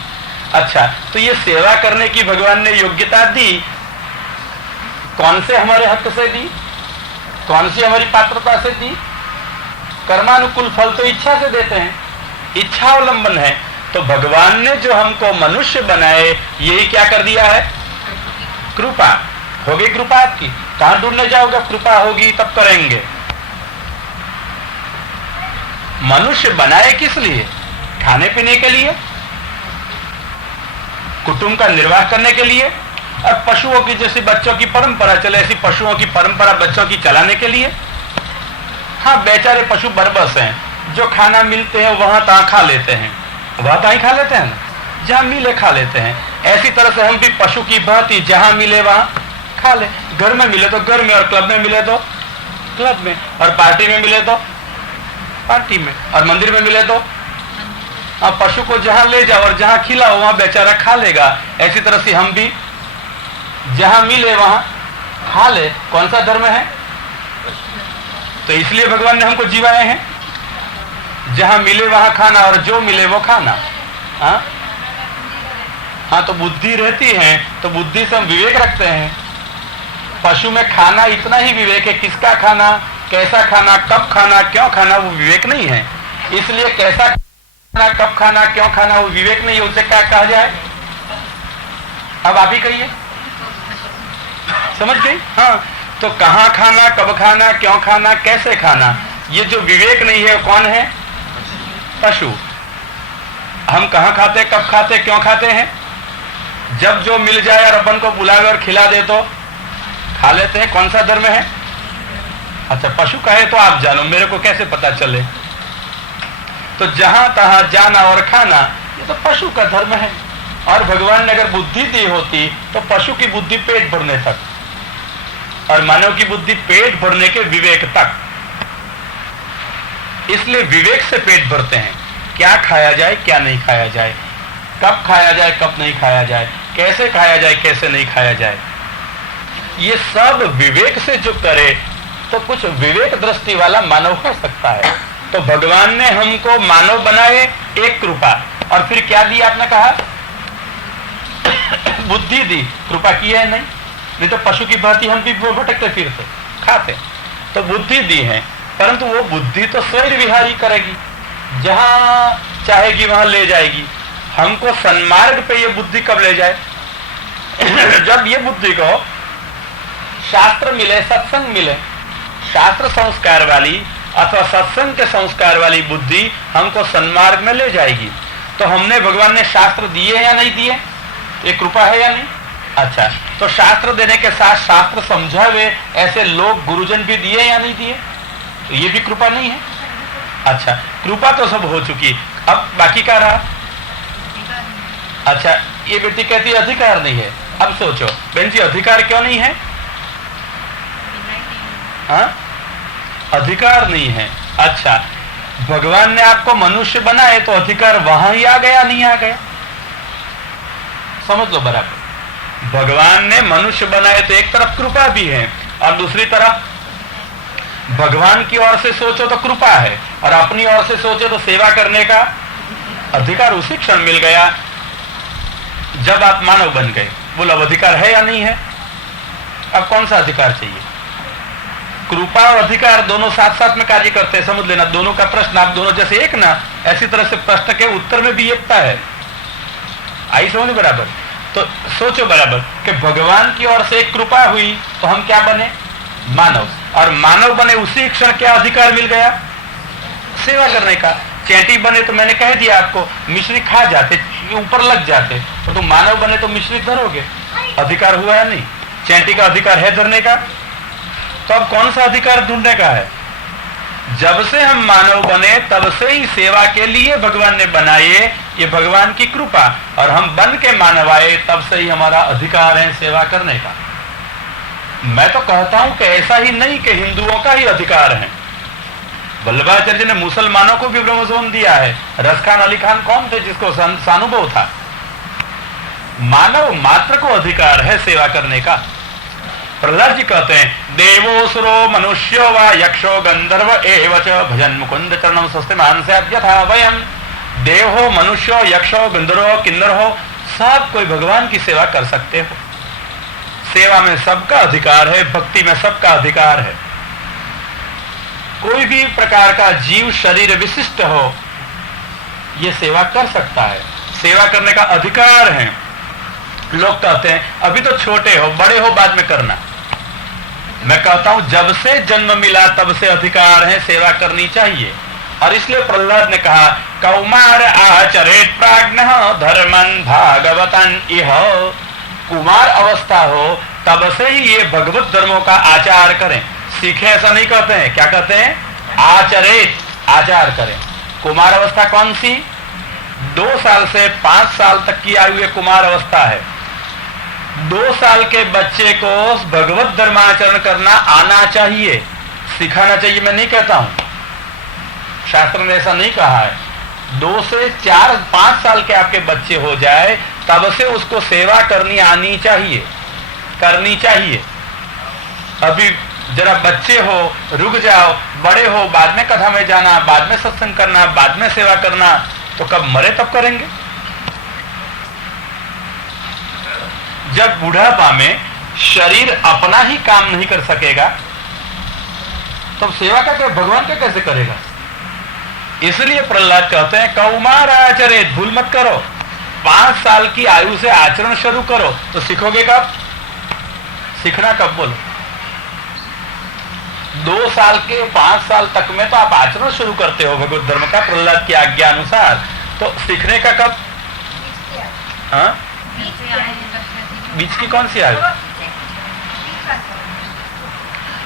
अच्छा, तो ये सेवा करने की भगवान ने योग्यता दी, कौन से हमारे हक से दी? कौन सी हमारी पात्रता से दी? कर्मानुकूल फल तो इच्छा से देते हैं, इच्छा अवलंबन है। तो भगवान ने जो हमको मनुष्य बनाए यही क्या कर दिया है? कृपा। हो गई कृपा आपकी। कहां ढूंढने जाओगे? कृपा होगी तब करेंगे। मनुष्य बनाए किस लिए? खाने पीने के लिए, कुटुंब का निर्वाह करने के लिए, और पशुओं की जैसे बच्चों की परंपरा चले ऐसी पशुओं की परंपरा बच्चों की चलाने के लिए। हाँ, बेचारे पशु बरबस हैं, जो खाना मिलते हैं वहां तहां खा लेते हैं, वहां तहां खा लेते हैं ना, जहां मिले खा लेते हैं। ऐसी तरह से हम भी पशु की भांति जहां मिले वहां खा ले। घर में मिले तो घर में, और क्लब में मिले तो क्लब में, और पार्टी में मिले तो पार्टी में, और मंदिर में मिले तो पशु को जहां ले जाओ और जहां खिलाओ वहां बेचारा खा लेगा। ऐसी तरह से हम भी जहां मिले वहां खा ले। कौन सा धर्म है? तो इसलिए भगवान ने हमको जीवाए हैं, जहां मिले वहां खाना और जो मिले वो खाना। हाँ, तो बुद्धि रहती है तो बुद्धि से हम विवेक रखते हैं। पशु में खाना इतना ही विवेक है, किसका खाना, कैसा खाना, कब खाना, क्यों खाना, वो विवेक नहीं है। इसलिए कैसा खाना, कब खाना, क्यों खाना, वो विवेक नहीं है। उसे क्या कहा जाए? अब आप ही कहिए, समझ गई? हाँ, तो कहाँ खाना, कब खाना, क्यों खाना, कैसे खाना, ये जो विवेक नहीं है कौन है? पशु। हम कहाँ खाते, कब खाते, क्यों खाते हैं? जब जो मिल जाए और अपन को बुलावे और खिला दे तो खा लेते हैं। कौन सा धर्म है? अच्छा, पशु का है तो आप जानो, मेरे को कैसे पता चले? तो जहां तहां जाना और खाना ये तो पशु का धर्म है। और भगवान ने अगर बुद्धि दी होती तो पशु की बुद्धि पेट भरने तक और मानव की बुद्धि पेट भरने के विवेक तक। इसलिए विवेक से पेट भरते हैं, क्या खाया जाए, क्या नहीं खाया जाए, कब खाया जाए, कब नहीं खाया जाए, कैसे खाया जाए, कैसे नहीं खाया जाए। ये सब विवेक से जो करे तो कुछ विवेक दृष्टि वाला मानव हो सकता है। तो भगवान ने हमको मानव बनाए, एक कृपा, और फिर क्या दी आपने कहा? बुद्धि दी। कृपा की है नहीं तो पशु की भांति हम भी भटकते फिरते खाते। तो बुद्धि दी है, परंतु वो बुद्धि तो स्वैर विहारी करेगी, जहां चाहेगी वहां ले जाएगी। हमको सन्मार्ग पे ये बुद्धि कब ले जाए? जब ये बुद्धि को शास्त्र मिले, सत्संग मिले। शास्त्र संस्कार वाली अथवा सत्संग के संस्कार वाली बुद्धि हमको सन्मार्ग में ले जाएगी। तो हमने, भगवान ने शास्त्र दिए या नहीं दिए? ये कृपा है या नहीं? अच्छा, तो शास्त्र देने के साथ शास्त्र समझावे ऐसे लोग, गुरुजन भी दिए या नहीं दिए? तो ये भी कृपा नहीं है? अच्छा, कृपा तो सब हो चुकी, अब बाकी क्या रहा? अच्छा, ये बेटी कहती है अधिकार नहीं है। अब सोचो बहन जी, अधिकार क्यों नहीं है? हाँ, अधिकार नहीं है। अच्छा, भगवान ने आपको मनुष्य बनाए तो अधिकार वहां ही आ गया, नहीं आ गया? समझ लो बराबर। भगवान ने मनुष्य बनाए तो एक तरफ कृपा भी है और दूसरी तरफ भगवान की ओर से सोचो तो कृपा है और अपनी ओर से सोचो तो सेवा करने का अधिकार उसी क्षण मिल गया जब आप मानव बन गए। बोलो, अब अधिकार है या नहीं है? अब कौन सा अधिकार चाहिए? कृपा और अधिकार दोनों साथ साथ में कार्य करते हैं, समझ लेना। दोनों का प्रश्न, आप दोनों जैसे एक ना, ऐसी तरह से प्रश्न के उत्तर में भी एकता है। आई समझ बराबर? तो सोचो बराबर कि भगवान की ओर से एक कृपा हुई तो हम क्या बने? मानव। और मानव बने उसी क्षण क्या अधिकार मिल गया? सेवा करने का। चैंटी बने तो मैंने कह दिया आपको, मिश्री खा जाते, ऊपर लग जाते, तो तुम मानव बने तो मिश्री धरोगे। अधिकार हुआ या नहीं? चैंटी का अधिकार है धरने का। तो अब कौन सा अधिकार ढूंढने का है? जब से हम मानव बने तब से ही सेवा के लिए भगवान ने बनाए, ये भगवान की कृपा। और हम बन के मानव आए तब से ही हमारा अधिकार है सेवा करने का। मैं तो कहता हूं कि ऐसा ही नहीं कि हिंदुओं का ही अधिकार है। वल्लभाचार्य ने मुसलमानों को भी ब्रह्मज्ञान दिया है। रसखान अली खान कौन थे जिसको सानुभव था? मानव मात्र को अधिकार है सेवा करने का। प्रहलाद जी कहते हैं, देवोसुरो मनुष्यो वा यक्षो गंधर्व एवच भजन मुकुंद चरणम स्वस्ति मानस्याद् यथा वयम। देव हो, मनुष्य हो, यक्ष हो, गंधर्व हो, किन्नर हो, सब कोई भगवान की सेवा कर सकते हो। सेवा में सबका अधिकार है, भक्ति में सबका अधिकार है। कोई भी प्रकार का जीव शरीर विशिष्ट हो, ये सेवा कर सकता है। सेवा करने का अधिकार है। लोग कहते हैं अभी तो छोटे हो, बड़े हो बाद में करना। मैं कहता हूं जब से जन्म मिला तब से अधिकार है, सेवा करनी चाहिए। और इसलिए प्रहलाद ने कहा, कौमार आचरेत प्राज्ञ धर्मन भागवतन इह। कुमार अवस्था हो तब से ही ये भगवत धर्मों का आचार करें। सीखे ऐसा नहीं कहते हैं, क्या कहते हैं? आचरेत, आचार करें। कुमार अवस्था कौन सी? 2 साल से 5 साल तक की आयु कुमार अवस्था है। 2 साल के बच्चे को भगवत धर्माचरण करना आना चाहिए, सिखाना चाहिए। मैं नहीं कहता हूं, शास्त्र ने ऐसा नहीं कहा है। 2 से 4-5 साल के आपके बच्चे हो जाए तब से उसको सेवा करनी आनी चाहिए, करनी चाहिए। अभी जरा बच्चे हो, रुक जाओ, बड़े हो, बाद में कथा में जाना, बाद में सत्संग करना, बाद में सेवा करना, तो कब मरे तब करेंगे। जब बुढ़ापा में शरीर अपना ही काम नहीं कर सकेगा तब सेवा का क्या, भगवान का कैसे करेगा? इसलिए प्रहलाद कहते हैं, कौमार आचरे, भूल मत करो। 5 साल की आयु से आचरण शुरू करो। तो सीखोगे कब? सीखना कब? बोलो। 2 साल के 5 साल तक में तो आप आचरण शुरू करते हो भगवत धर्म का प्रहलाद की आज्ञा अनुसार, तो सीखने का कब? हाँ, बीच की कौन सी आयु?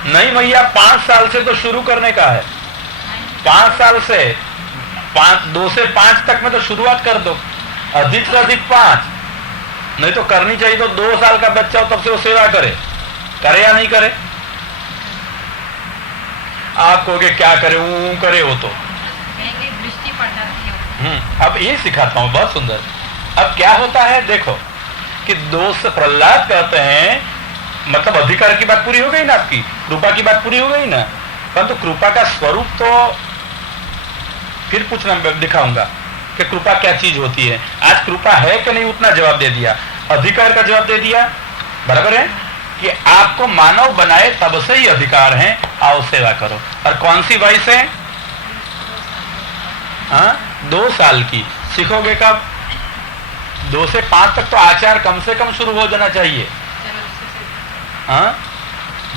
नहीं भैया, 5 साल से तो शुरू करने का है। 5 साल से 2 से 5 तक में तो शुरुआत कर दो, अधिक से अधिक 5, नहीं तो करनी चाहिए तो 2 साल का बच्चा हो तब से वो सेवा करे या नहीं करे? आप कहोगे क्या करे, वो करे, वो तो दृष्टि पड़ जाती है। अब ये सिखाता हूं, बहुत सुंदर। अब क्या होता है देखो कि 2 से प्रहलाद कहते हैं, मतलब अधिकार की बात पूरी हो गई ना, आपकी कृपा की बात पूरी हो गई ना, परंतु कृपा का स्वरूप तो फिर पूछना दिखाऊंगा कि कृपा क्या चीज होती है। आज कृपा है कि नहीं उतना जवाब दे दिया, अधिकार का जवाब दे दिया, बराबर है कि आपको मानव बनाए तब से ही अधिकार है, आओ सेवा करो। और कौन सी वयस है? 2 साल की। सीखोगे कब? 2 से 5 तक तो आचार कम से कम शुरू हो जाना चाहिए। हाँ,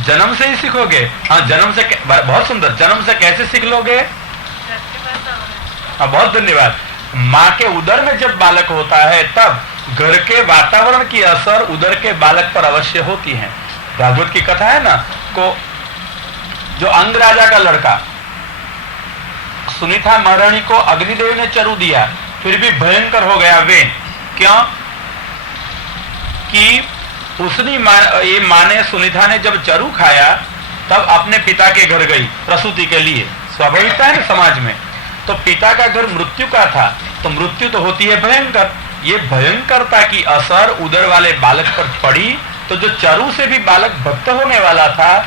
जन्म से ही सीखोगे। हाँ, जन्म से, बहुत सुंदर। जन्म से कैसे सीख लोगे? हाँ, बहुत धन्यवाद। माँ के उदर में जब बालक होता है तब घर के वातावरण की असर उदर के बालक पर अवश्य होती है। भागवत की कथा है ना, को जो अंग राजा का लड़का सुनीता महारानी को अग्निदेव ने चरु दिया, फिर भी भयंकर हो गया वे। क्यों? कि उसने ये माँ ने, सुनीता ने जब चरु खाया तब अपने पिता के घर गई प्रसूति के लिए। स्वाभाविकता है ना समाज में, तो पिता का घर मृत्यु का था, तो मृत्यु तो होती है भयंकर। ये भयंकरता की असर उदर वाले बालक पर पड़ी, तो जो चरु से भी बालक भक्त होने वाला था,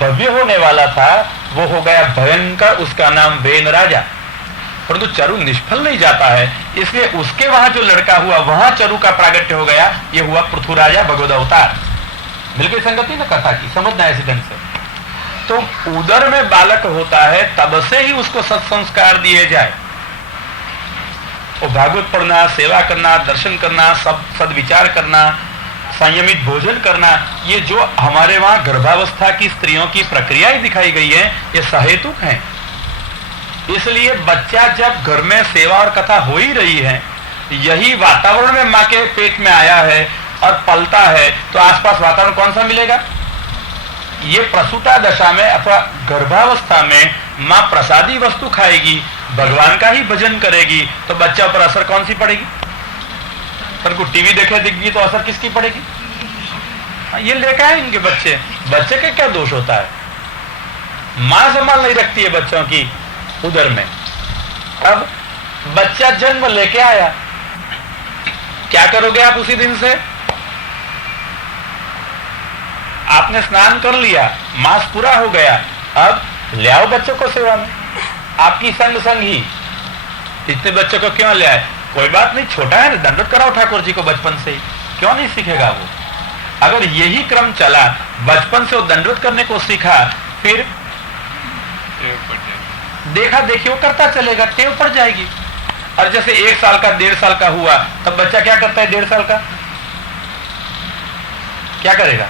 भव्य होने वाला था, वो हो गया भयंकर। उसका नाम वेन राजा। परंतु चरु निष्फल नहीं जाता है, इसलिए उसके वहां जो लड़का हुआ वहां चरु का प्रागट्य हो गया। ये हुआ पृथु राजा भगवद अवतार। मिलकर संगति ना कथा की, समझना है इसी ढंग से। तो उदर में बालक होता है तब से ही उसको सत्संस्कार दिए जाए। वो भागवत पढ़ना, सेवा करना, दर्शन करना, सब सदविचार करना, संयमित भोजन करना, ये जो हमारे वहां गर्भावस्था की स्त्रियों की प्रक्रियाएं दिखाई गई है, ये सहेतुक हैं। इसलिए बच्चा जब घर में सेवा और कथा हो ही रही है, यही वातावरण में माँ के पेट में आया है और पलता है, तो आसपास वातावरण कौन सा मिलेगा? ये प्रसूता दशा में अथवा गर्भावस्था में माँ प्रसादी वस्तु खाएगी, भगवान का ही भजन करेगी, तो बच्चा पर असर कौन सी पड़ेगी? पर को टीवी देखे दिखगी तो असर किसकी पड़ेगी? ये लेकर आएंगे बच्चे। बच्चे का क्या दोष होता है? माँ संभाल नहीं रखती है बच्चों की उदर में। अब बच्चा जन्म लेके आया, क्या करोगे आप उसी दिन से? आपने स्नान कर लिया, मास पूरा हो गया, अब ले आओ बच्चों को सेवा में। आपकी संग संग ही इतने बच्चों को क्यों ले आए? कोई बात नहीं, छोटा है ना, दंडवत कराओ ठाकुर जी को बचपन से ही। क्यों नहीं सीखेगा वो? अगर यही क्रम चला, बचपन से वो दंडवत करने को सीखा, फिर देखा देखी वो करता चलेगा, टेव पड़ जाएगी। और जैसे 1 साल का 1.5 साल का हुआ, तब बच्चा क्या करता है? 1.5 साल का क्या करेगा?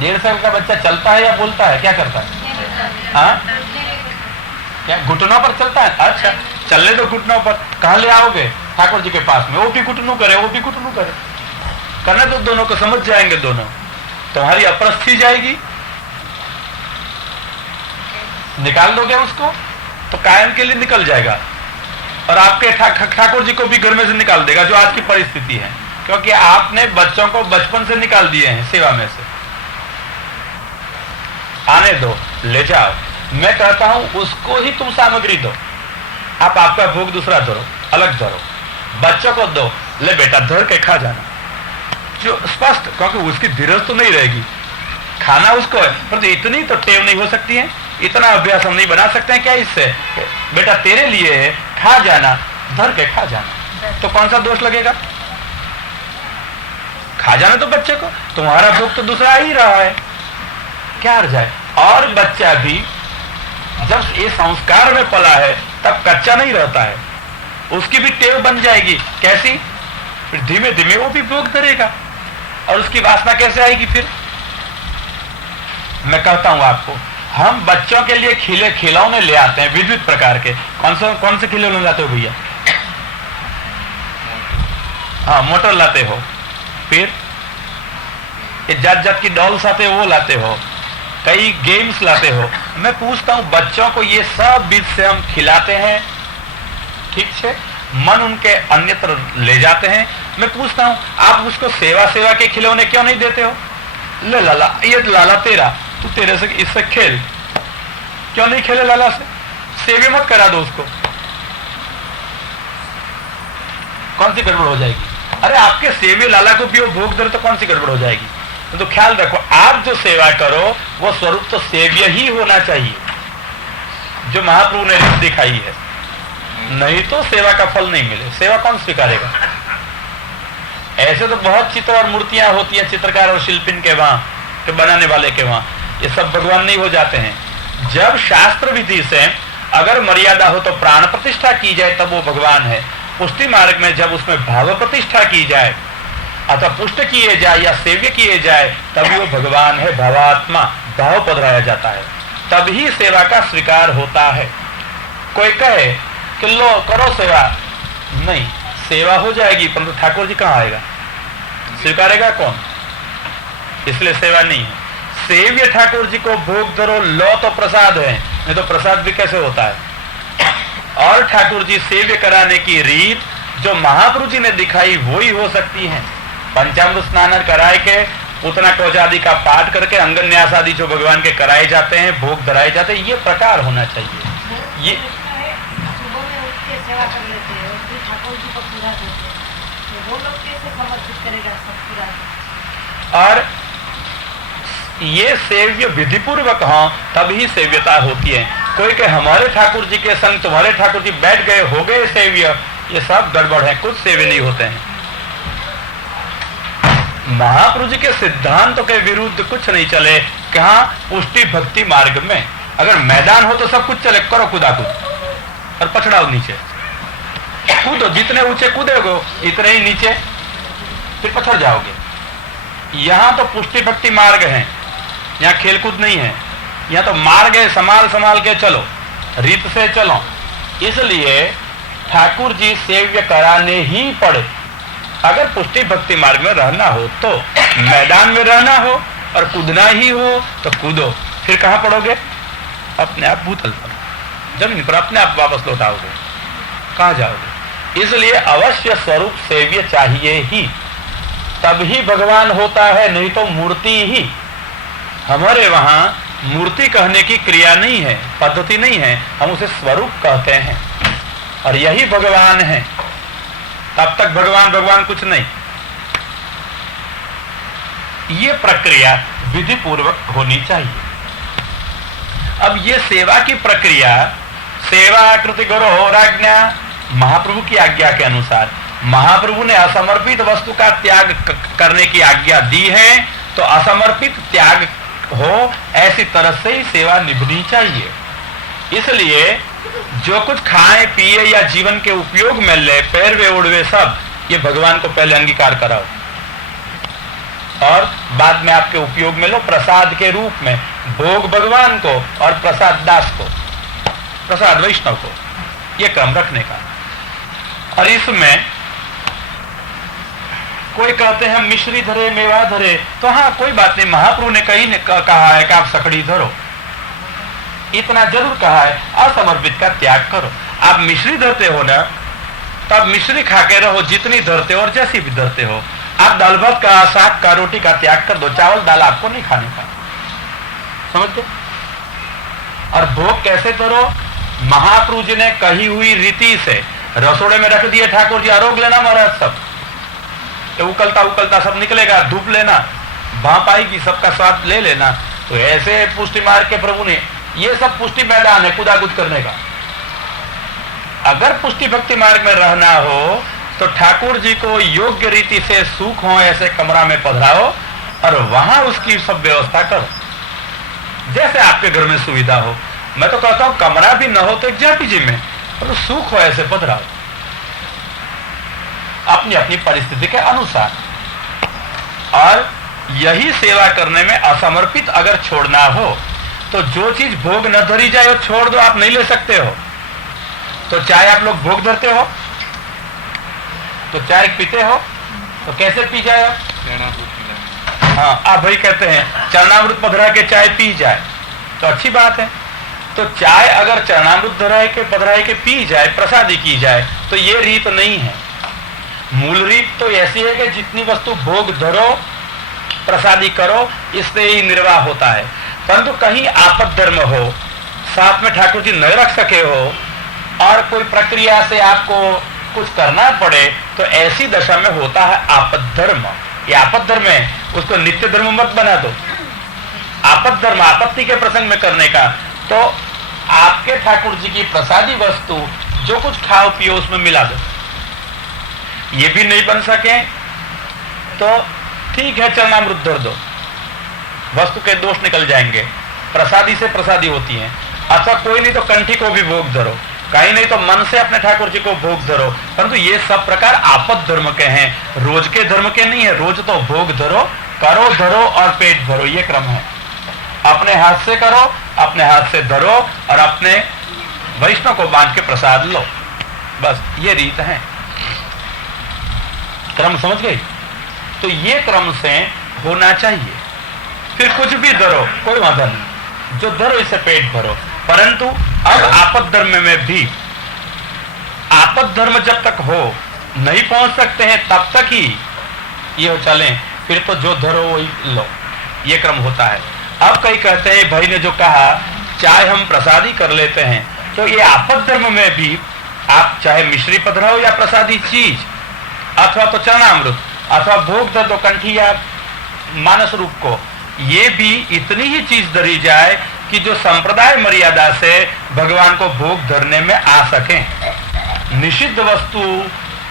1.5 साल का बच्चा चलता है या बोलता है? क्या करता है? हाँ, क्या घुटनों पर चलता है? अच्छा, चलने दो घुटनों पर। कहाँ ले आओगे? ठाकुर जी के पास में। वो भी घुटनू करे, वो भी घुटनू करे, करने दो, दोनों को समझ जाएंगे, दोनों। तुम्हारी अपरस्थी जाएगी, निकाल दोगे उसको तो कायम के लिए निकल जाएगा, और आपके ठाकुर जी को भी घर में से निकाल देगा, जो आज की परिस्थिति है, क्योंकि आपने बच्चों को बचपन से निकाल दिए हैं सेवा में से। आने दो, ले जाओ। मैं कहता हूं उसको ही तुम सामग्री दो, आप आपका भोग दूसरा धरो, अलग धरो, बच्चों को दो, ले बेटा धर के खा जाना, जो स्पष्ट, क्योंकि उसकी धीरज तो नहीं रहेगी, खाना उसको है, परंतु इतनी तो टेव नहीं हो सकती है, इतना अभ्यास हम नहीं बना सकते हैं क्या इससे? बेटा तेरे लिए है, खा जाना, धर के खा जाना, तो कौन सा दोष लगेगा? खा जाना तो बच्चे को, तुम्हारा भोग तो दूसरा ही रहा है, क्या हर्ज है? और बच्चा भी जब ये संस्कार में पला है तब कच्चा नहीं रहता है, उसकी भी टेव बन जाएगी। कैसी? फिर धीमे धीमे वो भी भोग धरेगा, और उसकी वासना कैसे आएगी? फिर मैं कहता हूं आपको, हम बच्चों के लिए खिलौने ले आते हैं विविध प्रकार के। कौन से खिलौने लाते हो भैया? हाँ, मोटर लाते हो, फिर जात जात की डॉल्स आते हो वो लाते हो, कई गेम्स लाते हो। मैं पूछता हूं, बच्चों को ये सब बीच से हम खिलाते हैं, ठीक है, मन उनके अन्यत्र ले जाते हैं। मैं पूछता हूं, आप उसको सेवा के खिलौने क्यों नहीं देते हो? ले लाला, ये लाला तेरा, तू तेरे से इससे खेल, क्यों नहीं खेले लाला से? सेवे मत करा दो उसको, कौन सी गड़बड़ हो जाएगी? अरे आपके सेवे लाला को भी वो भोग दे तो कौन सी गड़बड़ हो जाएगी? तो ख्याल रखो, आप जो सेवा करो वो स्वरूप तो सेव्य ही होना चाहिए, जो महाप्रभु ने रीत दिखाई है, नहीं तो सेवा का फल नहीं मिले। सेवा कौन स्वीकारेगा? ऐसे तो बहुत चित्र और मूर्तियां होती हैं चित्रकार और शिल्पिन के वहां, के बनाने वाले के वहां, ये सब भगवान नहीं हो जाते हैं। जब शास्त्र विधि से अगर मर्यादा हो तो प्राण प्रतिष्ठा की जाए तब वो भगवान है। पुष्टि मार्ग में जब उसमें भाव प्रतिष्ठा की जाए अथवा पुष्ट किए जाए या सेव्य किए जाए तभी वो भगवान है, भावात्मा, भाव पधराया जाता है, तभी सेवा का स्वीकार होता है। कोई कहे कि लो करो सेवा, नहीं, सेवा हो जाएगी परंतु ठाकुर जी कहाँ आएगा? स्वीकारेगा कौन? इसलिए सेवा नहीं है। सेव्य ठाकुर जी को भोग धरो, लो तो प्रसाद है, नहीं तो प्रसाद भी कैसे होता है? और ठाकुर जी सेव्य कराने की रीत जो महाप्रभु जी ने दिखाई वो ही हो सकती है। पंचामृत स्नान कराए के, उतना कोज आदि का पाठ करके, अंगन न्यास आदि जो भगवान के कराए जाते हैं, भोग धराए जाते हैं, ये प्रकार होना चाहिए। ये सेवा कर लेते हैं और फिर ठाकुर जी को पूरा करते हैं, तो वो लोग कैसे समर्पित करेगा सब पूरा? और ये सेव्य विधि पूर्वक हो तभी सेव्यता होती है। कोई के हमारे ठाकुर जी के संग तुम्हारे ठाकुर जी बैठ गए, हो गए सेव्य, ये सब गड़बड़ है, कुछ सेव्य नहीं होते हैं। महाप्रभु जी के सिद्धांतों के विरुद्ध कुछ नहीं चले। कहा? पुष्टि भक्ति मार्ग में अगर मैदान हो तो सब कुछ चले, करो कूदा कूद और पछड़ाओ नीचे, कूदो, जितने ऊंचे कूदोगे इतने ही नीचे फिर पछड़ जाओगे। यहाँ तो पुष्टि भक्ति मार्ग है, यहाँ खेलकूद नहीं है, यहाँ तो मार्ग है, संभाल संभाल के चलो, रीत से चलो। इसलिए ठाकुर जी सेव्य कराने ही पड़े। अगर पुष्टि भक्ति मार्ग में रहना हो तो मैदान में रहना हो और कूदना ही हो तो कूदो, फिर कहाँ पड़ोगे? अपने आप भूतल पर, जमीन पर अपने आप वापस लौटाओगे, कहाँ जाओगे? इसलिए अवश्य स्वरूप सेव्य चाहिए ही, तभी भगवान होता है, नहीं तो मूर्ति ही। हमारे वहां मूर्ति कहने की क्रिया नहीं है, पद्धति नहीं है, हम उसे स्वरूप कहते हैं और यही भगवान है। तब तक भगवान भगवान कुछ नहीं। ये प्रक्रिया विधि पूर्वक होनी चाहिए। अब ये सेवा की प्रक्रिया, सेवा कृति गुरु और आज्ञा, महाप्रभु की आज्ञा के अनुसार, महाप्रभु ने असमर्पित वस्तु का त्याग करने की आज्ञा दी है, तो असमर्पित त्याग हो ऐसी तरह से ही सेवा निभनी चाहिए। इसलिए जो कुछ खाए पिए या जीवन के उपयोग में ले, पैरवे उड़वे सब, ये भगवान को पहले अंगीकार कराओ और बाद में आपके उपयोग में लो प्रसाद के रूप में। भोग भगवान को और प्रसाद दास को, प्रसाद वैष्णव को, ये क्रम रखने का। और इसमें कोई कहते हैं मिश्री धरे मेवा धरे, तो हाँ कोई बात नहीं, महाप्रभु ने कहीं ने कहा है कि आप सकड़ी धरो, इतना जरूर कहा है, असमर्पित का त्याग करो। आप मिश्री धरते हो ना, तब मिश्री खा के रहो जितनी धरते हो और जैसी भी धरते हो। आप दाल भात का, साग का, रोटी का त्याग कर दो, चावल दाल आपको नहीं खाने का, समझते? और भोग कैसे करो? महाप्रभु जी ने कही हुई रीति से रसोड़े में रख दिए ठाकुर जी, आरोग लेना महाराज, सब उकलता उकलता सब निकलेगा, धूप लेना, भाप आएगी, सबका स्वाद ले लेना। तो ऐसे पुष्टि मार्ग के प्रभु ने, ये सब पुष्टि मैदान है कूदाकूद करने का। अगर पुष्टि भक्ति मार्ग में रहना हो तो ठाकुर जी को योग्य रीति से सुख हो ऐसे कमरा में पधराओ और वहां उसकी सब व्यवस्था करो, जैसे आपके घर में सुविधा हो। मैं तो कहता हूं कमरा भी न हो तो एक जेपीजी में, और सुख हो ऐसे पधराओ अपनी अपनी परिस्थिति के अनुसार। और यही सेवा करने में असमर्पित अगर छोड़ना हो तो जो चीज भोग न धरी जाए वो छोड़ दो, आप नहीं ले सकते हो। तो चाय आप लोग भोग धरते हो, तो चाय पीते हो, तो कैसे पी जाए आप? हाँ, आप भाई कहते हैं चरणामृत पधरा के चाय पी जाए, तो अच्छी बात है। तो चाय अगर चरणामृत पधराए के पी जाए, प्रसादी की जाए, तो ये रीत नहीं है। मूल रीत तो ऐसी है कि जितनी वस्तु भोग धरो, प्रसादी करो, इससे ही निर्वाह होता है। परंतु कहीं आपद धर्म हो, साथ में ठाकुर जी न रख सके हो और कोई प्रक्रिया से आपको कुछ करना पड़े, तो ऐसी दशा में होता है आपद धर्म। ये आपद धर्म है, उसको नित्य धर्म मत बना दो। आपद धर्म आपत्ति के प्रसंग में करने का, तो आपके ठाकुर जी की प्रसादी वस्तु जो कुछ खाओ पियो उसमें मिला दो। ये भी नहीं बन सके तो ठीक है, चरणामृत धर दो, वस्तु के दोष निकल जाएंगे। प्रसादी से प्रसादी होती है। अथवा कोई नहीं तो कंठी को भी भोग धरो, कहीं नहीं तो मन से अपने ठाकुर जी को भोग धरो। परंतु ये सब प्रकार आपद धर्म के हैं, रोज के धर्म के नहीं है। रोज तो भोग धरो, करो धरो और पेट भरो, ये क्रम है। अपने हाथ से करो, अपने हाथ से धरो और अपने वैष्णव को बांध के प्रसाद लो, बस ये रीत है। क्रम समझ गई? तो ये क्रम से होना चाहिए। फिर कुछ भी धरो, कोई बाधा नहीं, जो धरो इसे पेट भरो। परंतु अब आपद धर्म में भी, आपद धर्म जब तक हो नहीं पहुंच सकते हैं तब तक ही ये हो चलें, फिर तो जो धरो वही लो, ये क्रम होता है। अब कई कहते हैं भाई ने जो कहा चाहे हम प्रसादी कर लेते हैं, तो ये आपद धर्म में भी आप चाहे मिश्री पधराओ या प्रसादी चीज, अथवा तो चरणामृत, अथवा भोग धर दो कंठी या मानस रूप को, ये भी इतनी ही चीज धरी जाए कि जो संप्रदाय मर्यादा से भगवान को भोग धरने में आ सके। निषिद्ध वस्तु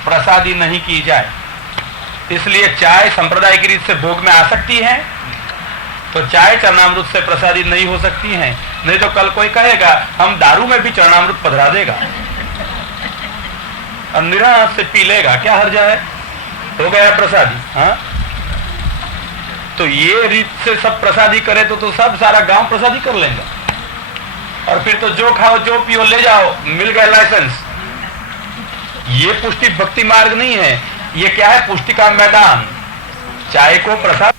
प्रसादी नहीं की जाए। इसलिए चाय संप्रदाय की रीत से भोग में आ सकती है, तो चाय चरणामृत से प्रसादी नहीं हो सकती है। नहीं तो कल कोई कहेगा हम दारू में भी चरणामृत पधरा देगा और निराश से पी लेगा, क्या हर्जा है, हो गया प्रसादी। हाँ, तो ये रीत से सब प्रसादी करे तो सब सारा गांव प्रसादी कर लेंगे, और फिर तो जो खाओ जो पियो ले जाओ, मिल गया लाइसेंस। ये पुष्टि भक्ति मार्ग नहीं है, ये क्या है, पुष्टि का मैदान। चाय को प्रसाद